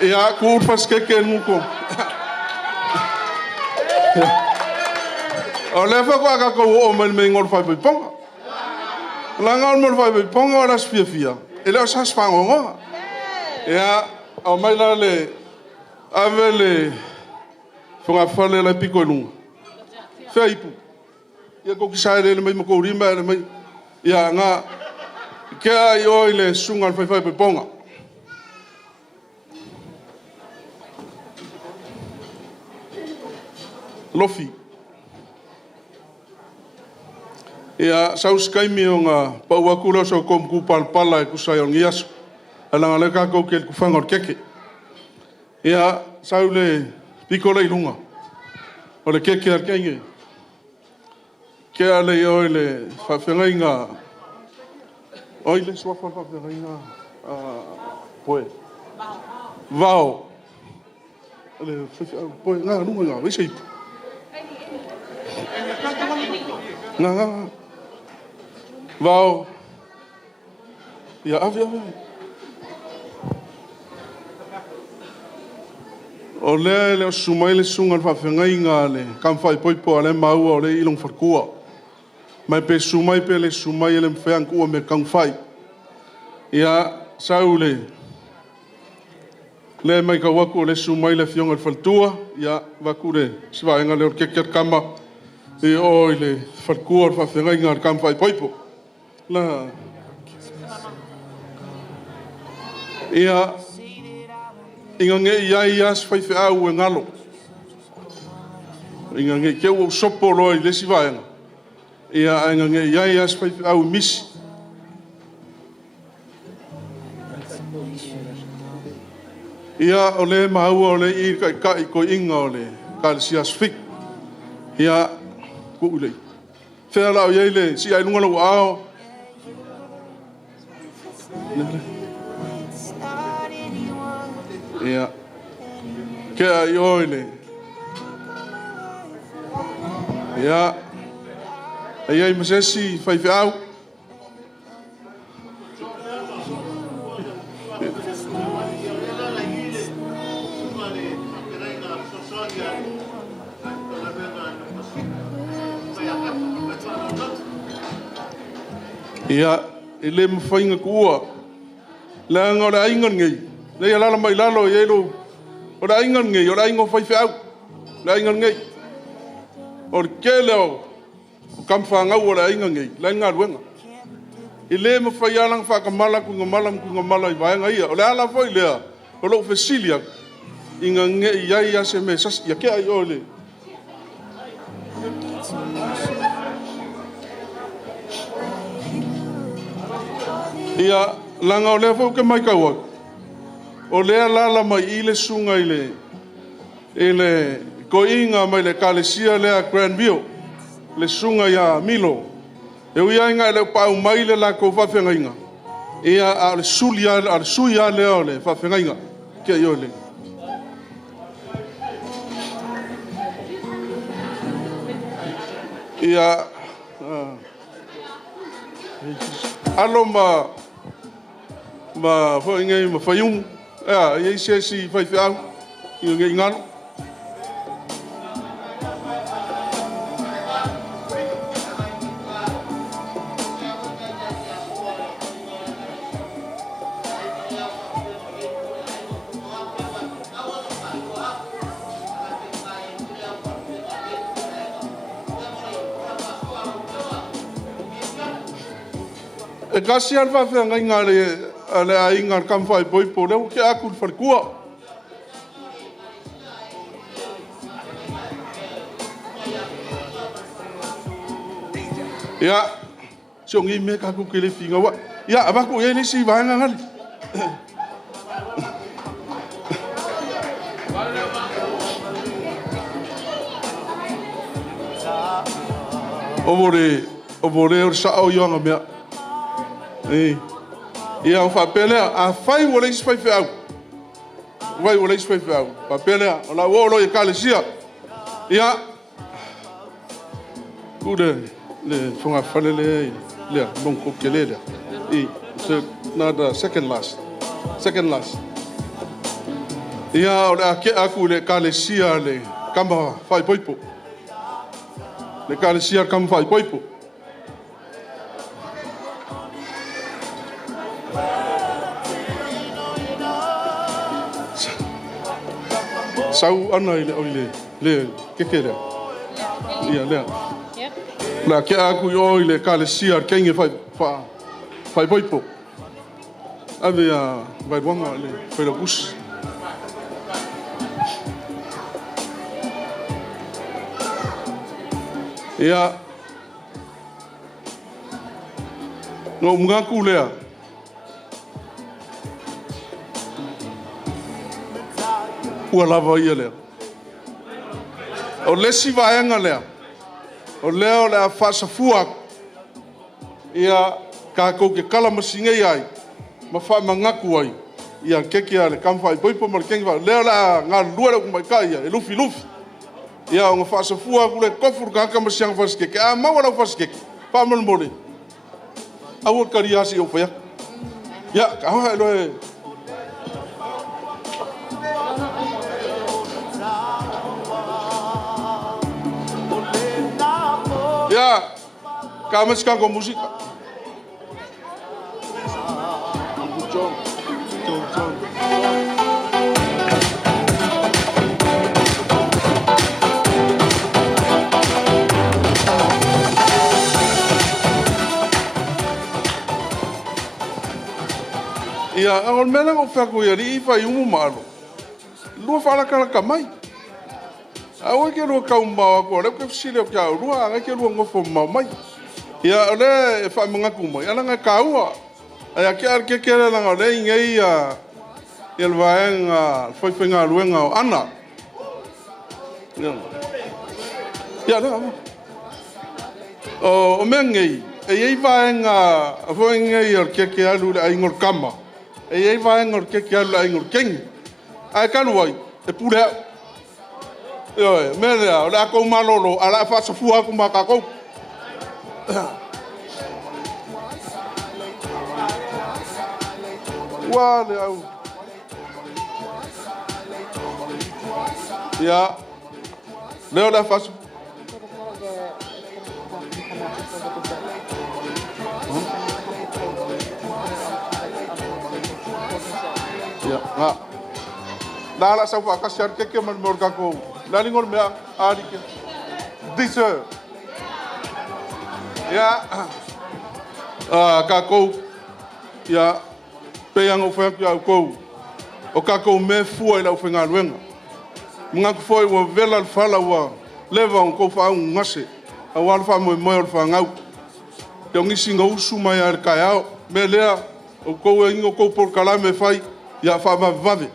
E a ku fas ke nuko. O le fa kwa ka ko o mai me ngol fa ponga. La ngol mo fa ponga la spia. E le sa fa ngo. E a o mai la le avele fonga fale la picolung. Feipu. Ia ko kisai le mai mako rimba le mai. Ia nga ke ai oi le sunga fa ponga. Lofi. Ia saus kai mi nga pa wa kula so kom ku pala ku sai on ias. Ala ngale ka ko ke ku fangor keke. Ia saule picola ilunga. Ole keke ar kenge. Ke ale oi le fa fenga oi le so fa fenga poe. Vao. Ale poe nga lunga nga we sei. Nga. Vau. Ya avia. Ole le sumaile sunga fa fengai ngale. Kam fai poipo ale mau ole ilong farkua. Mai pe sumai pe le sumai ele mfeang ku me kam fai. Ya saule. Le mai ka waku le sumai le fionga faltua ya wakure. Siva ngale or keker kama. E oile farkua fa fengai ngar kam fai poipo. La ia inga nge ia ias fai fe au e ngalo inga nge ke o sopo roi le si vaenga ia inga nge ia ias fai fe au misi ia ole mau ole I kai ko inga ole ka si as fik ia ku ule fe ala o ile si ai lunga lo ao Ja. Ke ai oile. Ja. Ai masesi fai au. Ja, ele me fainga kua. La ngora ingon ngai. Nei ala mai lalo yelo. Ora ingon ngai, ora ingo fai au. La ingon ngai. Or kelo. Kam fa nga ora ingon ngai. La nga ruenga. Ile me fai alang fa kamala ku ngomala vai ngai. Ora ala foi le. Olo fesilia. Inga ngai ya se me sas ya ke ai ole. Ia langa ole fo ke mai kawa. O lea lala mai ile sunga ile ko inga mai le kalesia lea Grandview le sunga ya Milo e uia inga le pau mai le la ko fafenga inga ia al suya le ole fafenga inga ke yo le ia alo ma fo inga ma fayung ia se fai au inga ingalo e kasi alfa fe ngai ngale ale ai ngar kam fai poi po le ke akul farkua ya songi me ka ku kele finga wa ya abaku ye ni si va ngal O vore sa o yonga mea. Ia o whapelea, a whai o leisi whai whiau. Whai o leisi whai whiau. Whapelea, o la uolo i kalesia. Ia, kude, le whunga whalele, lea, longko ke lea. So, nada, second last. Ia, o le ake aku le kalesia le kama whai poipo. Le kalesia kama whai poipo. Sau ana le keke lea. Ia lea. La ke aku i le kalesia kenge whai poipo. Ave a vai wanga le whaira bus. Ia no mungaku lea. Ua lava ia lea. O lesi vaenga lea. O lea o lea whasafua. Ia kākou ke kalamasingai ai. Ma wha mangaku ai. Ia keke ale kamwhai poipo ma le kengi wha. Lea lea ngā lua rau kumaikai ia. E lufi. Ia o ngā whasafua kule kofuru kāka masianga whaskeke. A maua rau whaskeke. Whaamana mole. Aua kariasi o whea. Ia ka hoa eloe. Ya, kami sekarang musik. Ya, awal mana kau faku ya di ifa yumu malu. Lu fala kala kamai. Awe ke lu kau mau aku, le ke sile ke au, lu anga ke lu ngofo mau mai. Ya le fa mangaku mai, ala nga kau. Aya ke la nga le ngai ya. El vaenga, foi fenga luenga ana. Ya no. O mengai, e vaenga, foi ngai ke alu ai ngor kama. E vaenga ke alu ai ngor king. Ai kanuai, e pura. Yo, mera, ora ko malolo, ala fa safua ko makako. Wale au. Ya. Leo da faço. Ya, nga. Dala sa fa kasar ke man morga ko. Lalingor mea arike. Dise. Ya. Kako. Ya. Peyang o fa ya ko. O kako me fu ila o fenga luenga. Mga ko foi o vela fala wa leva un ko fa un ngase. A wal fa mo fa ngau. Te ngi singa usu mai ar kaya me lea o ko e ngo ko por kala me fai ya fa vave.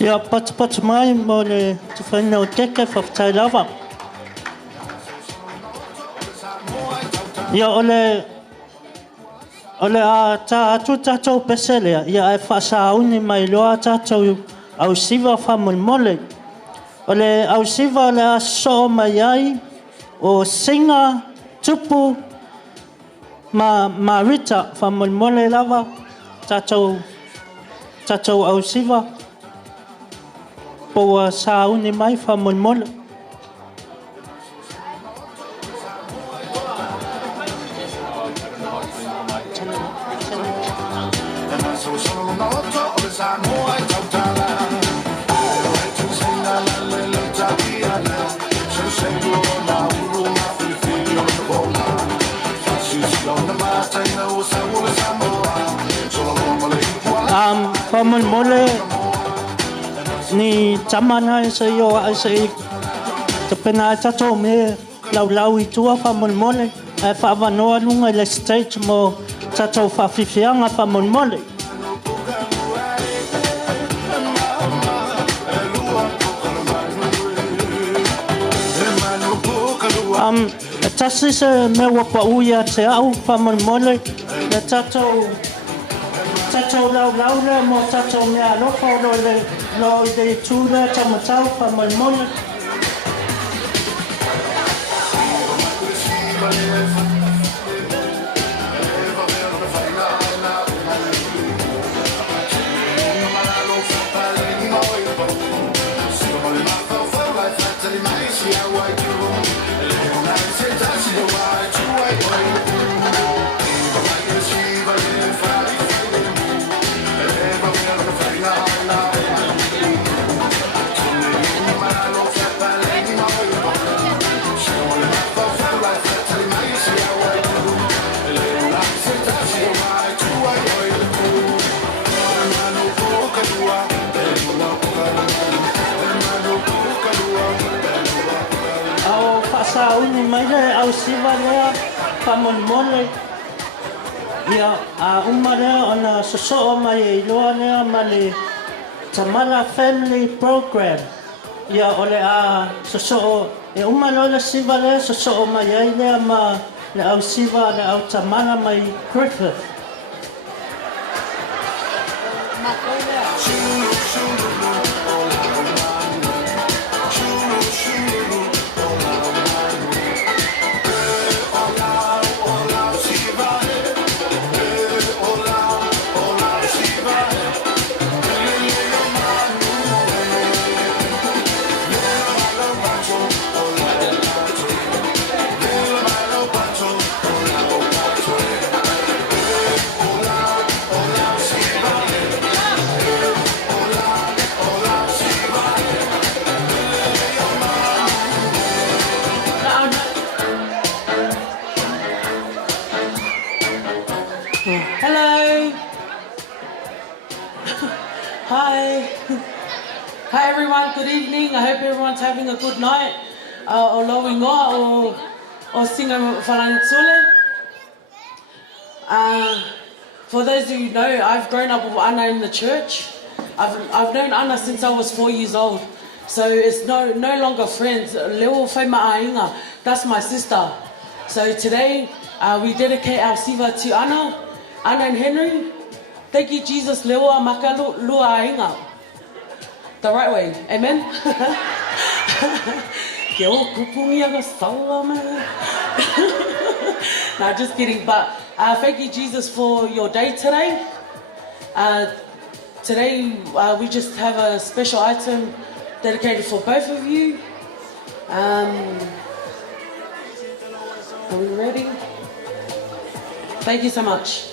Ia patu mai mo le te whainau teke whaftai lava. Ia ole a ta atu tātou peselea. Ia e whaasauni mai loa tātou au siva whamulmole. Ole au siva le a so mai ai o singa tupu ma rita whamulmole lava tātou au siva. Poa sauni mai whamulmole. Whamulmole ni tamana sa yo sa te pena tato me lau I tua whamulmole e whaavanoa lunga le stage mo tato whawhiwhianga whamulmole E tasi se me wapa uia te au whamonimole, le tatou lau le mo tatou mea alofa o lo i le tūre tamatau whamonimole. Sa uni mai le au siva lea whamonimole. Ia a umarea ona soso'o mai e iloa lea ma le Tamala Family Program. Ia ole a soso'o e umalo le siva lea soso'o mai ai lea ma le au siva le au Tamala mai Griffith. Hello. Hi. Hi everyone, good evening. I hope everyone's having a good night. O lo ingoa o singa wharanitsule. For those of you who know, I've grown up with Anna in the church. I've known Anna since I was 4 years old. So it's no longer friends. Leo Whaimaainga, that's my sister. So today we dedicate our siva to Anna and Henry. Thank you, Jesus. Lewa maka lua ainga. The right way. Amen. No, just kidding. But thank you, Jesus, for your day today. Today we just have a special item dedicated for both of you. Are we ready? Thank you so much.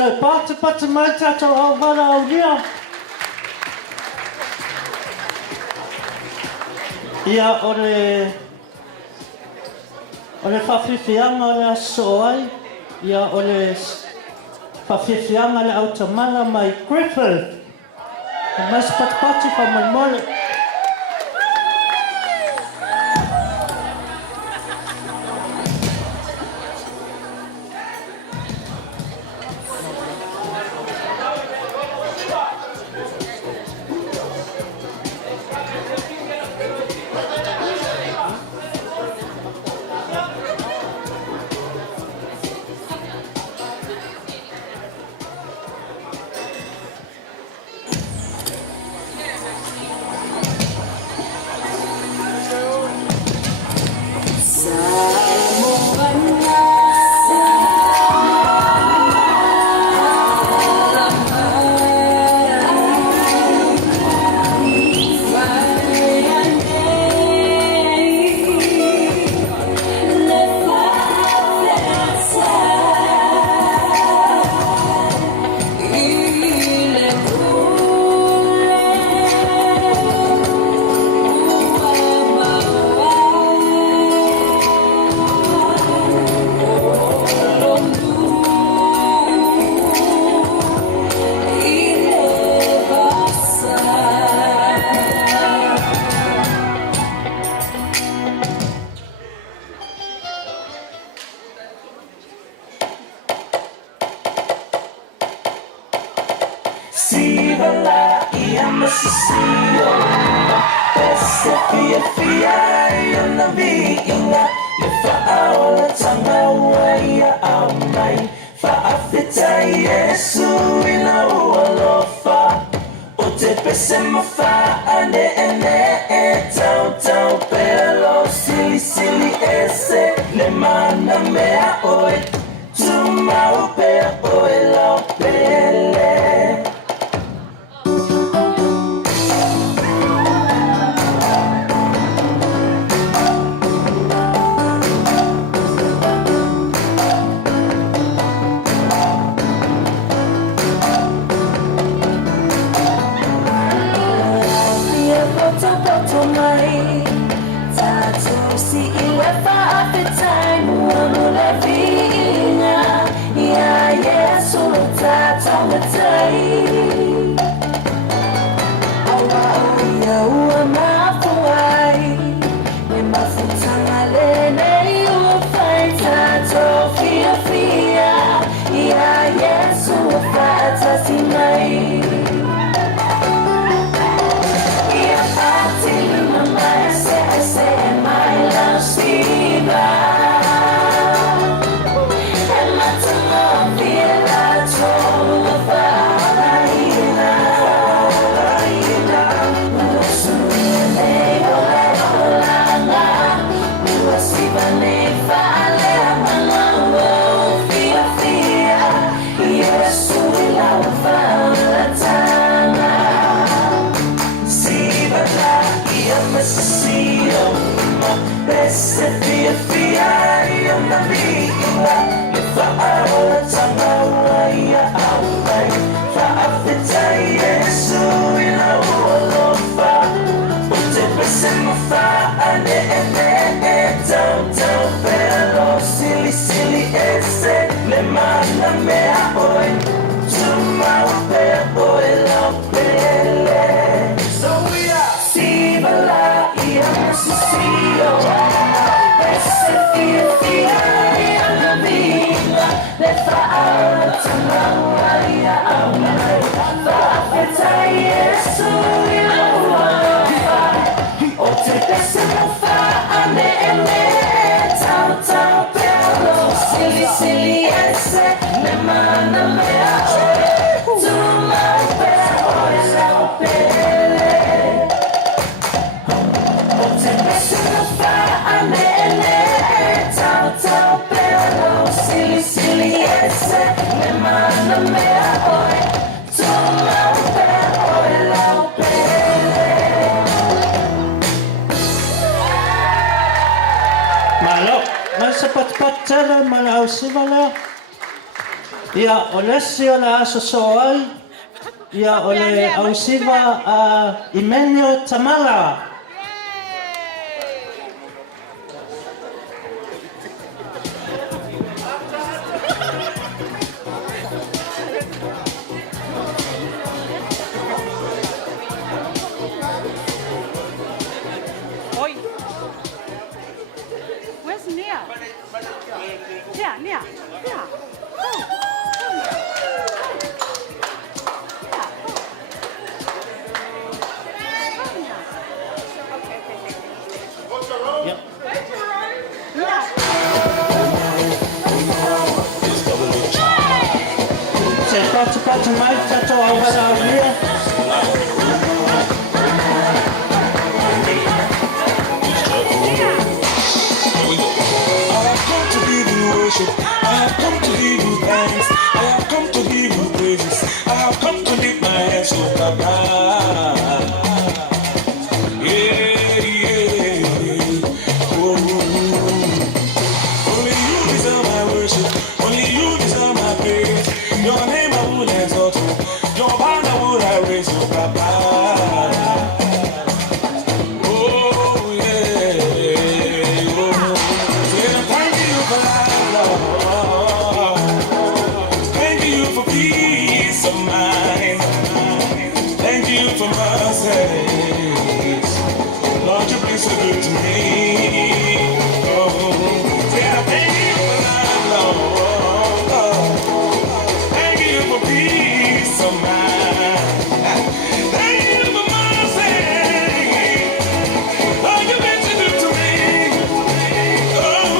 So pata mai tātou au wara au ria. Ia ore whawhiwhianga o le aso ai. Ia ore whawhiwhianga le au tamala mai Griffith. Mas patapati whamalmole. Yes, we love siliense, me manda mea oe, tuma upea oe lau pele. O te pese na wha ane ene, tau tau pea lau siliense, me manda mea oe, tuma upea oe lau pele. Malo, masa pat-patala, malaw sivala. Ia o lesi o la aso soai. Ia o le au siva a Imenio Tamala. Oi. Where's Nia? Nia. Se patu mai tato au hara au lia. I have come to give you thanks. I have come to give you praises. I have come to lift my hands to Papa. Yeah. Oh. Only you deserve my worship. Only you deserve my praise. Your name I will exalt you. Your banner will I raise you, Papa. Oh yeah. Oh. Say thank you for life, Lord. Thank you for peace of mind. Thank you for mercy. Lord, you've been so good to me. Oh, say thank you for life, Lord. Thank you for peace of mind. Thank you for mercy. Lord, you've been so good to me. Oh.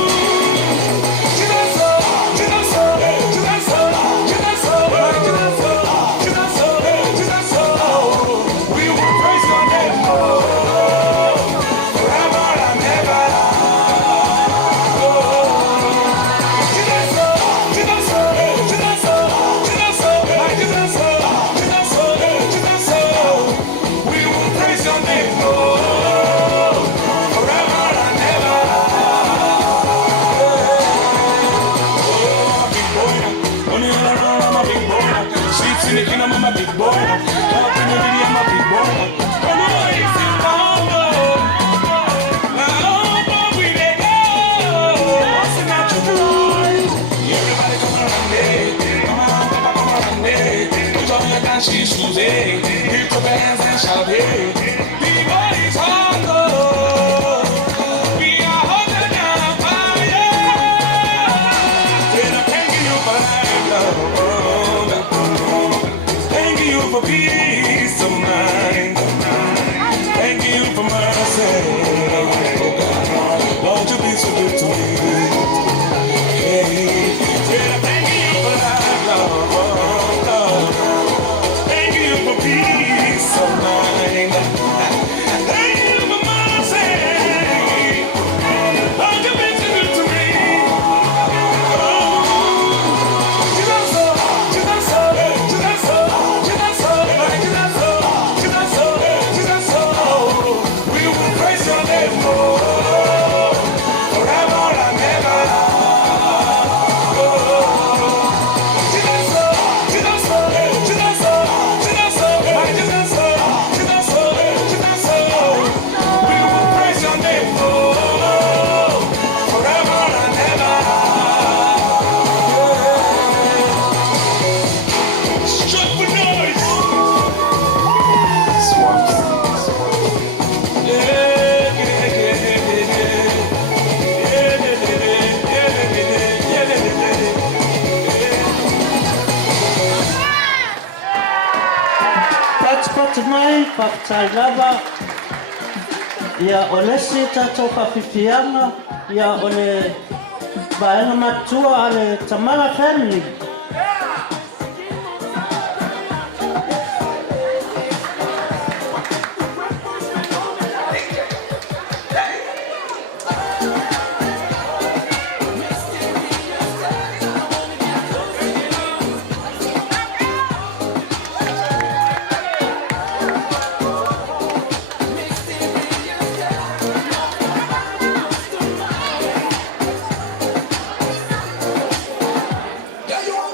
She's Susie, lift up hands and shout, hey, people is hunger. We are holding on fire. Then I thank you for life, thank you for peace of mind. Thank you for mercy. Lord, you've been so good to me. Hey, then I thank you for life, Lord. Peace of mind. Thank you for mercy. Lord, you've been so good to me. We will praise your name, Lord, forever and ever. Mai whakatai lava ia o lesi tatou whawhiwhianga ia o le Vaenga matua ale Tamara family. Yeah, you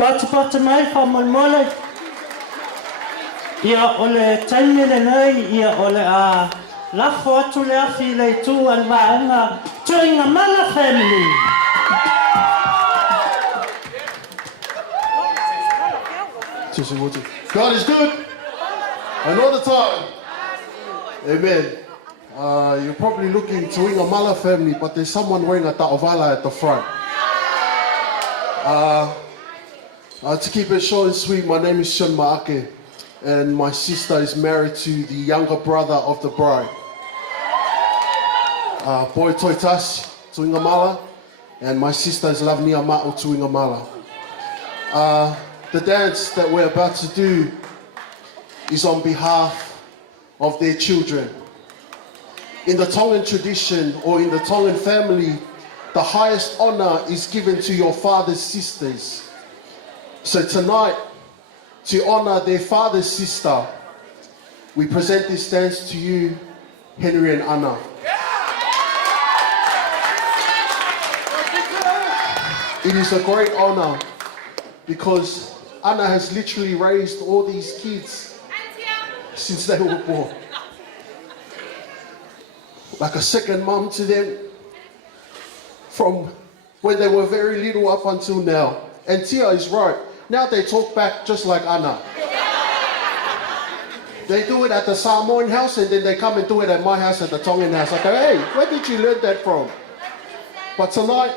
pata mai whamolmole. Ia ole taimele nei, ia ole a lafo atu le afi le tu al vaenga Tuinga Mala family. God is good. And all the time. Amen. You're probably looking to Tuinga Mala family, but there's someone wearing a ta'ovala at the front. To keep it short and sweet, my name is Sean Maake, and my sister is married to the younger brother of the bride. Boy Toitas, Tuinga Mala, and my sister is Lavnia Ma'o Tuinga Mala. The dance that we're about to do is on behalf of their children. In the Tongan tradition, or in the Tongan family, the highest honor is given to your father's sisters. So tonight, to honor their father's sister, we present this dance to you, Henry and Anna. It is a great honor because Anna has literally raised all these kids since they were born. Like a second mom to them from when they were very little up until now. And Tia is right. Now they talk back just like Anna. They do it at the Samoan house and then they come and do it at my house at the Tongan house. I go, hey, where did you learn that from? But tonight,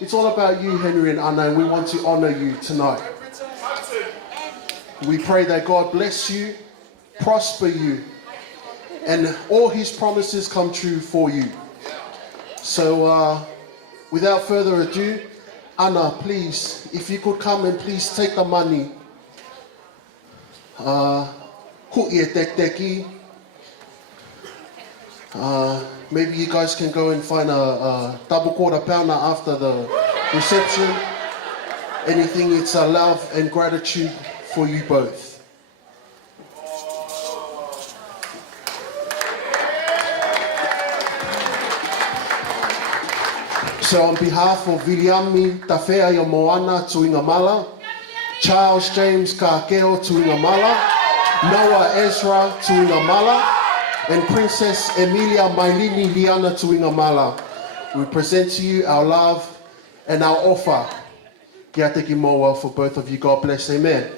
it's all about you, Henry and Anna, and we want to honor you tonight. We pray that God bless you, prosper you, and all his promises come true for you. So without further ado, Anna, please, if you could come and please take the money. Maybe you guys can go and find a double quarter pounder after the reception. Anything, it's a love and gratitude for you both. So on behalf of Viliami Tafea Moana Tuinga Mala, Charles James Kakeo Tuinga Mala, Noah Ezra Tuinga Mala, and Princess Emilia Mailini Liana Tuinga Mala, we present to you our love and our offer. Kia te ki moa for both of you. God bless. Amen.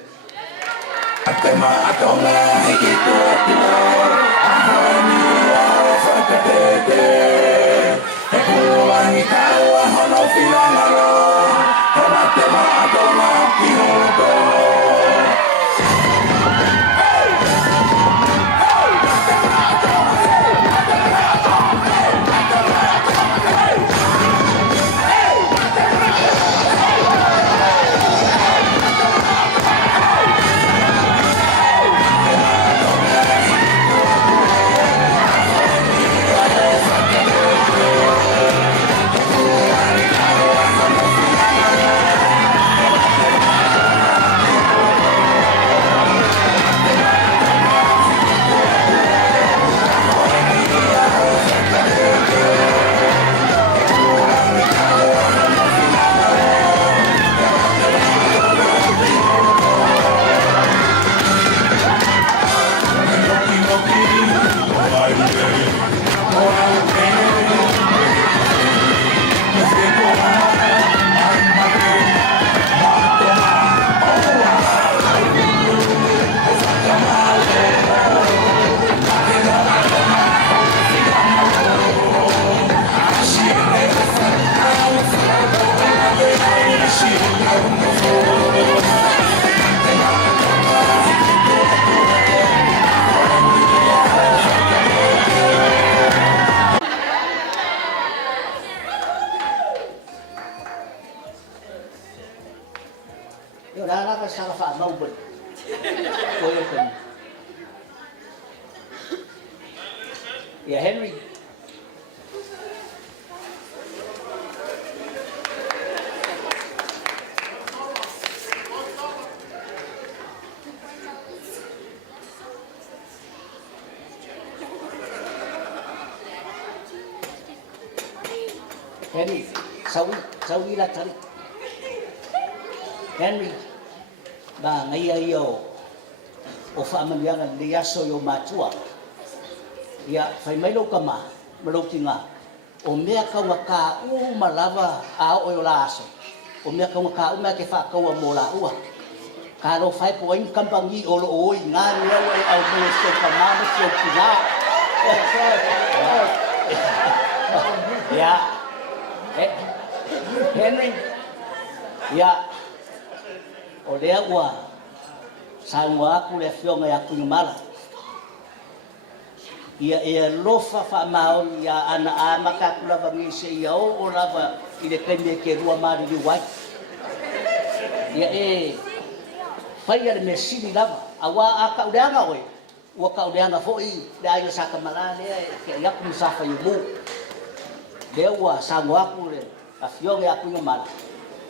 Yeah, Henry. Henry, sawi la tali. Henry. ba ngai ai o whaamanianga le aso i o mātua. Ia whai mai lau kama, malau tinga. O mea kaunga ka u malawa a o o la aso. O mea kaunga ka u mea ke whakaua mō la ua. Ka ro whai po ain kampangi o lo oi ngā niau e au mō sio ka māma sio ki ngā. Ia, Henry, ia, o lea ua, saunga aku le whionga i aku mala. Ia e lofa wha mao ia ana a makaku lava ngise ia o lava i le kaime ke rua mari li wai. Ia e whai ale me sini lava, a wā a kaureanga oe, ua kaureanga fo'i le aina saka mala lea ke iaku misafa i mu. Lea ua saunga aku le a whionga i aku mala.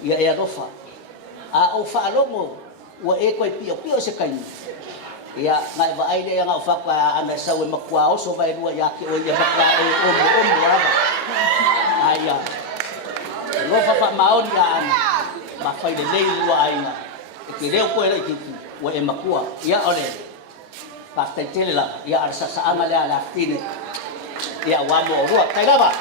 Ia e lofa. A o whaalongo ua e koe pio pio se kaime. Ia ngai wa aile nga ufaka ana sawe makua oso vai rua ya ke o ia makua e omo ava. Aia. Lo fa fa maoni ya ana. Ma fai le nei rua aina. E ke leo koe lai kiki wa e makua. Ia ole. Pa tai tele la ia arsa sa ama le ala fine. Ia wa mo rua kai lava.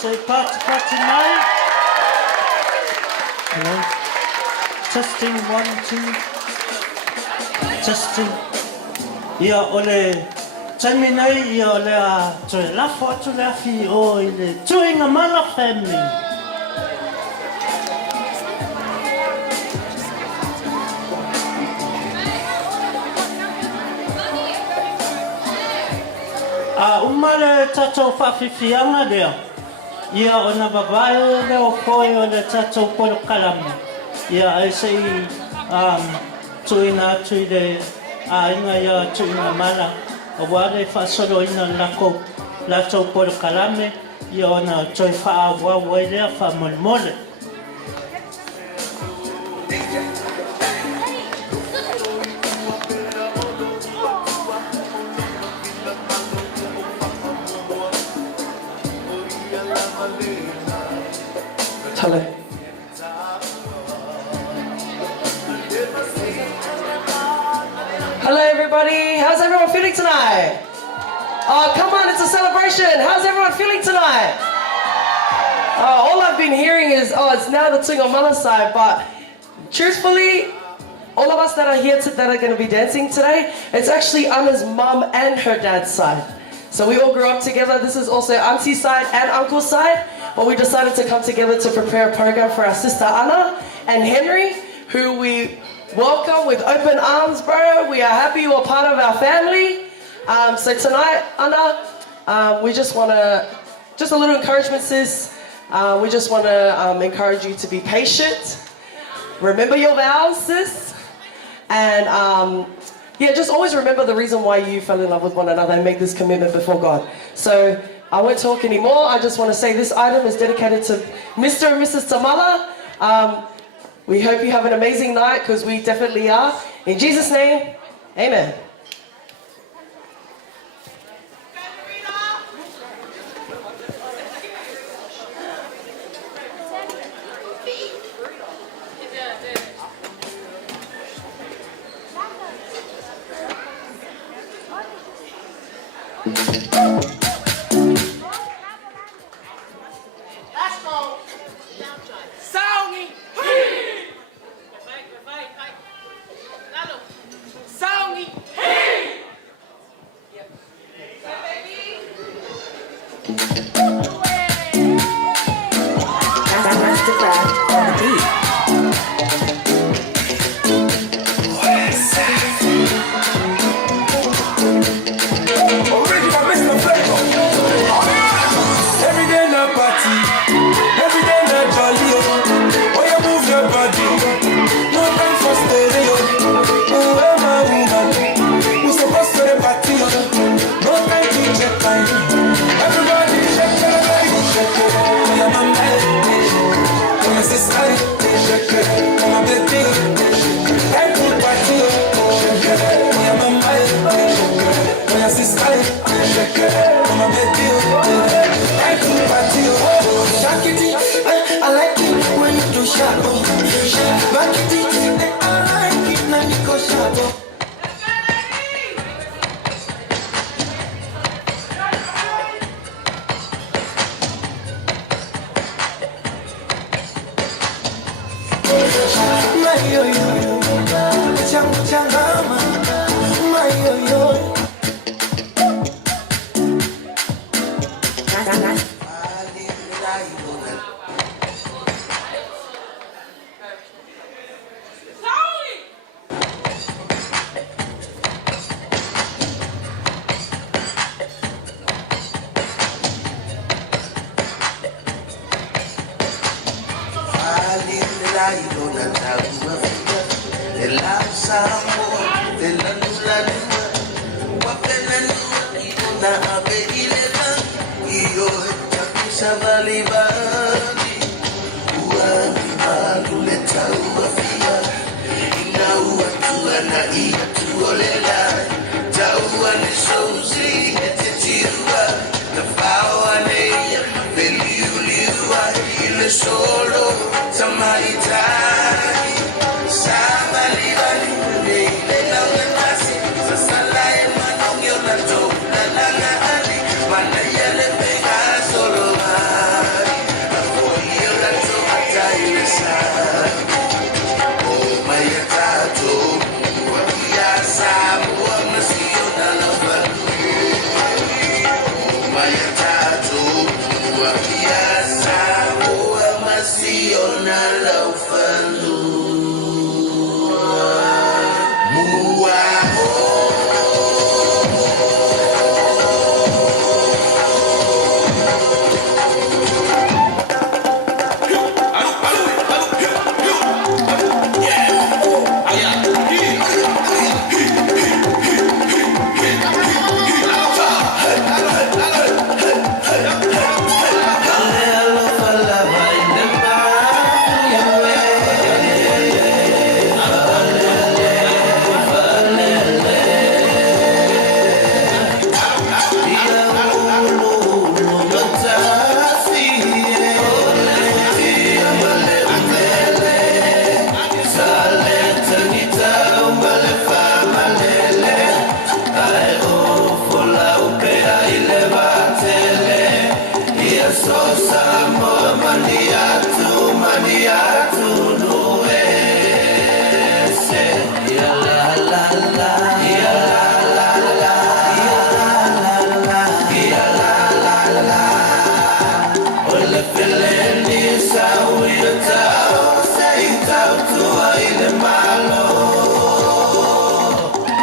say party night. Hello. Testing 1, 2. Testing. Ia ole taimi nei ia ole a toe lafo atu le afi o i le Tuinga Mala family. Umale tatou whawhiwhianga lea. Ia ona babae leo koe o le tatou polo kalama. Ia ai sei tuina atu i le ainga ia Tuinga Mala. A wale whasolo ina lako latou polo kalame. Ia ona toi wha wawa i lea wha mole. Hello. Hello everybody, how's everyone feeling tonight? Oh come on, it's a celebration. How's everyone feeling tonight? All I've been hearing is, it's now the Tuinga Mala side, but truthfully, all of us that are here that are going to be dancing today, it's actually Anna's mum and her dad's side. So we all grew up together. This is also Auntie's side and Uncle's side. But we decided to come together to prepare a program for our sister Anna and Henry, who we welcome with open arms, bro. We are happy you are part of our family. So tonight, Anna, we just want to, just a little encouragement, sis. We just want to encourage you to be patient. Remember your vows, sis. And yeah, just always remember the reason why you fell in love with one another and make this commitment before God. So I won't talk anymore. I just want to say this item is dedicated to Mr. and Mrs. Tamala. We hope you have an amazing night, because we definitely are. In Jesus' name, amen. Solo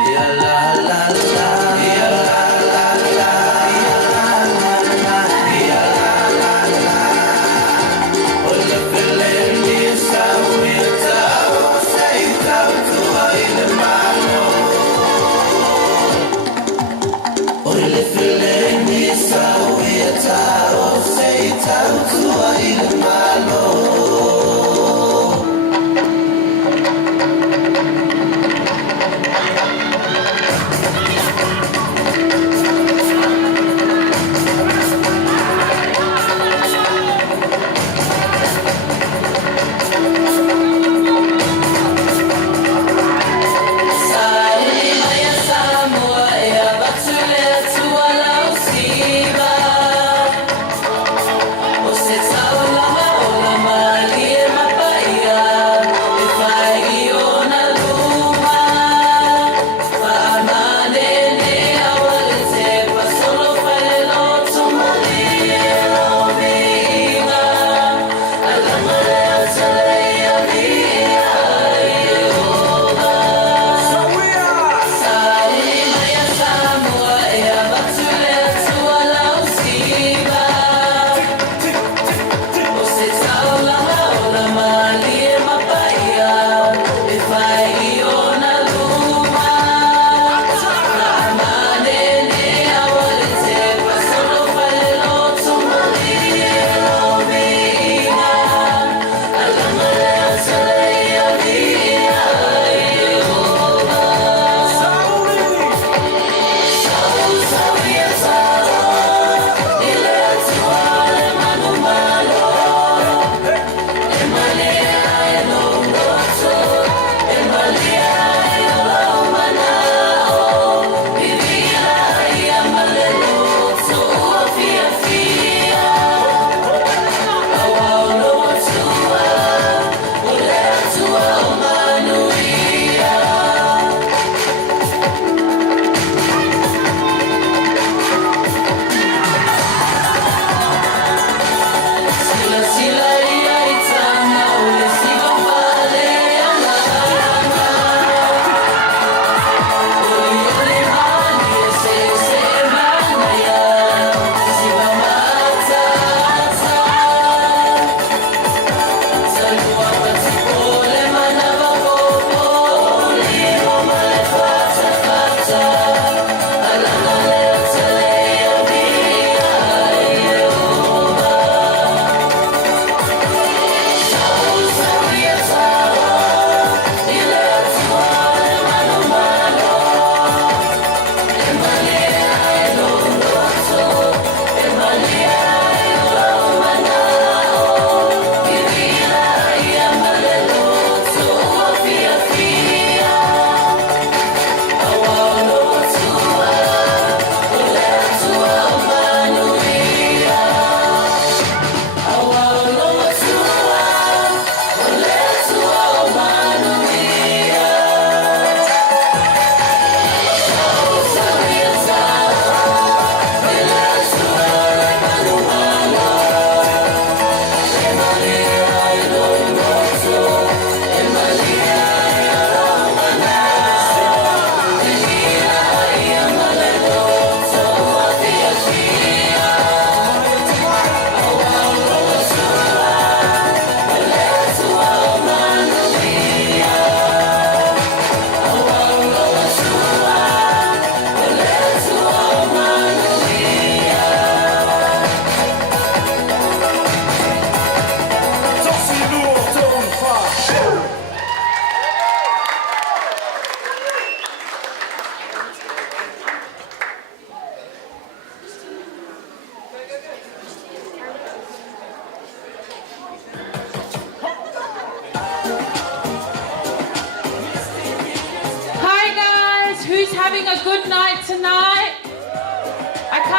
Yeah, la la la.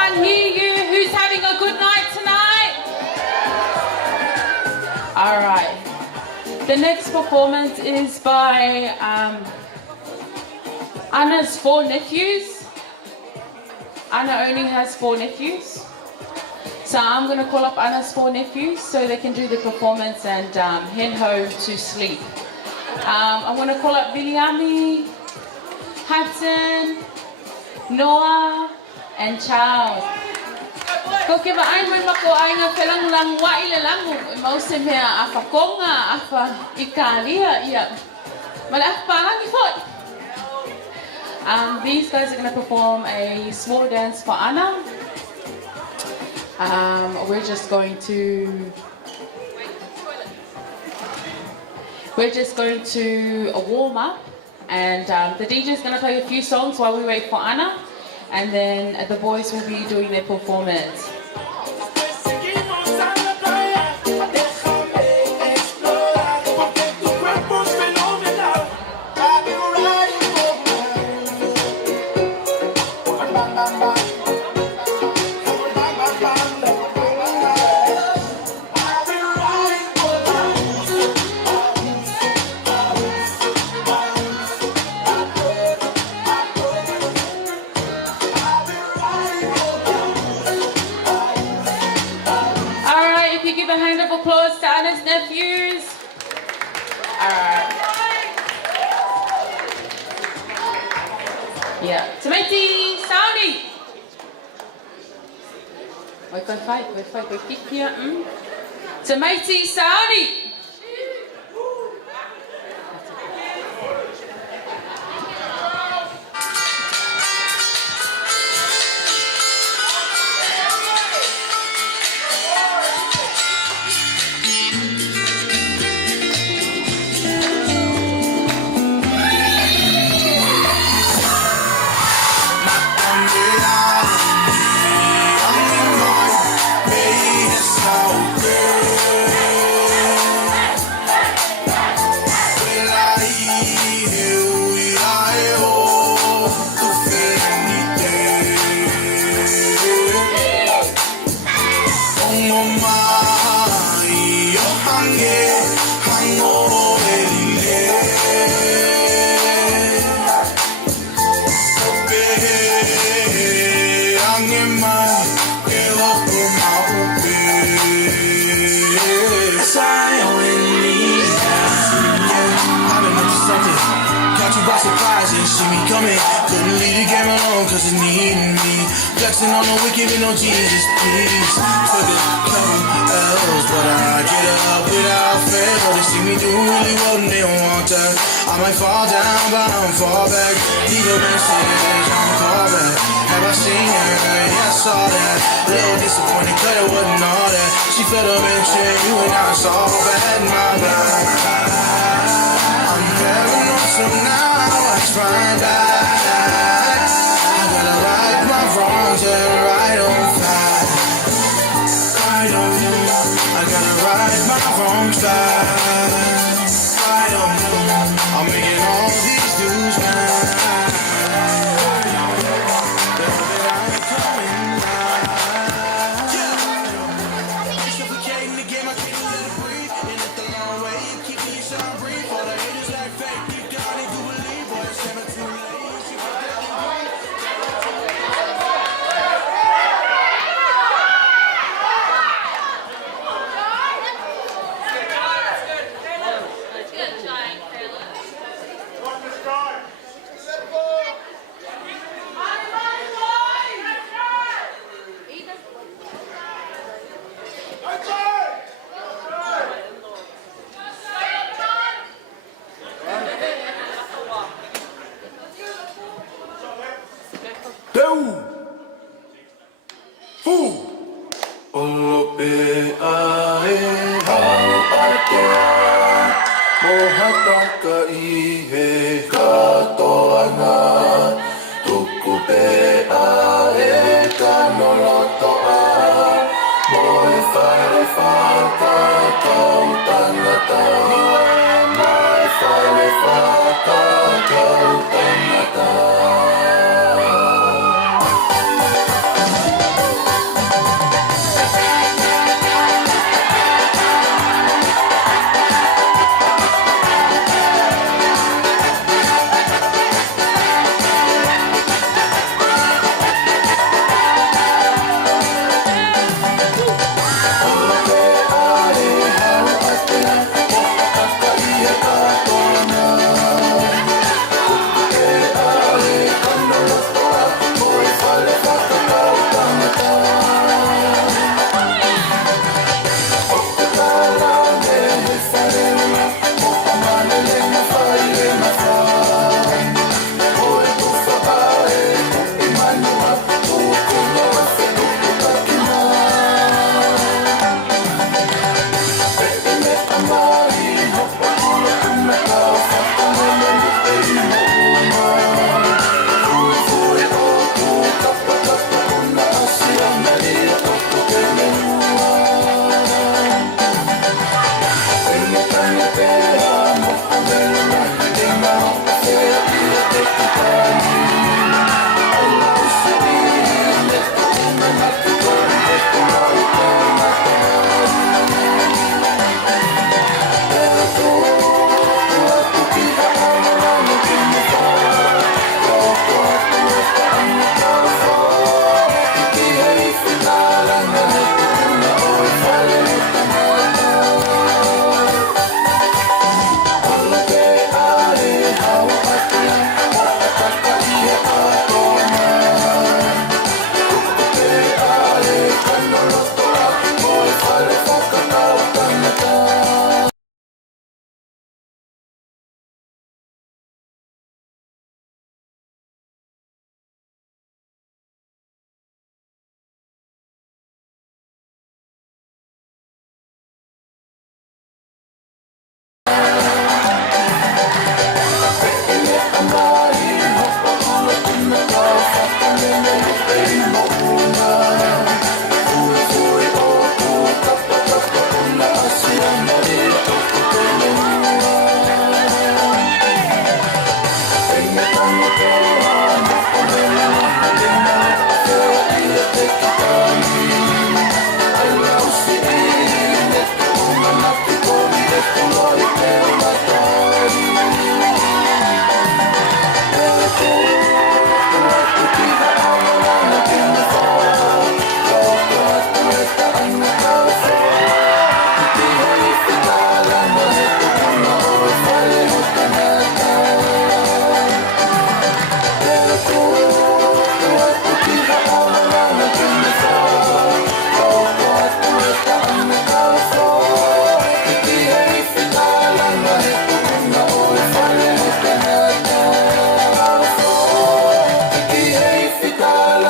can't hear you. Who's having a good night tonight? All right. The next performance is by Anna's 4 nephews. Anna only has 4 nephews. So I'm going to call up Anna's 4 nephews so they can do the performance and head home to sleep. I'm going to call up Biliami, Hudson, Noah, and Charles. Ko ke ba ai mai mako ai nga felang lang wa ile lang mau se mea afa konga afa ikalia ia. Malak parang ifot. These guys are going to perform a small dance for Anna. We're just going to warm up, and the DJ is going to play a few songs while we wait for Anna, and then the boys will be doing their performance. Give a hand of applause to Anna's nephews. All right. Yeah. Tamati, Saudi. Wait, go keep here. Tamati, Saudi. Cause it's needing me. Flexing on the wicked with no Jesus, please. Took a couple L's, but I get up without fail. They see me doing really well and they don't want that. I might fall down, but I don't fall back. Leave a message, I'm call back. Have I seen her? Yeah, I saw that. A little disappointed, cause it wasn't all that. She felt a mention, you and I saw bad, my bad. I'm having awesome now, I try back. Wrongs and right on fast. Right on, I gotta right my wrongs fast. Right on, I'm making all these dudes mad. I'm coming live. It's suffocating the game, I can't let it breathe. And it's the long way, you keep me yourself breathe. For the haters like fake, deep down they do believe. Boy, it's never too late.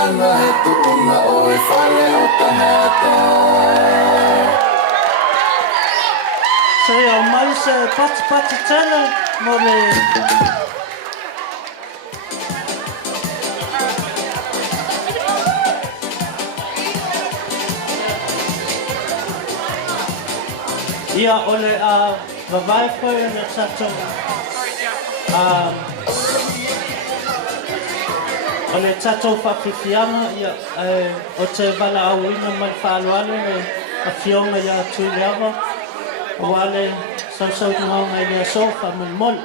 ana he tuuna o e whale o tangata. Sei au mai se pati tele mo le ia ole a vavai koe le tatou o le tatou whawhiwhianga ia o te wala auina mai whaaloale le a whionga ia tui leawa o wale sau ngāunga ia sofa mai mol.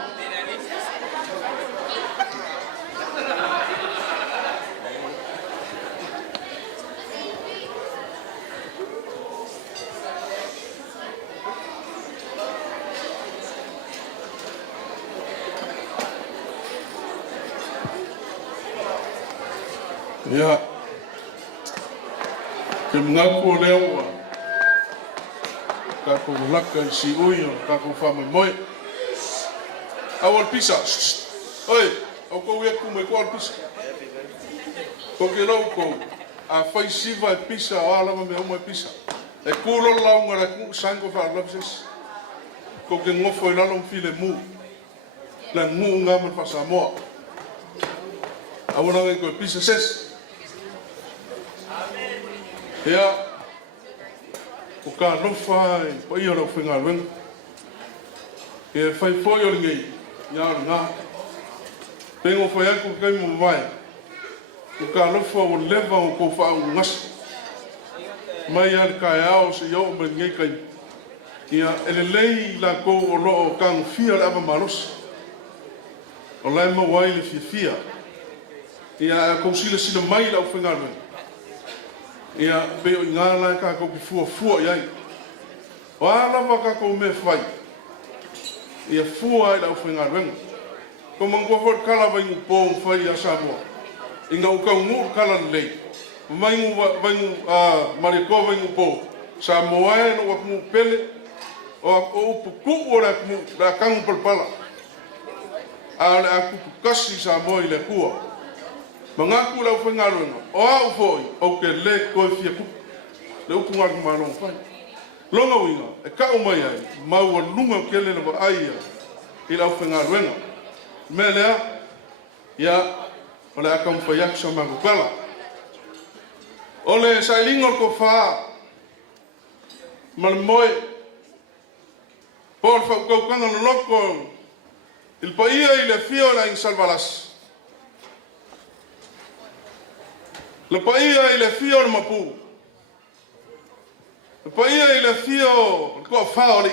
Ia, ke mga ko leo ka ko laka si uyo, ka ko whamai moe. Awal pisa, oi, au ko ia kume ko al pisa. Ko ke lau ko, a whai siva e pisa, o alama me omai pisa. E kūro lau ngara ku sango wha lapses. Ko ke ngofo i lalong file mu, la ngu ngaman wha Samoa. Awana ngai ko e pisa ses. Ia, o ka nofai, pa ia rau whenga ruenga. E whai poi o ngei, ia ngā. Pengo whai aku kai mo vai. O ka nofa o lewa o ko wha o ngasi. Mai ar kai ao se iau me ngei kai. Ia, ele lei la ko o loo kang fia le ava malos. O lai ma wai le fia. Ia, ko sila sila mai la o whenga ruenga. Ia be o ngala ka ko ki fua iai. O ala waka ko me whai. Ia fua i lau whenga renga. Ko mangua fwot kala vaingu pōng whai a Samoa. Inga uka ungu kala lei. Maingu mariko vaingu pō. Samoa e no wakmu pele. O upu ku ora akmu la kangu palpala. Ale aku kasi Samoa i le kua. Mangaku lau whenga renga. O au foi, o ke le koe fia kupu. Le upu ngāku mālong whai. Longa winga, e kao mai ai, maua lunga ke le nawa aia i lau whenga renga. Me lea, ia, o le akam whaiaku sa mangu kala. O le sailingo ko whaa, mal moe, por whaukaukanga no loko, il paia i le fio la in salvalas. Le paia i le fio le mapu. Le paia i le fio le kua whaori.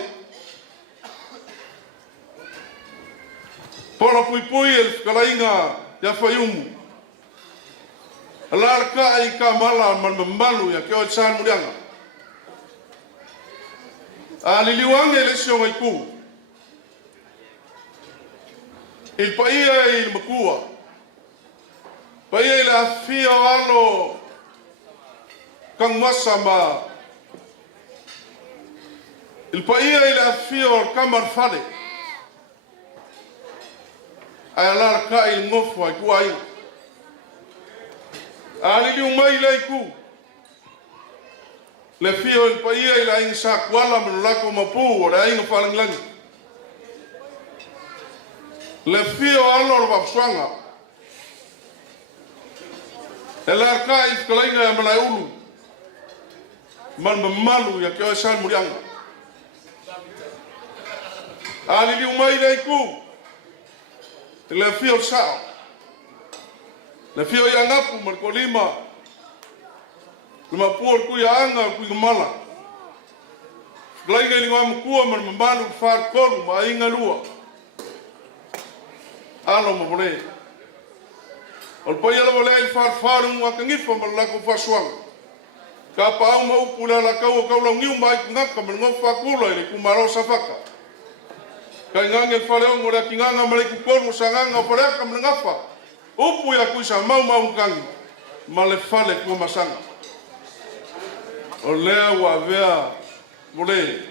Pora pui pui e le whakalainga ia whaiumu. A larka i ka mala manmamalu ia keo e tsan murianga. A liliwange le sio ngai ku. Il paia i le makua. Paia i le fio alo kang masama. Il paia i le fio kamar fale. Ai alar ka il ngofo ai kuai. Ali li umai le ku. Le fio il paia i la insa kuala mlako mapu o le ainga falanglangi. Le fio alo wa swanga. Elar ka il kalainga ya malai ulu. Man mamalu ya kio san murianga. Ali li umai le ku. Le fio sao. Le fio ya ngapu markolima. Lima puor ku ya anga ku mala. Glaiga ni ngam ku man mambanu far koru ma inga lua. Alo mo bole. Ol poia lo bole far far un wa kangifa mal ko faswang. Ka pa au ma upula la kau la ngiu mai ngaka mal ngofa kulo ile ku maro safaka. Kai ngange fale o ngora kinganga male ku koru sanganga pare ka mlengafa. Upu ya kuisa mau ngangi. Male fale ku masanga. O lea wa vea mole.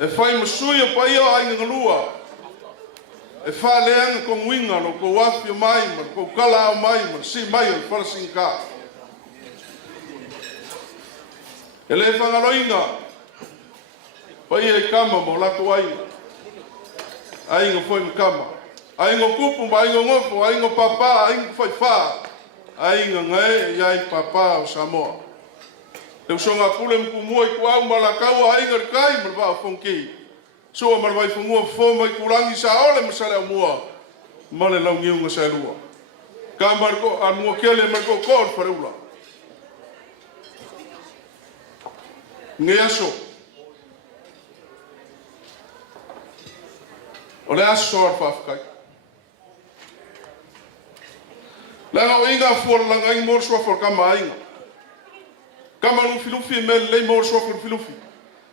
E fai masui o paia ai ngalua. e whaleanga ko winga no ko wafi mai ma ko kala mai ma si mai o whalasinga. E le whangaloinga, pai e kama mo lako ainga. Ainga foi kama. Ainga kupu ma ainga ngofo, ainga papa, ainga foi wha. Ainga ngai iai papa o Samoa. Te usonga pule mkumua i kuau malakau ainga rikai malwa o fonki. Sua malwa i fungua foma i kurangi sa ole masale o mua. Male lau ngiunga sa lua. Ka marko anua kele marko kor pareula. Nge aso. O le aso ar whafkai. Langa o inga fuor langa inga mor suafor kama inga. Kama lufi lufi me lei mor suafor filufi.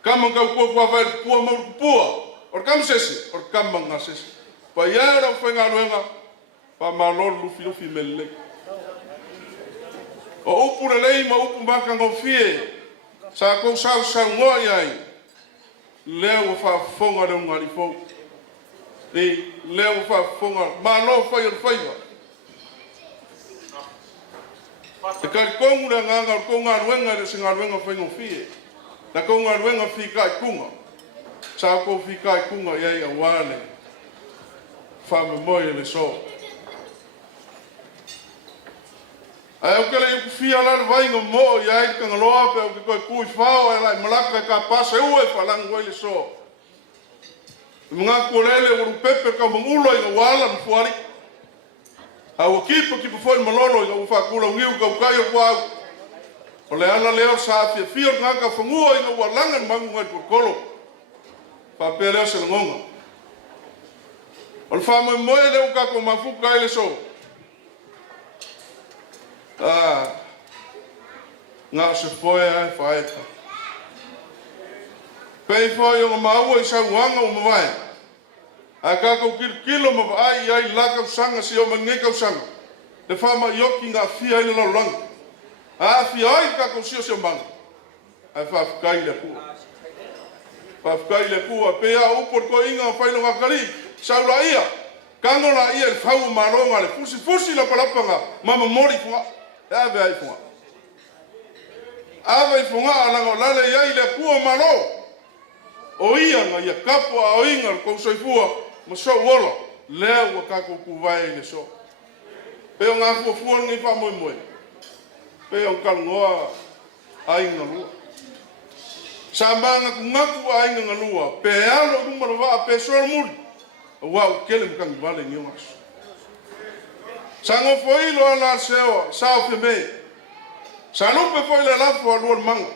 Kama ngau kua vai pua mor pua. Or kama sesi, or kama nga sesi. Pa yara o whenga luenga. Pa malor lufi lufi me lei. O upu le lei ma upu maka ngofie. Sa kou sau sau ngoa iai. Leo fa fonga le ngari fo. Leo fa fonga. Ma no fai or faiva. E kari kongu le nganga o konga ruenga le singa ruenga whaingo fie. Na konga ruenga whika i kunga. Sa kou whika i kunga iai a wane. Whame moe le so. Ai o kele iku fia la vainga mo iai kanga loa pe o ke koe kui whao e lai malaka ka pasa ue whalangu ele so. Mga kuolele uru pepe ka mangulo i nga wala mfuari. Au kipa foi malolo i nga ufakula ungiu ka ukaio kuau. O le ana leo sa fia fia nga ka whangua i nga walangan mangu ngai kurkolo. Whapea leo se ngonga. O le whamoe moe leo ka ko mafuka ele so. Nga se foi ai faeta. Pei foi o maua i sa wanga o mawai. A ka ko kilo ma ai ai laka sanga si o mangeka sanga. Te fama yoki nga fia ile la lang. A fia ai ka ko si o mang. Ai fa kai le ku. Fa kai le ku a pe a upor ko inga fa ino ngakali. Sa la ia. Kango la ia el fau maronga le fusi la palapanga. Mama mori fu. Ave ai fu. Ave fu nga ala la le ia le ku malo. O ia nga ia kapo a o inga ko soifua. Ma so wola leo wa ka ko vai le so pe o nga fu ni pa moi moi pe o ka ngoa ai nga lu sambanga ku ngaku ai nga lua pe alo du ma va pe so mul wa kele ka vale ni mas sango foi lo ala seo sa fe me sa no pe foi le la fo lo mang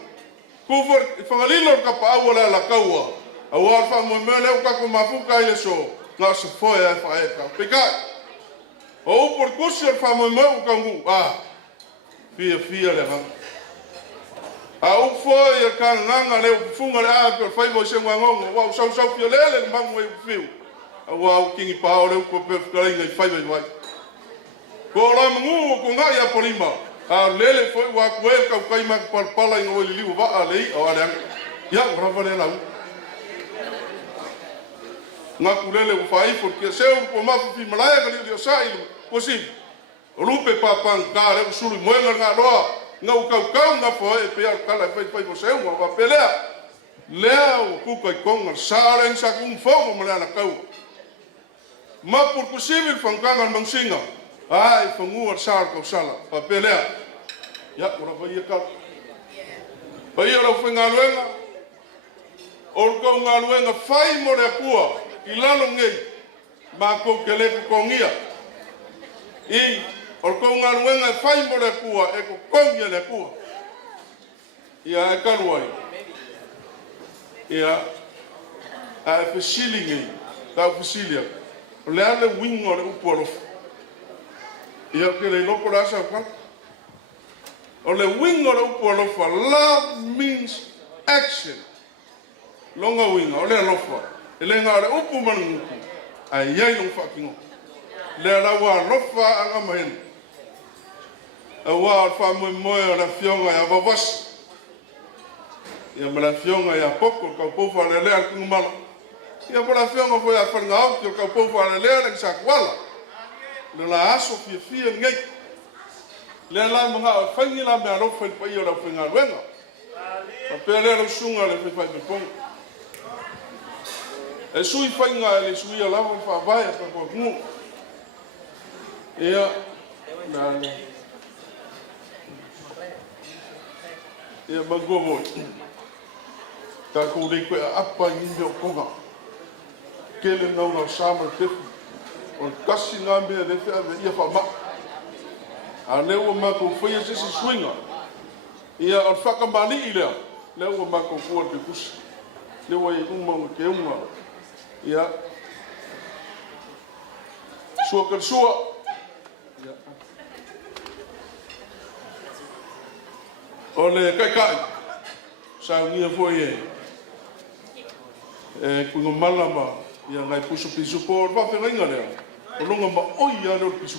ku for fangalilo ka pa wala la kawa awal fa mo me le ka ko mafuka ile so nga se foi ai fa ai ka pika o por kusi fa mo me ka ngu fia le ha au foi ka nganga le funga le a ko fai mo se ngongo wa so fio le mang mo fiu wa kingi pa o le ko pe ka ngai fai mai ko la ngu ko nga ya polima a lele foi wa ko ka kai ma pala ngo li wa a le o ala ya rava le la nga kulele u fai porque se o ko ma fi malaya ka li sai posi rupe papan ka le sulu mo nga loa nga u ka nga fo e pe ka la fai mo se u va pelea leo ku ko konga saren sa kun fo mo la ka ma por posible fankanga mangsinga ai fangu sar ko sala pa pelea ya ora vai ka vai ora fenga luenga or ko nga luenga fai mo le pua ilalo ngei ma ko kele ko ngia I or ko nga luenga fai mo le pua e ko kongia le pua ia e karuai ia a fesilingi ta fesilia le ale wingo le upolo ia ke le lopo la sa ka o le wingo le upolo fa love means action longa wingo le lofa ele nga le upu manu ai ai no fucking le la wa lofa anga mahen a wa fa mo mo la fionga ya babas ia mala fionga ya poko ka pofa le le ku mala Ia pala whianga foi a whanau ki o kau pou whana lea ki sa kuala. Le la aso fia ngai. Le la mga o whangi la mea rofa i pai o rau whinga ruenga. A pēr lea rau sunga le whai me ponga. E sui whainga e le sui a lawa whawai a kakua kungu. Ia, nā. Ia mangua moi. Ka kōrei koe a apa i inde o konga. Kele nau na sama tefu. O kasi ngā mea le whea me ia whama. A leo mako whaia sisi swinga. Ia o whakamani i lea. Leo mako kua te kusi. Leo e umanga ke unga. Ia. Sua kar sua. Ia. O le kai kai. Sa ungia foi e. E kunga malama. Ia ngai pusu pisu po. Wa whenga lea. O longa ma oi a leo pisu.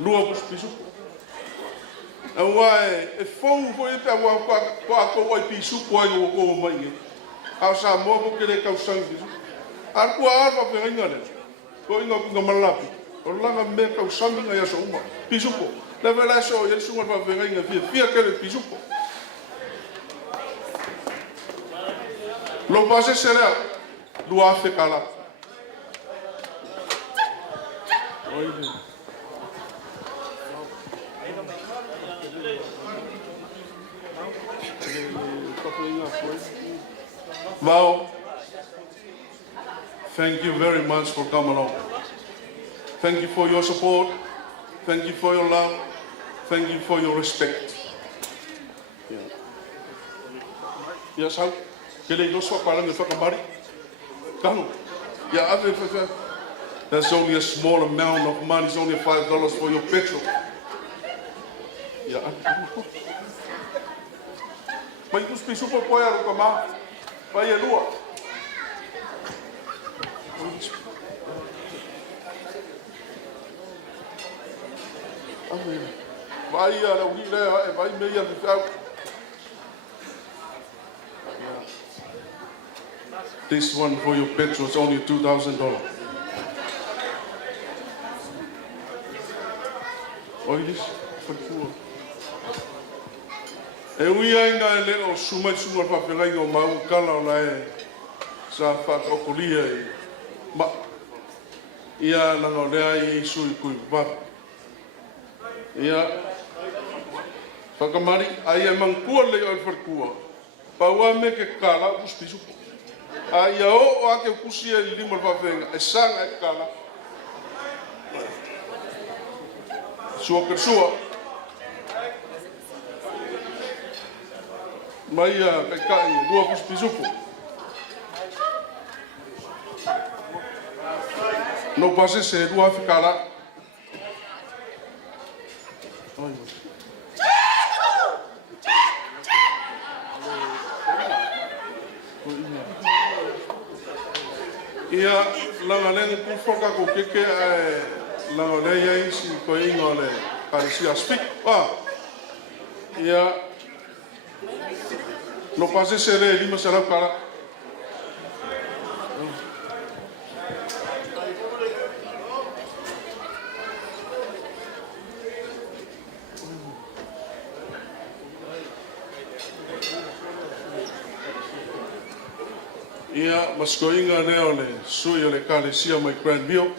Lua pusu pisu. E wae e fong foi pe wa kwa ko wai pisu po ai o ko mai. Au sa mo ko kele kau sang pisu. Ar ku ar wa whenga lea. Ko inga kunga malapi. O langa me kau sang nga ya so uma. Pisu po. Le vela so ye sunga wa whenga fia kele pisu po. Lo pase será lua fe kala. Wow. Thank you very much for coming along. Thank you for your support. Thank you for your love. Thank you for your respect. Yes, how? Kele no so parang e whakamari. Kano. Yeah, that's only a small amount of money. It's only $5 for your petrol. Yeah. Mas tu spisu po poia ro kama. Vai e lua. Vai a la uile, vai meia de tau. This one for your petrol is only $2,000. Oilis, fatua. E ui ainga e leo sumai sumai paperai o mau kala o lai sa whakaokolia i ma. Ia langa o lea i sui kui pa. Ia whakamari, ai e mangkua leo i whakua. Paua me ke kala uspisupo. Ai o ake kusia i lima whawhenga, e sanga e kala. Sua kersua. Mai a kai kai, lua kuspisupo. No pase se lua whikala. Ia langa lenga ku foka ko keke langa le ia si ko inga le parecia speak ia no pase sere lima sera kala ia maskoinga neo le sui o le kalesia mai Grandville.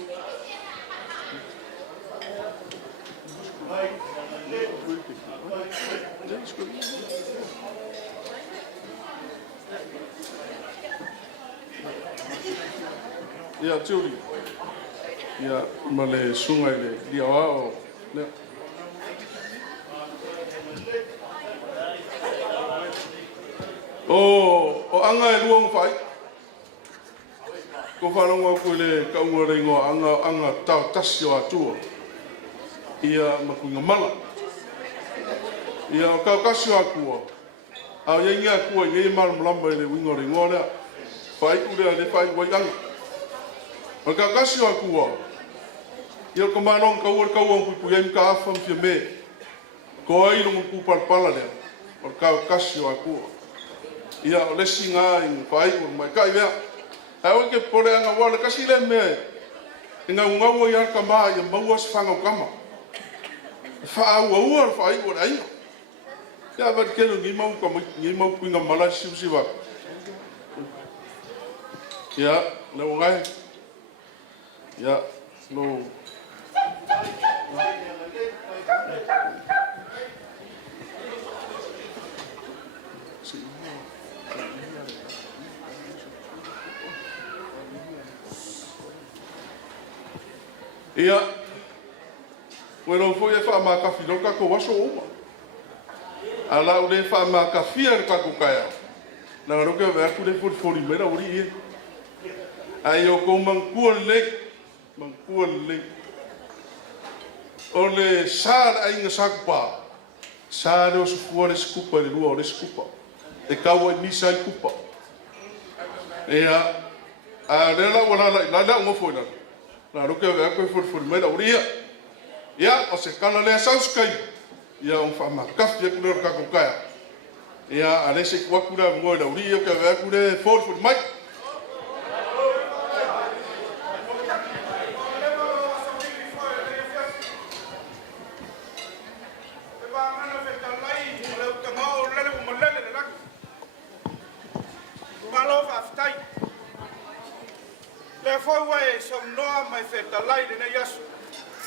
Ia tiuri. Ia ma le sungai le liawa o le. O anga e luong fai. Ko whanonga koe le kaunga ringo anga tau tasi o atua. Ia makunga mala. Ia o kau kasi o akua. Au ia inga akua ngai mara mlamba le wingo ringo lea. Whai urea le whai wai anga. O kau kasi o akua. Ia o kamanong kau ang kuipu ia mka afam fia me. Ko ai longo kupalpala lea. O kau kasi o akua. Ia o lesi ngā ingo whai ur mai kai mea. Ai ke pole anga wala kasi le me. Inga ngau ia ka ma ia mau as fanga kama. Fa au fa ai ora ai. Ya va ke ngi mau ka ngi mau pinga mala siwa. Ya, le ngai. Ya, no. Ia, bueno, foi a ma ka filoka ko waso uma. Ala ule fa ma ka fia ka ko kaya. Na ro ke va ku le for mera uri. Ai o ko mangkuan le. Ole sar ai nga sakpa. Sar o fuore skupa le lua o skupa. E kawa ni sai kupa. Ia, a rela wala la ngo foi na. Na ro ke va ko for mera uri. Ia, o se kala le sauskai. Ia on fa ma ka fia ku le ka ko kaya. Ia, ale se kwa ku la ngo la uri ke va ku le for mai.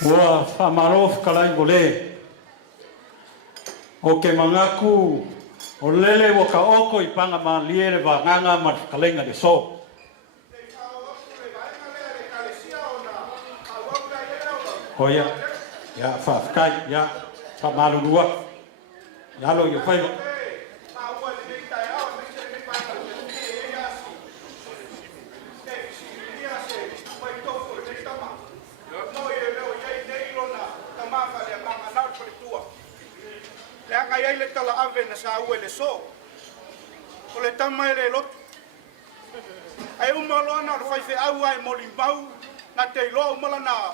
Ua whamarof kalai gole. O ke mangaku o lele o ka oko I panga ma liere wa nganga ma kalenga de so. O ya whafkai, ya whamarurua. Ya lo yo whaiwa. Ai le tala ave na sa ue le so. O le tama ele lotu. Ai umalo ana o fai fe au ai moli mau na te lo umala na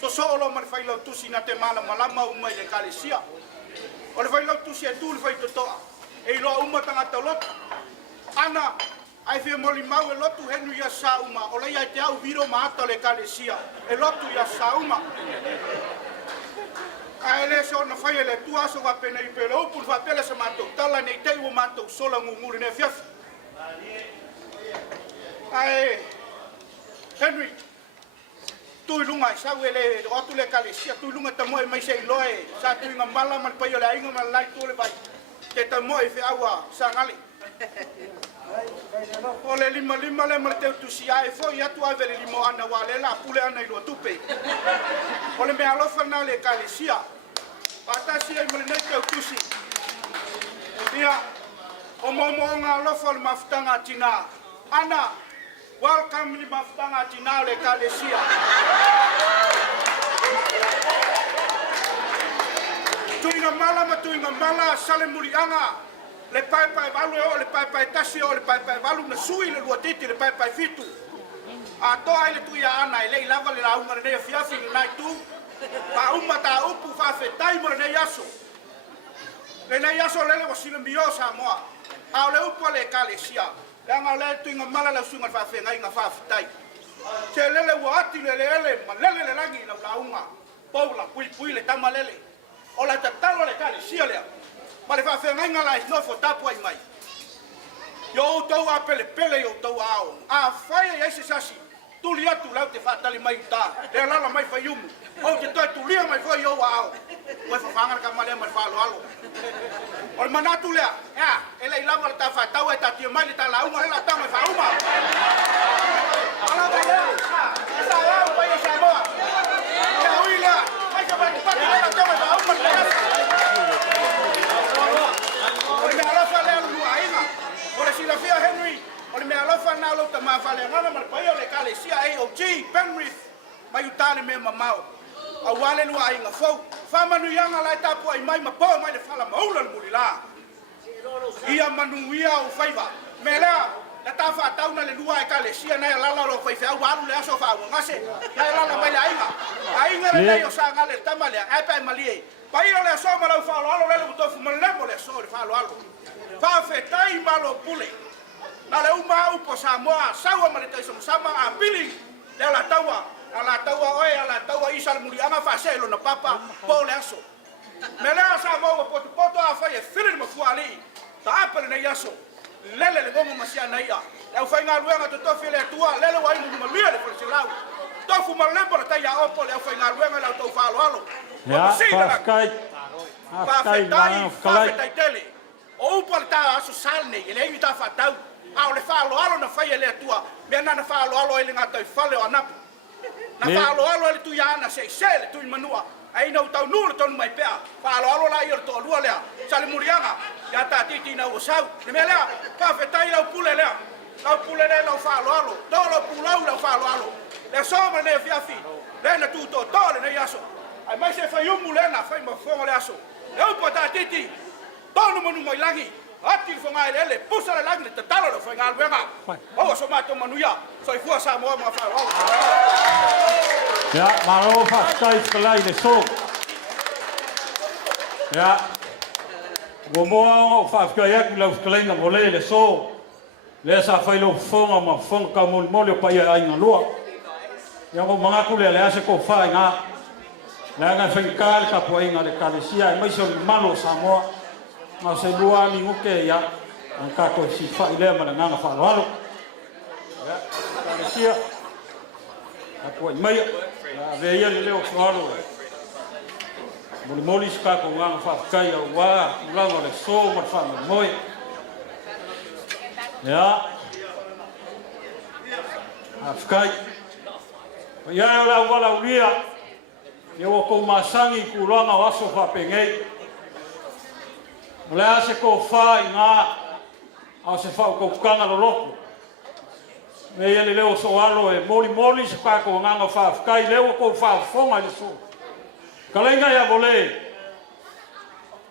so so lo mar fai lo tusi na te mana malama umai le kalesia. O le fai lo tusi e tu le fai totoa. E lo uma tanga te lotu. Ana ai fe moli mau e lotu henu ia sa uma. O le ia te au viro maata le kalesia. E lotu ia sa uma. Ai le so na fai le tu aso va pena I pelo por va pele se mato tala nei te o mato sola ngunguri ne fiaf. Ai Henry tu lunga sa wele o tu le kalesia tu lunga ta moi mai sei loe sa tu nga mala mal pa yo le inga mal lai tu le vai te ta moi fe awa sa ngali. O le lima le mal te tu si ai fo ya tu ave le limo ana wale la pule ana ilo tupe. O le me alofa na le kalesia. Patasi ai mole nei te tusi. Ia o momo nga alofa le maftanga tina. Ana welcome li maftanga tina le kalesia. Tuinga mala sale murianga. Le pai valu o le pai tasi o le pai valu na sui le lua titi le pai fitu. A toa ele tu ia ana ele lava le launga le fiafi le nai tu. Pa uma ta upu fa fetai mo le nei aso. Le nei aso lele wa sile mbiosa moa. A le upu le kalesia. Le anga le tu inga mala la sunga fa fe ngai nga fa fetai. Se lele wa ati lele ma lele le langi la launga. Paula pui le tamalele. O la tatalo le kalesia le. Ma le fa fe ngai nga la no fo tapu ai mai. Yo tau a pele yo tau ao. A fai ai se sasi. Tu lia tu lau te fa tali mai ta. Le la mai fa yumu. O te toi tu lia mai fa yo ao. Mo fa fanga ka male mai fa lo. O manatu le. Ya, ele I lava ta fa tau e ta ti mai ta la uma la ta mai fa uma. Ala ba ya. Esa ya o pai sa mo. Ya uila. Mai ka ba ta la ta mai fa uma. Me alofa le lu ainga. Ora si la fia Henry, ora me alofa na lo ta ma fale ngana mal pai le kalesia AOG Penrith mai utani me mamau. A wale lu ainga fo. Fa manu yanga la ta po ai mai ma po mai le fala maula le mulila. Ia manu ia o faiva. Mela la ta fa tauna le lua e kalesia na la lo fai fa walu le aso fa ngase. La la mai le ainga. Ainga le nei o sa ngale tamale ai pa malie. Pai le so ma lo fa lo le buto fu ma le mo le so le fa lo. Fa fetai malo pule. Na le uma upo Samoa, saua ma le taisama a pili. Le ala taua oe, ala taua isa le mulianga whase lo na papa, po le aso. Me lea Samoa poto a whai e whiri ma fuali. Ta apele nei aso. Lele le gongo masia na ia. Le whai ngā luenga to tofi le tua, lele wa inu ma lia le whai tofu ma lempo le tai a opo le whai ngā luenga le tau whalo. Ya, whaskai. Whawhetai tele. O upo le tā aso salne, ele ingi tā whatau. Ao le whalo na whai le tua. Mea nana whalo ele ngā tau whale o anapu. Na whalo ele tu ia ana se le tu manua. Ai no tau nula tonu mai pea. Whalo la i o to lua lea. Sale murianga. Ya tā titi na usau. Ne mea lea, whawhetai lau pule lea. Lau pule lea lau whalo. Tō lau pulau lau whalo. Le soma le fiafi. Le na tu to tole ne yaso. Ai mai se whai umu le na whai mafonga le aso. Le upo tā titi. Tonu manu mai langi. Ati le whangai le pusa le langi le tatalo le whai ngā luenga. Owa so mato manuia. So i fua Samoa mga whalo. Ya, maro whaskai whalai le so. Ya. Wa moa o whaskai aku lau whakalenga mo le so. Le sa whailo whonga ma whonga ka moli o pai a inga lua. Ya ko mga kule le ase ko whai ngā. Le anga whengkale ka pua inga le kalesia. E maiso ni malo Samoa. Ngā se lua ni uke ya. Ang kako si whai lea mana nganga whalo. Ya, kalesia. A pua i maia. Veia le leo whalo. Moli ska ko nganga whakakai au wā. Ulanga le so ma whanga moi. Ya. Whakai. Ia e la wala ulia. Ia o kou masangi ku ronga o aso whapengei. Mulea se kou whai ngā. Au se whau kou kanga lo loko. Me ia le leo so alo e moli se kako nganga whawhakai. Leo kou whawhonga le so. Kalenga ia vole.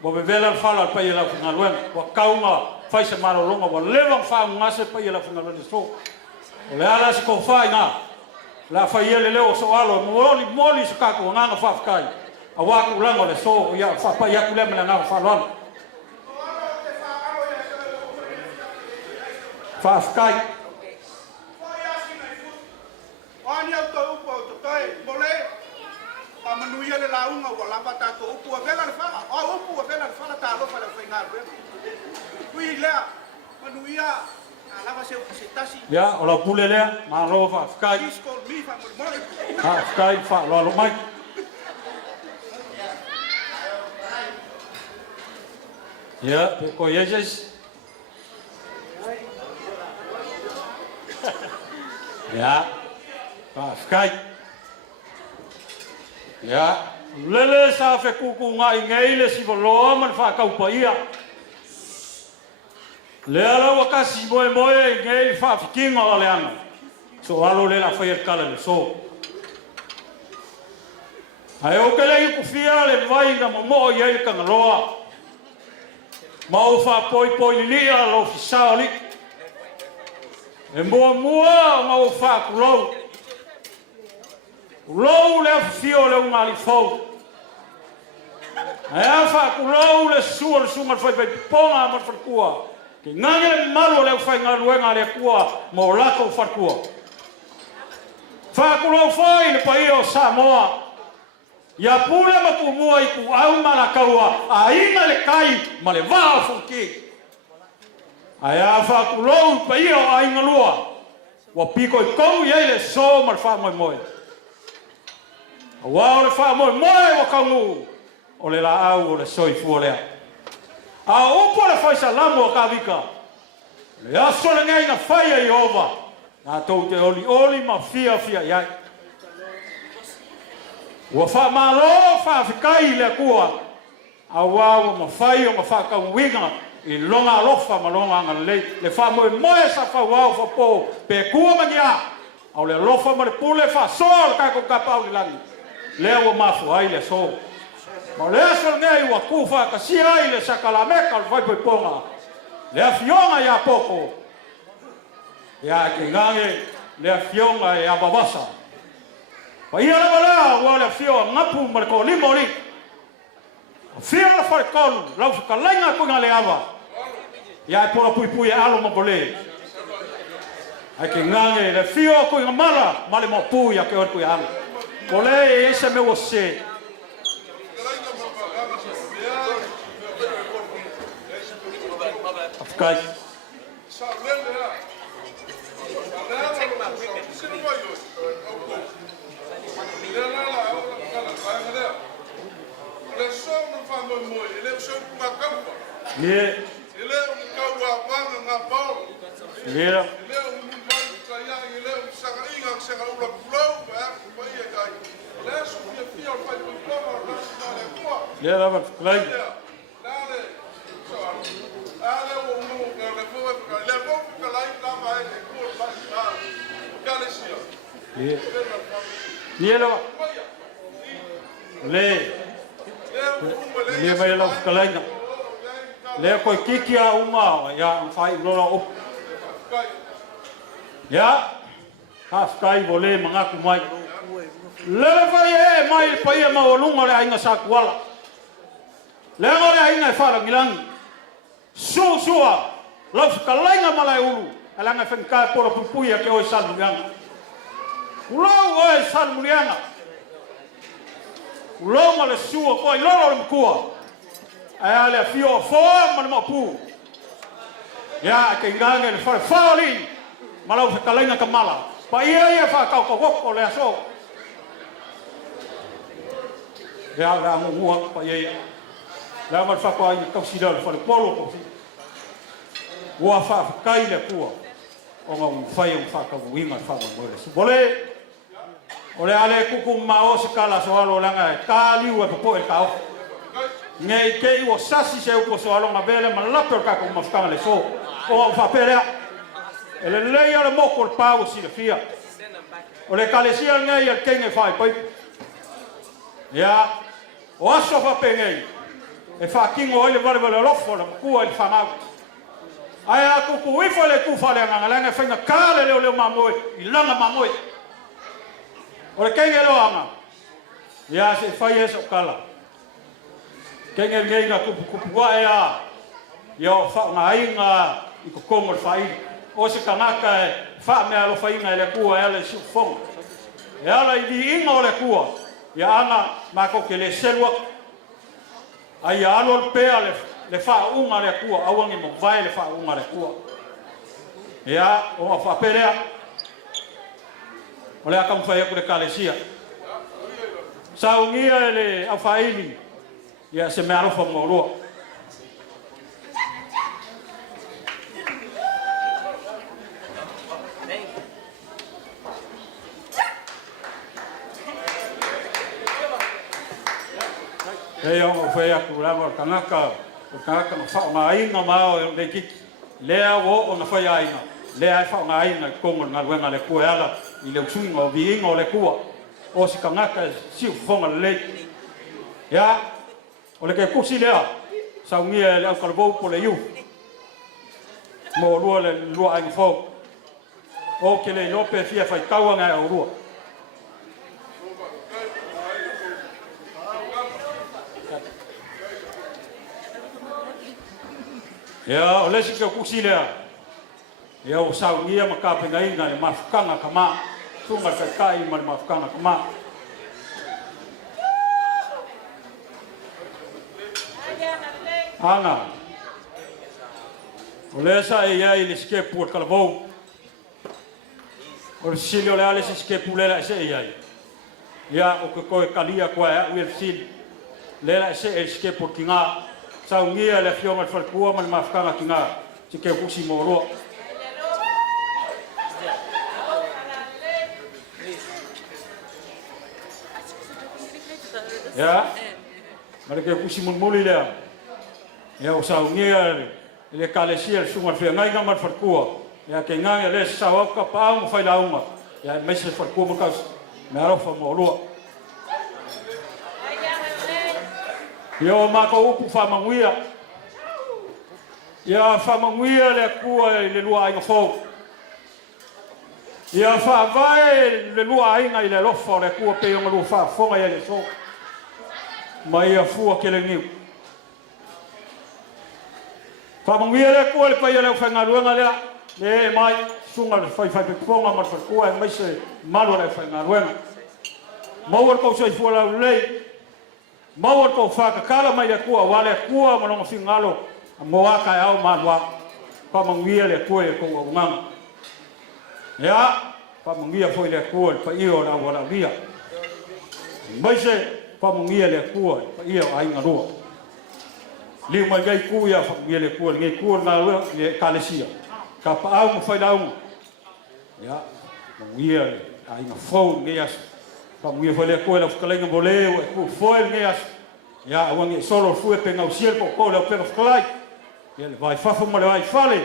Bo me vela whala pa ia la whinga luenga. Wa kaunga whai se marolonga. Wa lewang whau ngase pa ia la whinga luenga so. O le ala se kou whai ngā. La whai ele leo so alo. Moli se kako nganga whawhakai. A waku lango le so. Ia whapai aku le mena nganga whalwana. Whawhakai. Ani au tau upo au totoe, mole. A manuia le launga ua lava tātou upu a vela le whala. O upu a vela le whala tā lofa le whainga ruema. Kui lea, manuia, a lava se upu se tasi. Ya, o la pule lea, ma lo whawhakai. Isko mi wha mole. Whawhakai, whalalo mai. Ya, pe ko yeses. Ya, whawhakai. Ya, lele sa fe kuku ngai ngeile si voloa man whakau pa ia. Le ala wakasi moe ngeile whawhikinga o le ana. So alo le la whaia kala le so. Hai o kele i kufia le vainga mo i eile kangaroa. Ma o whapoi ni a lo fisao li. E mua ma o whakulau. Ulau le fio le ungali fau. Ai fa kulau le suar sunga fai pai ponga ma fakua. Ke ngale malo le fai ngaluenga le kua mo lako fakua. Fa kulau fai le pai o Samoa. Ya pula ma ku mua i ku au malakaua a ina le kai ma le va funki. Ai fa kulau pai o ai ngalua. Wa piko i kou ye le so ma fa moi. Wa le fa mo wa kangu o le la au o le soifu lea. A upo le fai salamu o ka vika. Le aso le ngai na fai e Jehova. Na tou te oli ma fia iai. Wa fa malo fa fikai le kua. A wa ma fai o ma fa ka winga i longa lofa ma longa nga le fa mo sa fa wa fa po pe kua mangia. Au le lofa ma le pule fa sol ka ko ka pau langi. Leo mafu ai le so. Ma le aso nei wa kufa ka si ai le sakalameka vai poi ponga. Le afionga ya poko. Ya ke ngange le afionga ya babasa. Pa ia la wala wa le afionga ngapu marko limori. Afionga fa kol, lau ka lenga ko ngale ava. Ya pora pui alo mo bole. Ai ke ngange le fio ko nga mala male mo pu ya ke o ku yang. Ko le e se me o se. Afkai. Yeah. Yeah. Yeah, that was like. Yeah. Yeah, lo. Le mai lo kalaina. Le ko kikia uma ya fai lo op. Ya. Hafkai vole mangaku mai. Le vai e mai pai ma olunga le ainga sakwala. Le ngore ainga fala milang. Sua lo kalaina malai ulu. Alanga fen ka por pupuia ke o sal miang. Ulo o sal mianga. Ulo ma le sua ko lolo le kua. Ai le fio fo ma mo pu. Ya ke nganga le fa fali. Malau fe kalaina kamala. Pa ia fa ka ko le aso. Ya la mo pa ia. La ma fa ko ai ka sida fa le polo ko. Wa fa kai le kua. O nga fai fa ka winga fa mo le. Bole. Ole ale kuku mao se kala so alo langa ka liu e po e ka. Nei ke o sasi se ko so alo ngabele ma la per ka ko ma fa le so. O fa pere. Ele le ia le mo ko pau si le fia. Ole kale sia ngai e kenge fai pai. Ya. O aso fa pengei. E fa kingo ele vale vale lo fo ku e fa ma. Ai a ku wi fo le ku fa le nga nga fa nga kale le mamoe i langa mamoe. Ora kenge lo anga. Ya se fai eso kala. Kenge ngenga ku wa ya. Yo fa nga inga i ko kongo fai. O se kanaka e fa me alo fai nga le ku ele su fong. Ya la i inga le ku. Ya ana ma ko ke le selwa. Ai alo pe le fa unga le ku awangi mo vai le fa unga le ku. Ya o fa pelea. Ole akam fai ku le kalesia. Saungia le afaili. Ya se me alo fa mo Hey, I'm afraid I could have a kanaka fa mai nga mao le ki le wo ona fa ya ina le fa mai nga kongo nga wenga le kuela I le swing o vi ngo le kua o si kanaka si fonga le ya o le ke kusi le sa ngia le ka bo po le yu mo lo le lo ai fo o ke le no pe fia fa kawa nga o ro ya o le si ke kusi le ya o sa ngia ma ka pe ngai nga le mafukanga kama tunga ka kai ma mafukanga kama anga o le sa e ia I le ske pu ka vo o si le ale si ske pu le la se ia ya o ko kalia ko ya u sil le la se e ske pu kinga sa ngia le fio ma fa ku ma mafukanga kinga si ke kusi mo ro ya mereka kusi mun muli le ya o sa ngia le kalesia sunga fe ngai nga mar farkua ya ke ngai le sa wa ka pa mo fa la uma ya mes le farkua mo ka me aro fa mo lo yo ma ko upu fa manguia ya fa manguia le kua le lua ai fo ya fa vai le lua ai ngai le lo fo le kua pe yo lo fa fo ngai le so mai a fu aquele niu fa manguia le kua le pa yo le fa ngaluanga le mai sunga le fai fai ponga ma fai kua mai se malo le fai ngaruenga mau ko se fuala lei mau ko fa ka kala mai le kua wale kua ma no fingalo mo aka au malwa pa mangia le kua ko ngam ya pa mangia foi le kua pa io na wala via mai se pa mangia le kua pa io ai ngarua li mai gai kuia fa mangia le kua ngai kua na le kalesia ka pa au mo fai lau ya mangia ai na phone ngai as pa mangia foi le kua la fkalenga boleu ku foi ngai as ya awangi solo fu pe ngau siel ko le pe fklai ya le vai fa mo le vai fale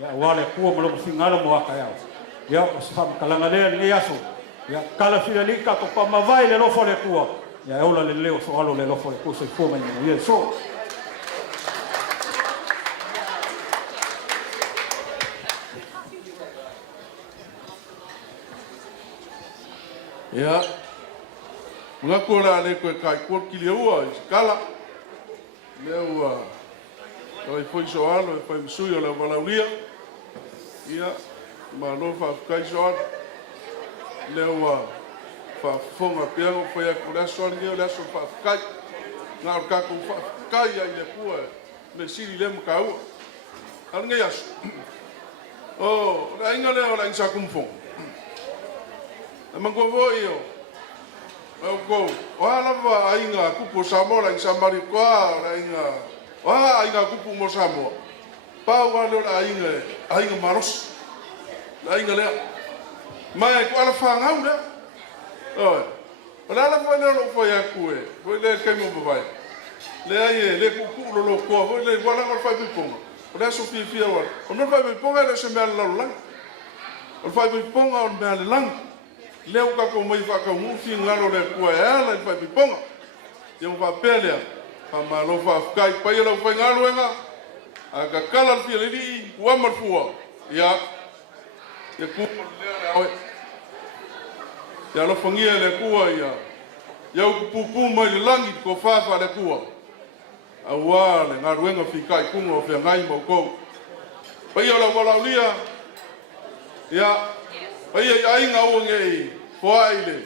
ya wale kua mo lo fingalo mo aka ya ya sa kalanga le ngai aso ya kala filika ko pa mavai le lo fole kua ya ola le leo so alo le lo fole kua so fu mai ni so ya nga kora le ko kai ko kile ua kala le ua ai foi so alo foi msuyo la valauria ya ma no fa kai so le ua fa fonga piano foi a kula so ngi le so fa kai nga ka ko fa kai ai le kua le siri le mkau al ngi as oh la inga le ola insa kumfo mango voio go wala va ainga kupu samola in samari kwa ainga wa ainga kupu mo samo pa wala ainga maros ainga le mai ko ala fa ngauda oh wala fa le lo fo ya kuwe fo le ke mo vai le ai le kupu lo ko fo le wala ko fa bi pong wala so fi wala on fa bi pong le se mel lo lang on fa bi pong on mel lang leu ka ko mai fa ka mufi ngalo le kua ela fa piponga ye mo fa pele fa malo fa kai pa ye lo fa ngalo nga aga kala fi le di wa mar fuwa ya ye ku le awe ya lo fangia le kua ya ku pupu mai langi ko fa le kua awa le ngalo nga fi kai ku ngo fe ngai mo ko pa ye lo wala lia ya ai ai ngau ngai foaile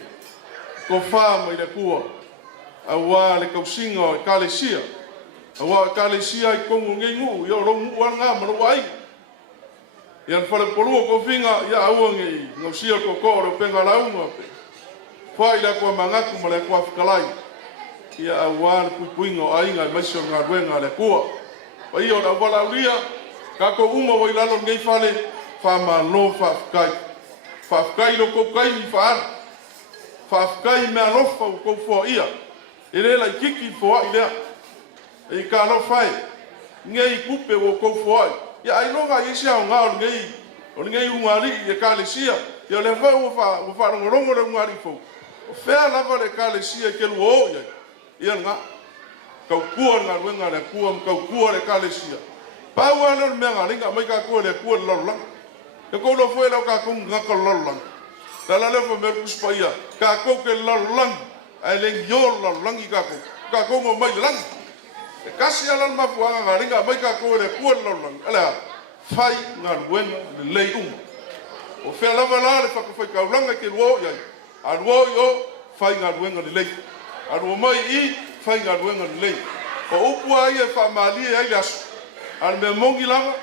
ko fama ile kua awa le kausinga kalesia awa kalesia ko ngai ngu yo ro nga ma ro ai ya fale polu ko finga ya awa ngai ngau sia ko ko ro penga la uma foaile ko mangaku ma le ko afkalai ya awa ku puingo ai ngai mai so nga ruenga le kua pa yo la wala lia ka ko uma wo ilalo ngai fale fama lo fa kai fa kai lo ko kai ni fa kai me lo fa ko fo ia ele la kiki fo ia e ka lo fai ngai kupe wo ko fo ya ai lo ga isia nga ngai ngari e ka le sia ya le fa wo fa rongo le ngari fo fe la va le ka le sia ke lo ia nga ka ku nga wenga le ku le ka le sia pa wa lo me nga linga mai ka ko le ku lo la e ko lo foi la ka ko nga ko lolang la le fo mer kuspaia ka ko ke lolang ai le yo lolang i ka ko mo mai lang e kasi ala ma fu nga ringa mai ka ko le ku lolang ala fai nga wen le o fe la vala le fa ko foi ka langa ke wo ya al wo yo fai nga wen le al wo mai i fai nga wen le o upu ai e fa mali ai las al me mongi langa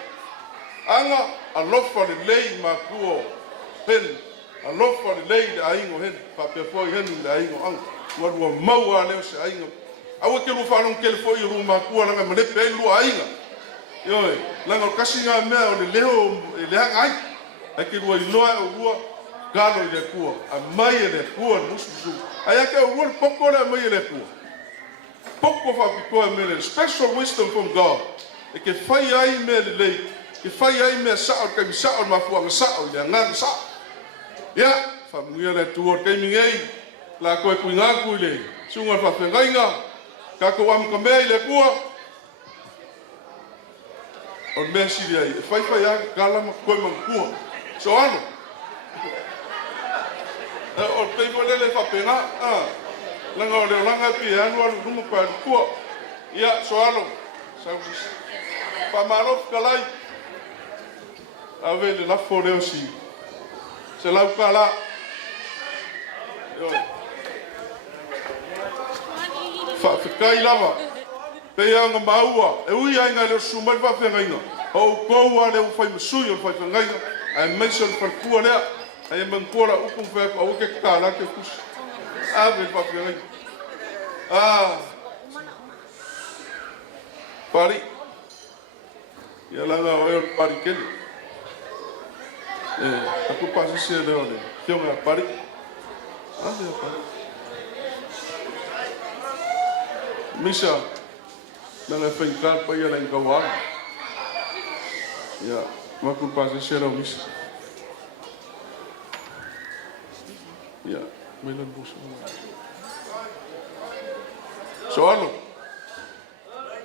anga a lofa le lei ma kuo hen a lofa le lei le aingo hen pa pe foi hen le aingo ang wa ru mau a le se aingo a wo ke lu fa non ke le foi ru ma kuo nga me le pe lu ainga yo la ngo kasinga me o le leo le ai a ke lu no o ru galo le kuo a mai le kuo musu ai ke o ru poko le mai le kuo poko fa pi ko me le special wisdom from God e ke fai ai me le lei ke fai ai me sao ke sao ma fuanga sao le ngang sao ya fa muia le tuor ke mingai la ko ku nga ku le sunga fa ngai nga ka ko am ka me le kua o me si ai fai ya gala ma ko ma kua so ano o pe mo le fa pena la nga le langa pi anu anu mo pa kua ya so ano sa pa malo kalai ave le lafo leo si se lau kala yo fa kai lava pe anga maua e ui ai nga le sumai va fe ngaina o ko wa le fai masui o fai ngaina ai mention par ku le ai men kora upung fe o ke kala ke kus ave va fe ngaina pari ya langa o pari ken aku pasi se leo le kionga pari ave pari misa nanga fengkal pa ya lang kawa ya makul pasi se leo misa ya melan buso soalo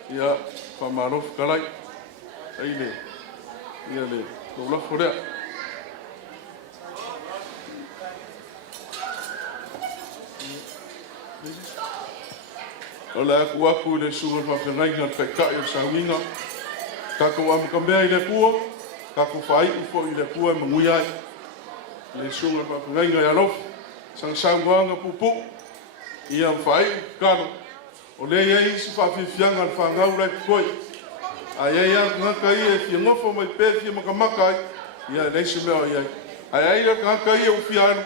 ya pamarof kalai aile ya le dola fora ola aku le suur fa fenai na peka yo sawinga ka ko am kambea ile kuo ka ko fai ufo ile kuo manguya le suur fa fenai ya lof sang sangwanga pupu ia fai kano o le ia isi fa fianga fa ngau lai koi ai ia nga kai e fi ngofo mai pe fi makamaka ia le se me ia ai ia nga kai e u fiano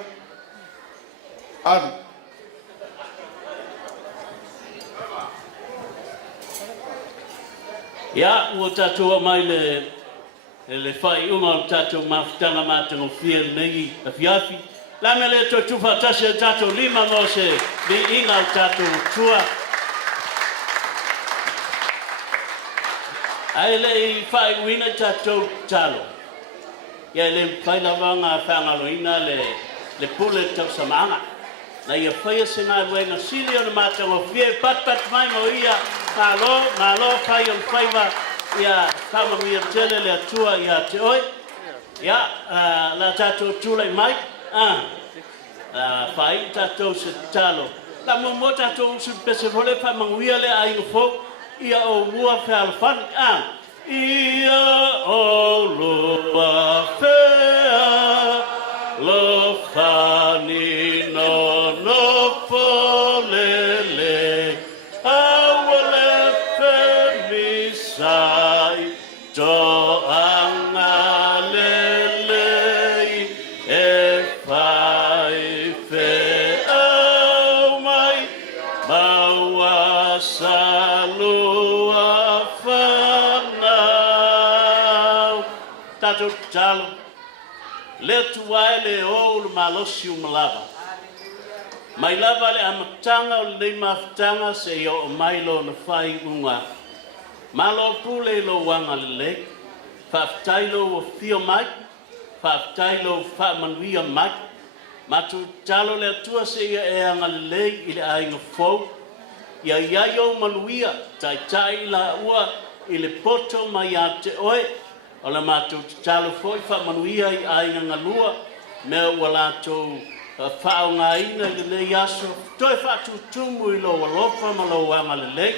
an ya o tatou mai le fai uma tatou mafutanga matango fia nei a fiafi la me le to tufa tase tatou lima mo se bi inga tatou tua ai le fai wina tatou talo ya le fai lavanga fanga loina le pule tau samanga na ia fai sena wenga silio na matango fia pat mai mo ia malo fai on faiva ia kama mia tele le atua ia te oi ia la tatou tula mai fai tatou se talo la mo tatou se pese vole fa manguia le ai fo ia o mua fe alfan ia o lo fe lo fani no folele awale fe misai to angalele e fai fe au mai bawa salu afana tatou talo le tuai le o malosi umlava mai lava le amatanga o le maftanga se yo mailo na fai unga malo pule lo wanga le faftailo o fio mai faftailo fa manuia mai matu talo le tua se e anga le ile ai no fo ya yo manuia tai la ua ile poto mai ate oi ola matu talo foi fa manuia ai nga lua me wala to fa nga ina le yaso to fa tu tumu ilo wala fa malo wanga le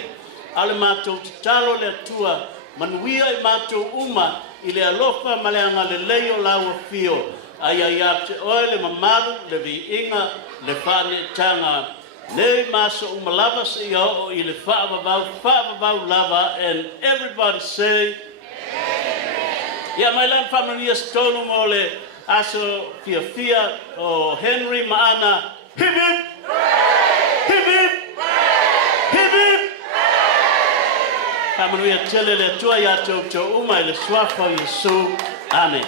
ale matu talo le tua manuia i matu uma ile alofa male nga le o la fio ai ate oi le mamaru le vi inga le fa ne tanga ne maso umalava se yo ile fa ba lava and everybody say ya mai lan familia stonu mole aso fia o Henry maana hip hip hip hip hip hip familia tele le tua ya to uma ile swafa Yesu amen.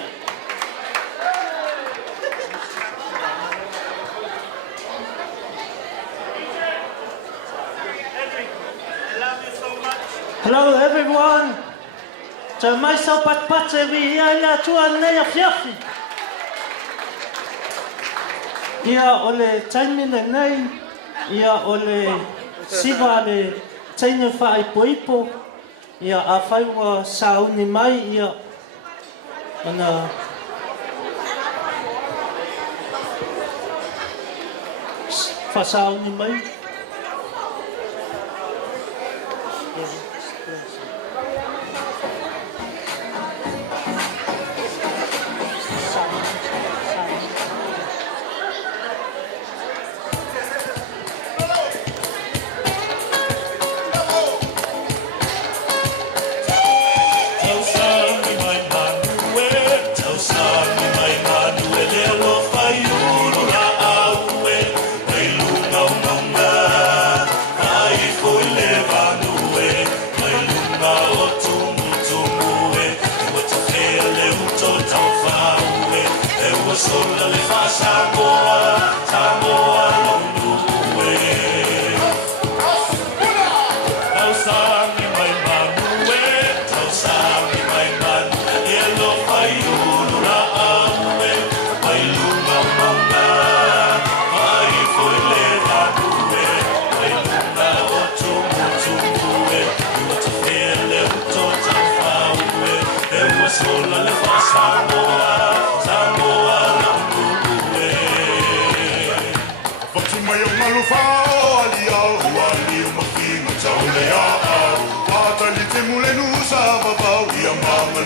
Hello everyone. So myself pat we ya tuan le fiafi. Ya ole taimine nei. Ya ole siva le taine fai poipo. Ya afai wa sauni mai ya ana fa sauni mai.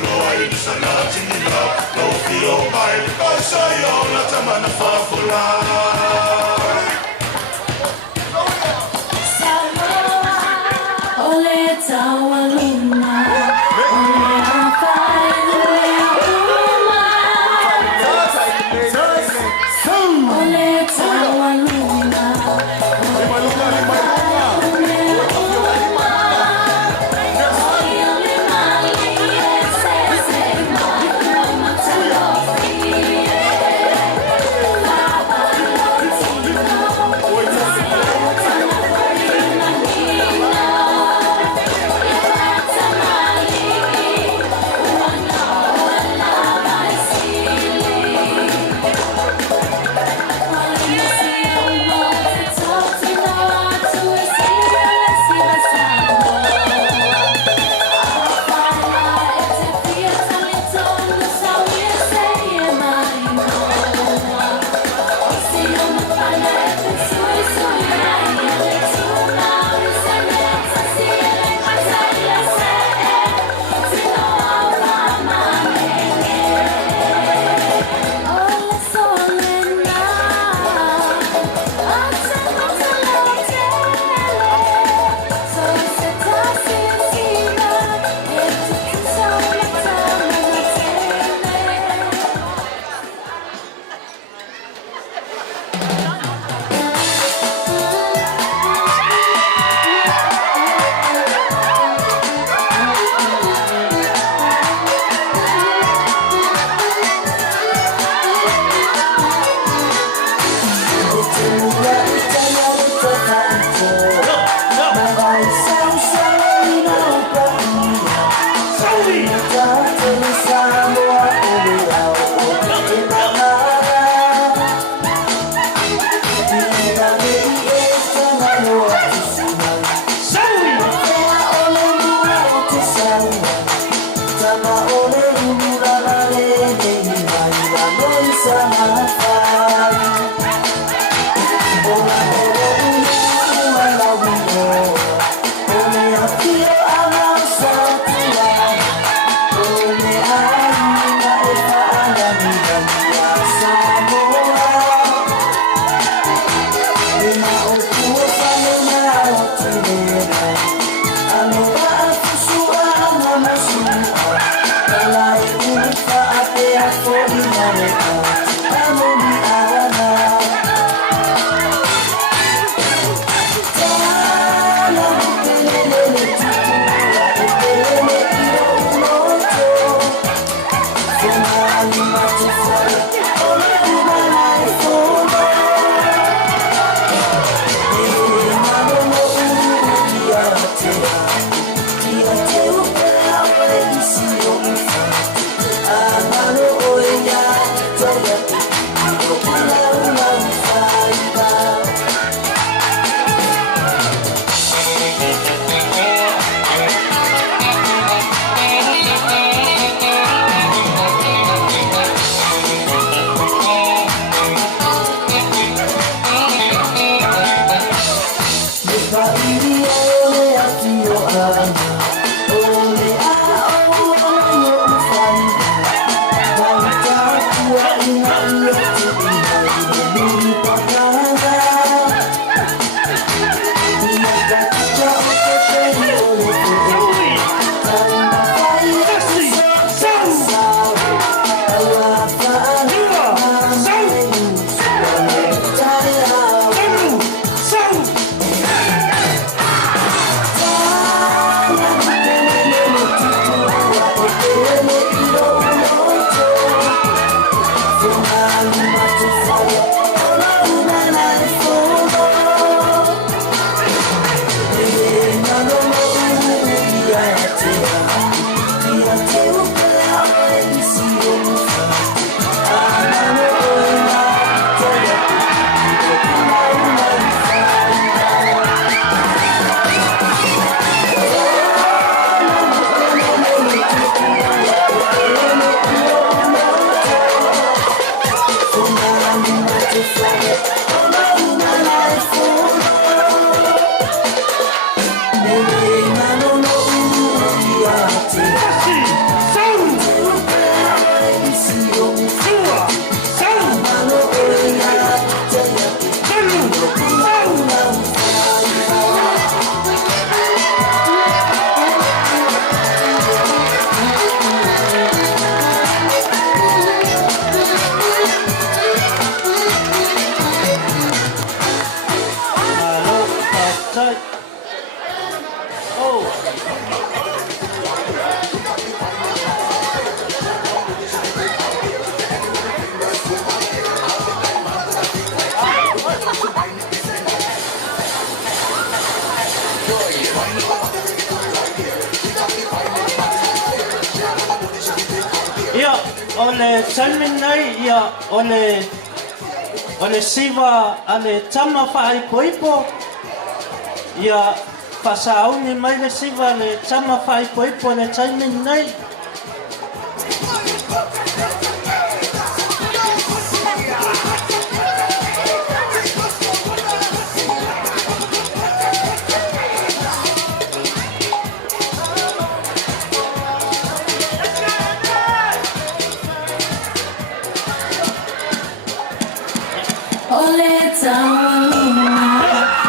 loa i ni sana tinina lo fio mai ko sai o na tamana fafula Ole tawa luna, ole afai ole auma. Ole tawa luna, ole auma. Ole mali ese se mai kama talofi. Lava lotino, le taminai ia o le siva a le tama whaai poipo ia pasauni mai le siva le tama whaai poipo le taminai. Ole tawa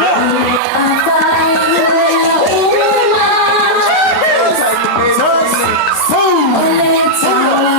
ole apai ole uma ole tawa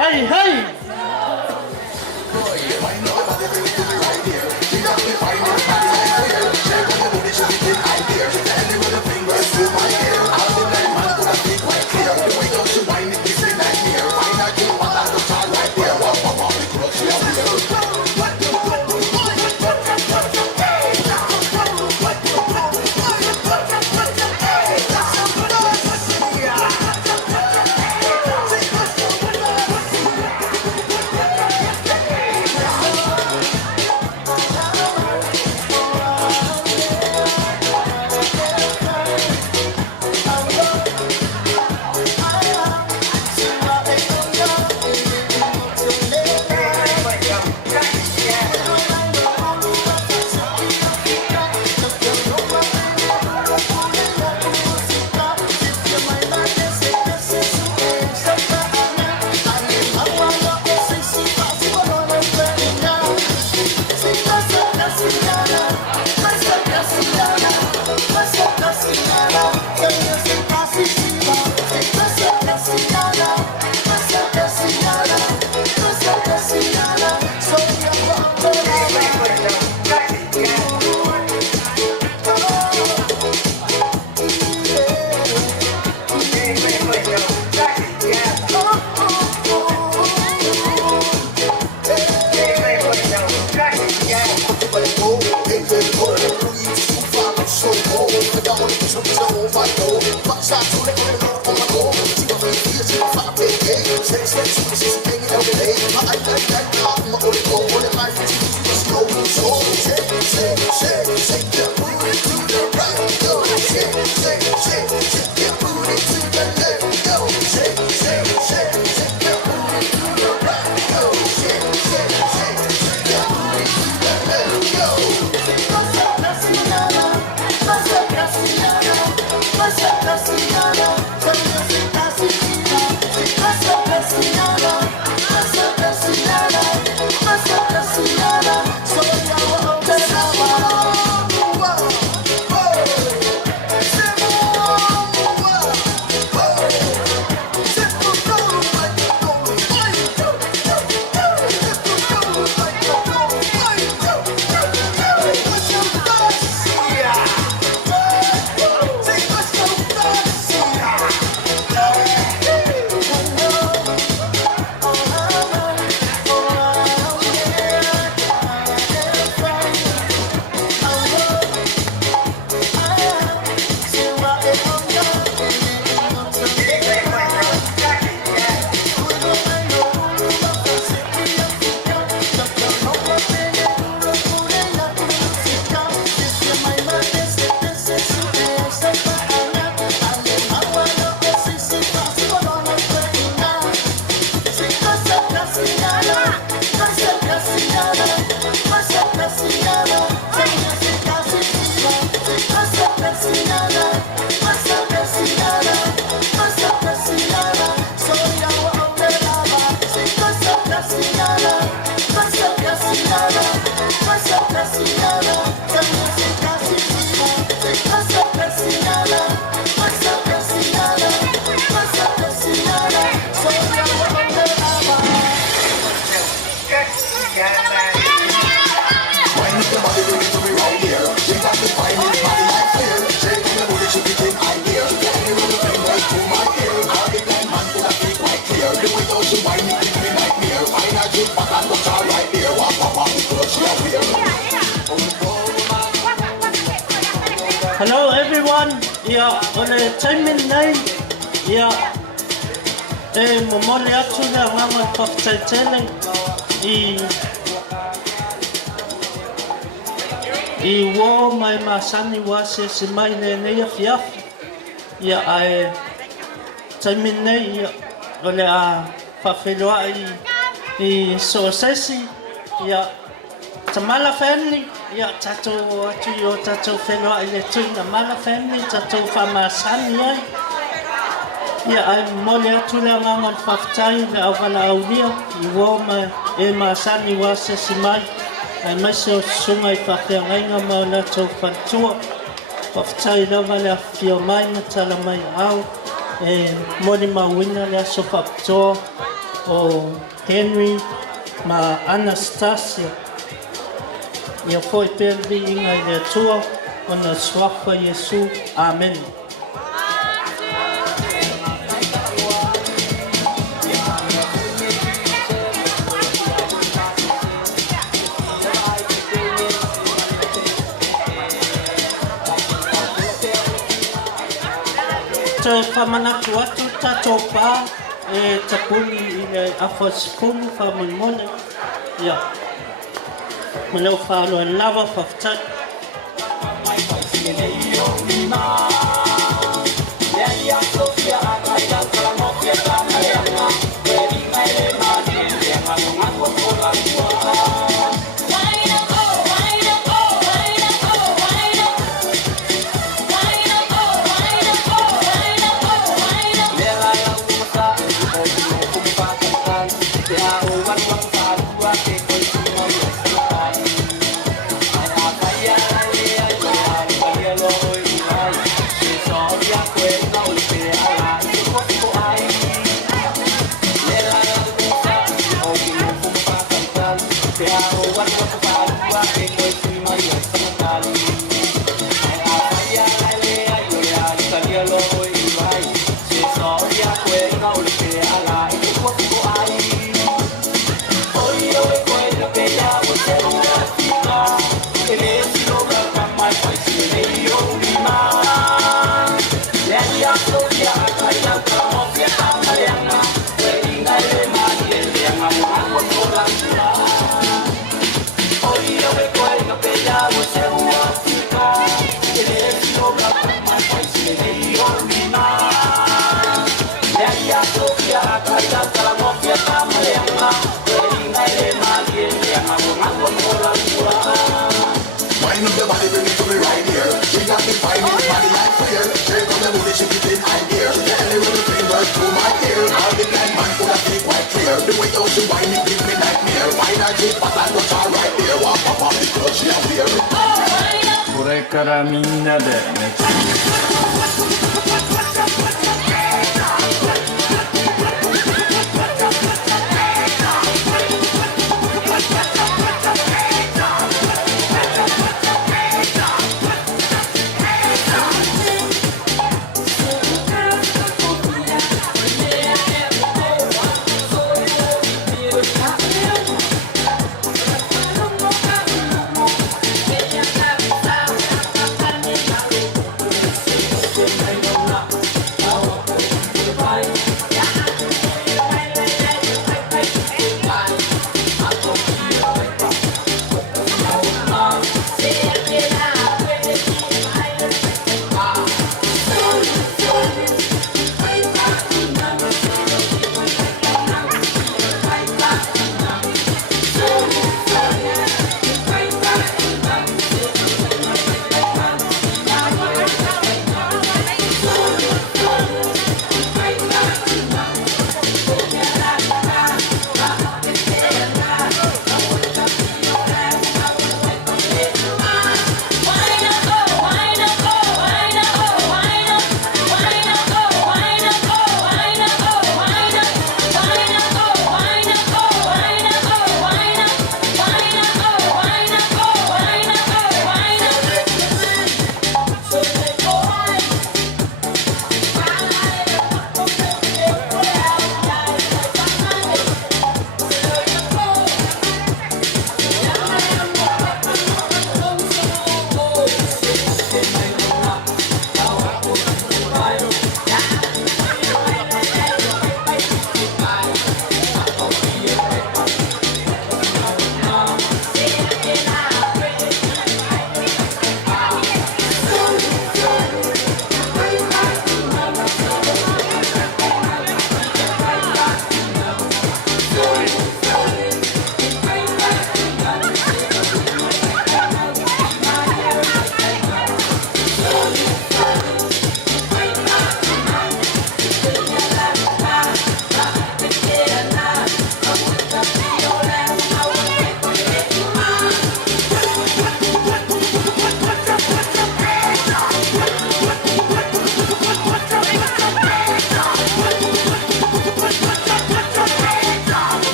Hey, hey! Hello everyone. Yeah, on a 10-minute name. Yeah. Momole atu le ngama whakataitele I wō mai masani wase se mai le nei a fiafi. Ia ai taimine ia o le a whawheloa I soosesi. Ia tamala family. Ia tatou atu I o tatou wheloa I le tuina mala family. Tatou whamasani ai. Ia ai mole atu le nganga whaftai le awala aulia I wō mai e masani wase se mai. Ai mai se o sunga I whawhiangainga mau na tau whantua. Whaftai lawa le awhia mai na tala mai au. E mori mawina le aso whaptoa o Henry ma Anastasia. Ia foi perdi inga I le atua o na swafa Yesu. Amen. Te whamanatu atu tatou pā e tapuni I le awhasikunu whamuimone. Ia. Me leo whālo e lawa whaftai. Wind up your body, bring it to me right here. She got me finding the body like clear. Shake on the booty, she keep it high gear. Tell me when the fingers through my ear. All the blind man could have been quite clear. The way how she wind it gives me nightmare. Why not just pop and touch her right there? Walk up on the club, she a wear. これからみんなでね We'll be right back.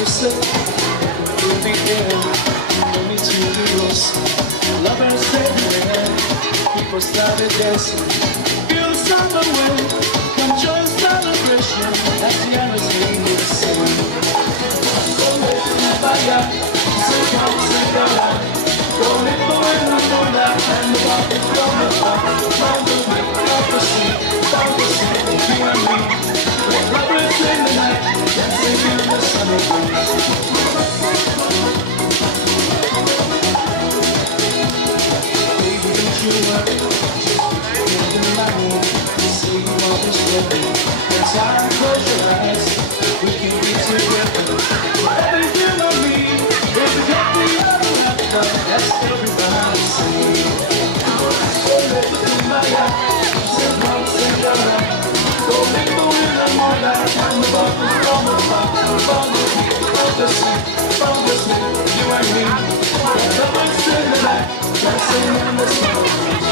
you slip through the air, no need to be lost. Lovers everywhere, people started dancing. Feel the summer wind, come join celebration as the anniversary is singing. Go live in the fire, sing out, sing out. Go live in the moonlight and the rock is coming up. Round the way, up the sea, down the sea, you and me. Lovers in the night, dancing in the summer breeze. Baby, don't you worry, you're in my room. See you always ready. It's time to close your eyes. We can be together. Whatever you know me, if you get me out of laughter, that's everybody say. Go live in my life, sing out, sing out. Go mingle in the moonlight and the bubbles from the top. From the heat, from the sea, from the sea, you and me. Lovers in the night, dancing in the summer breeze.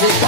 magic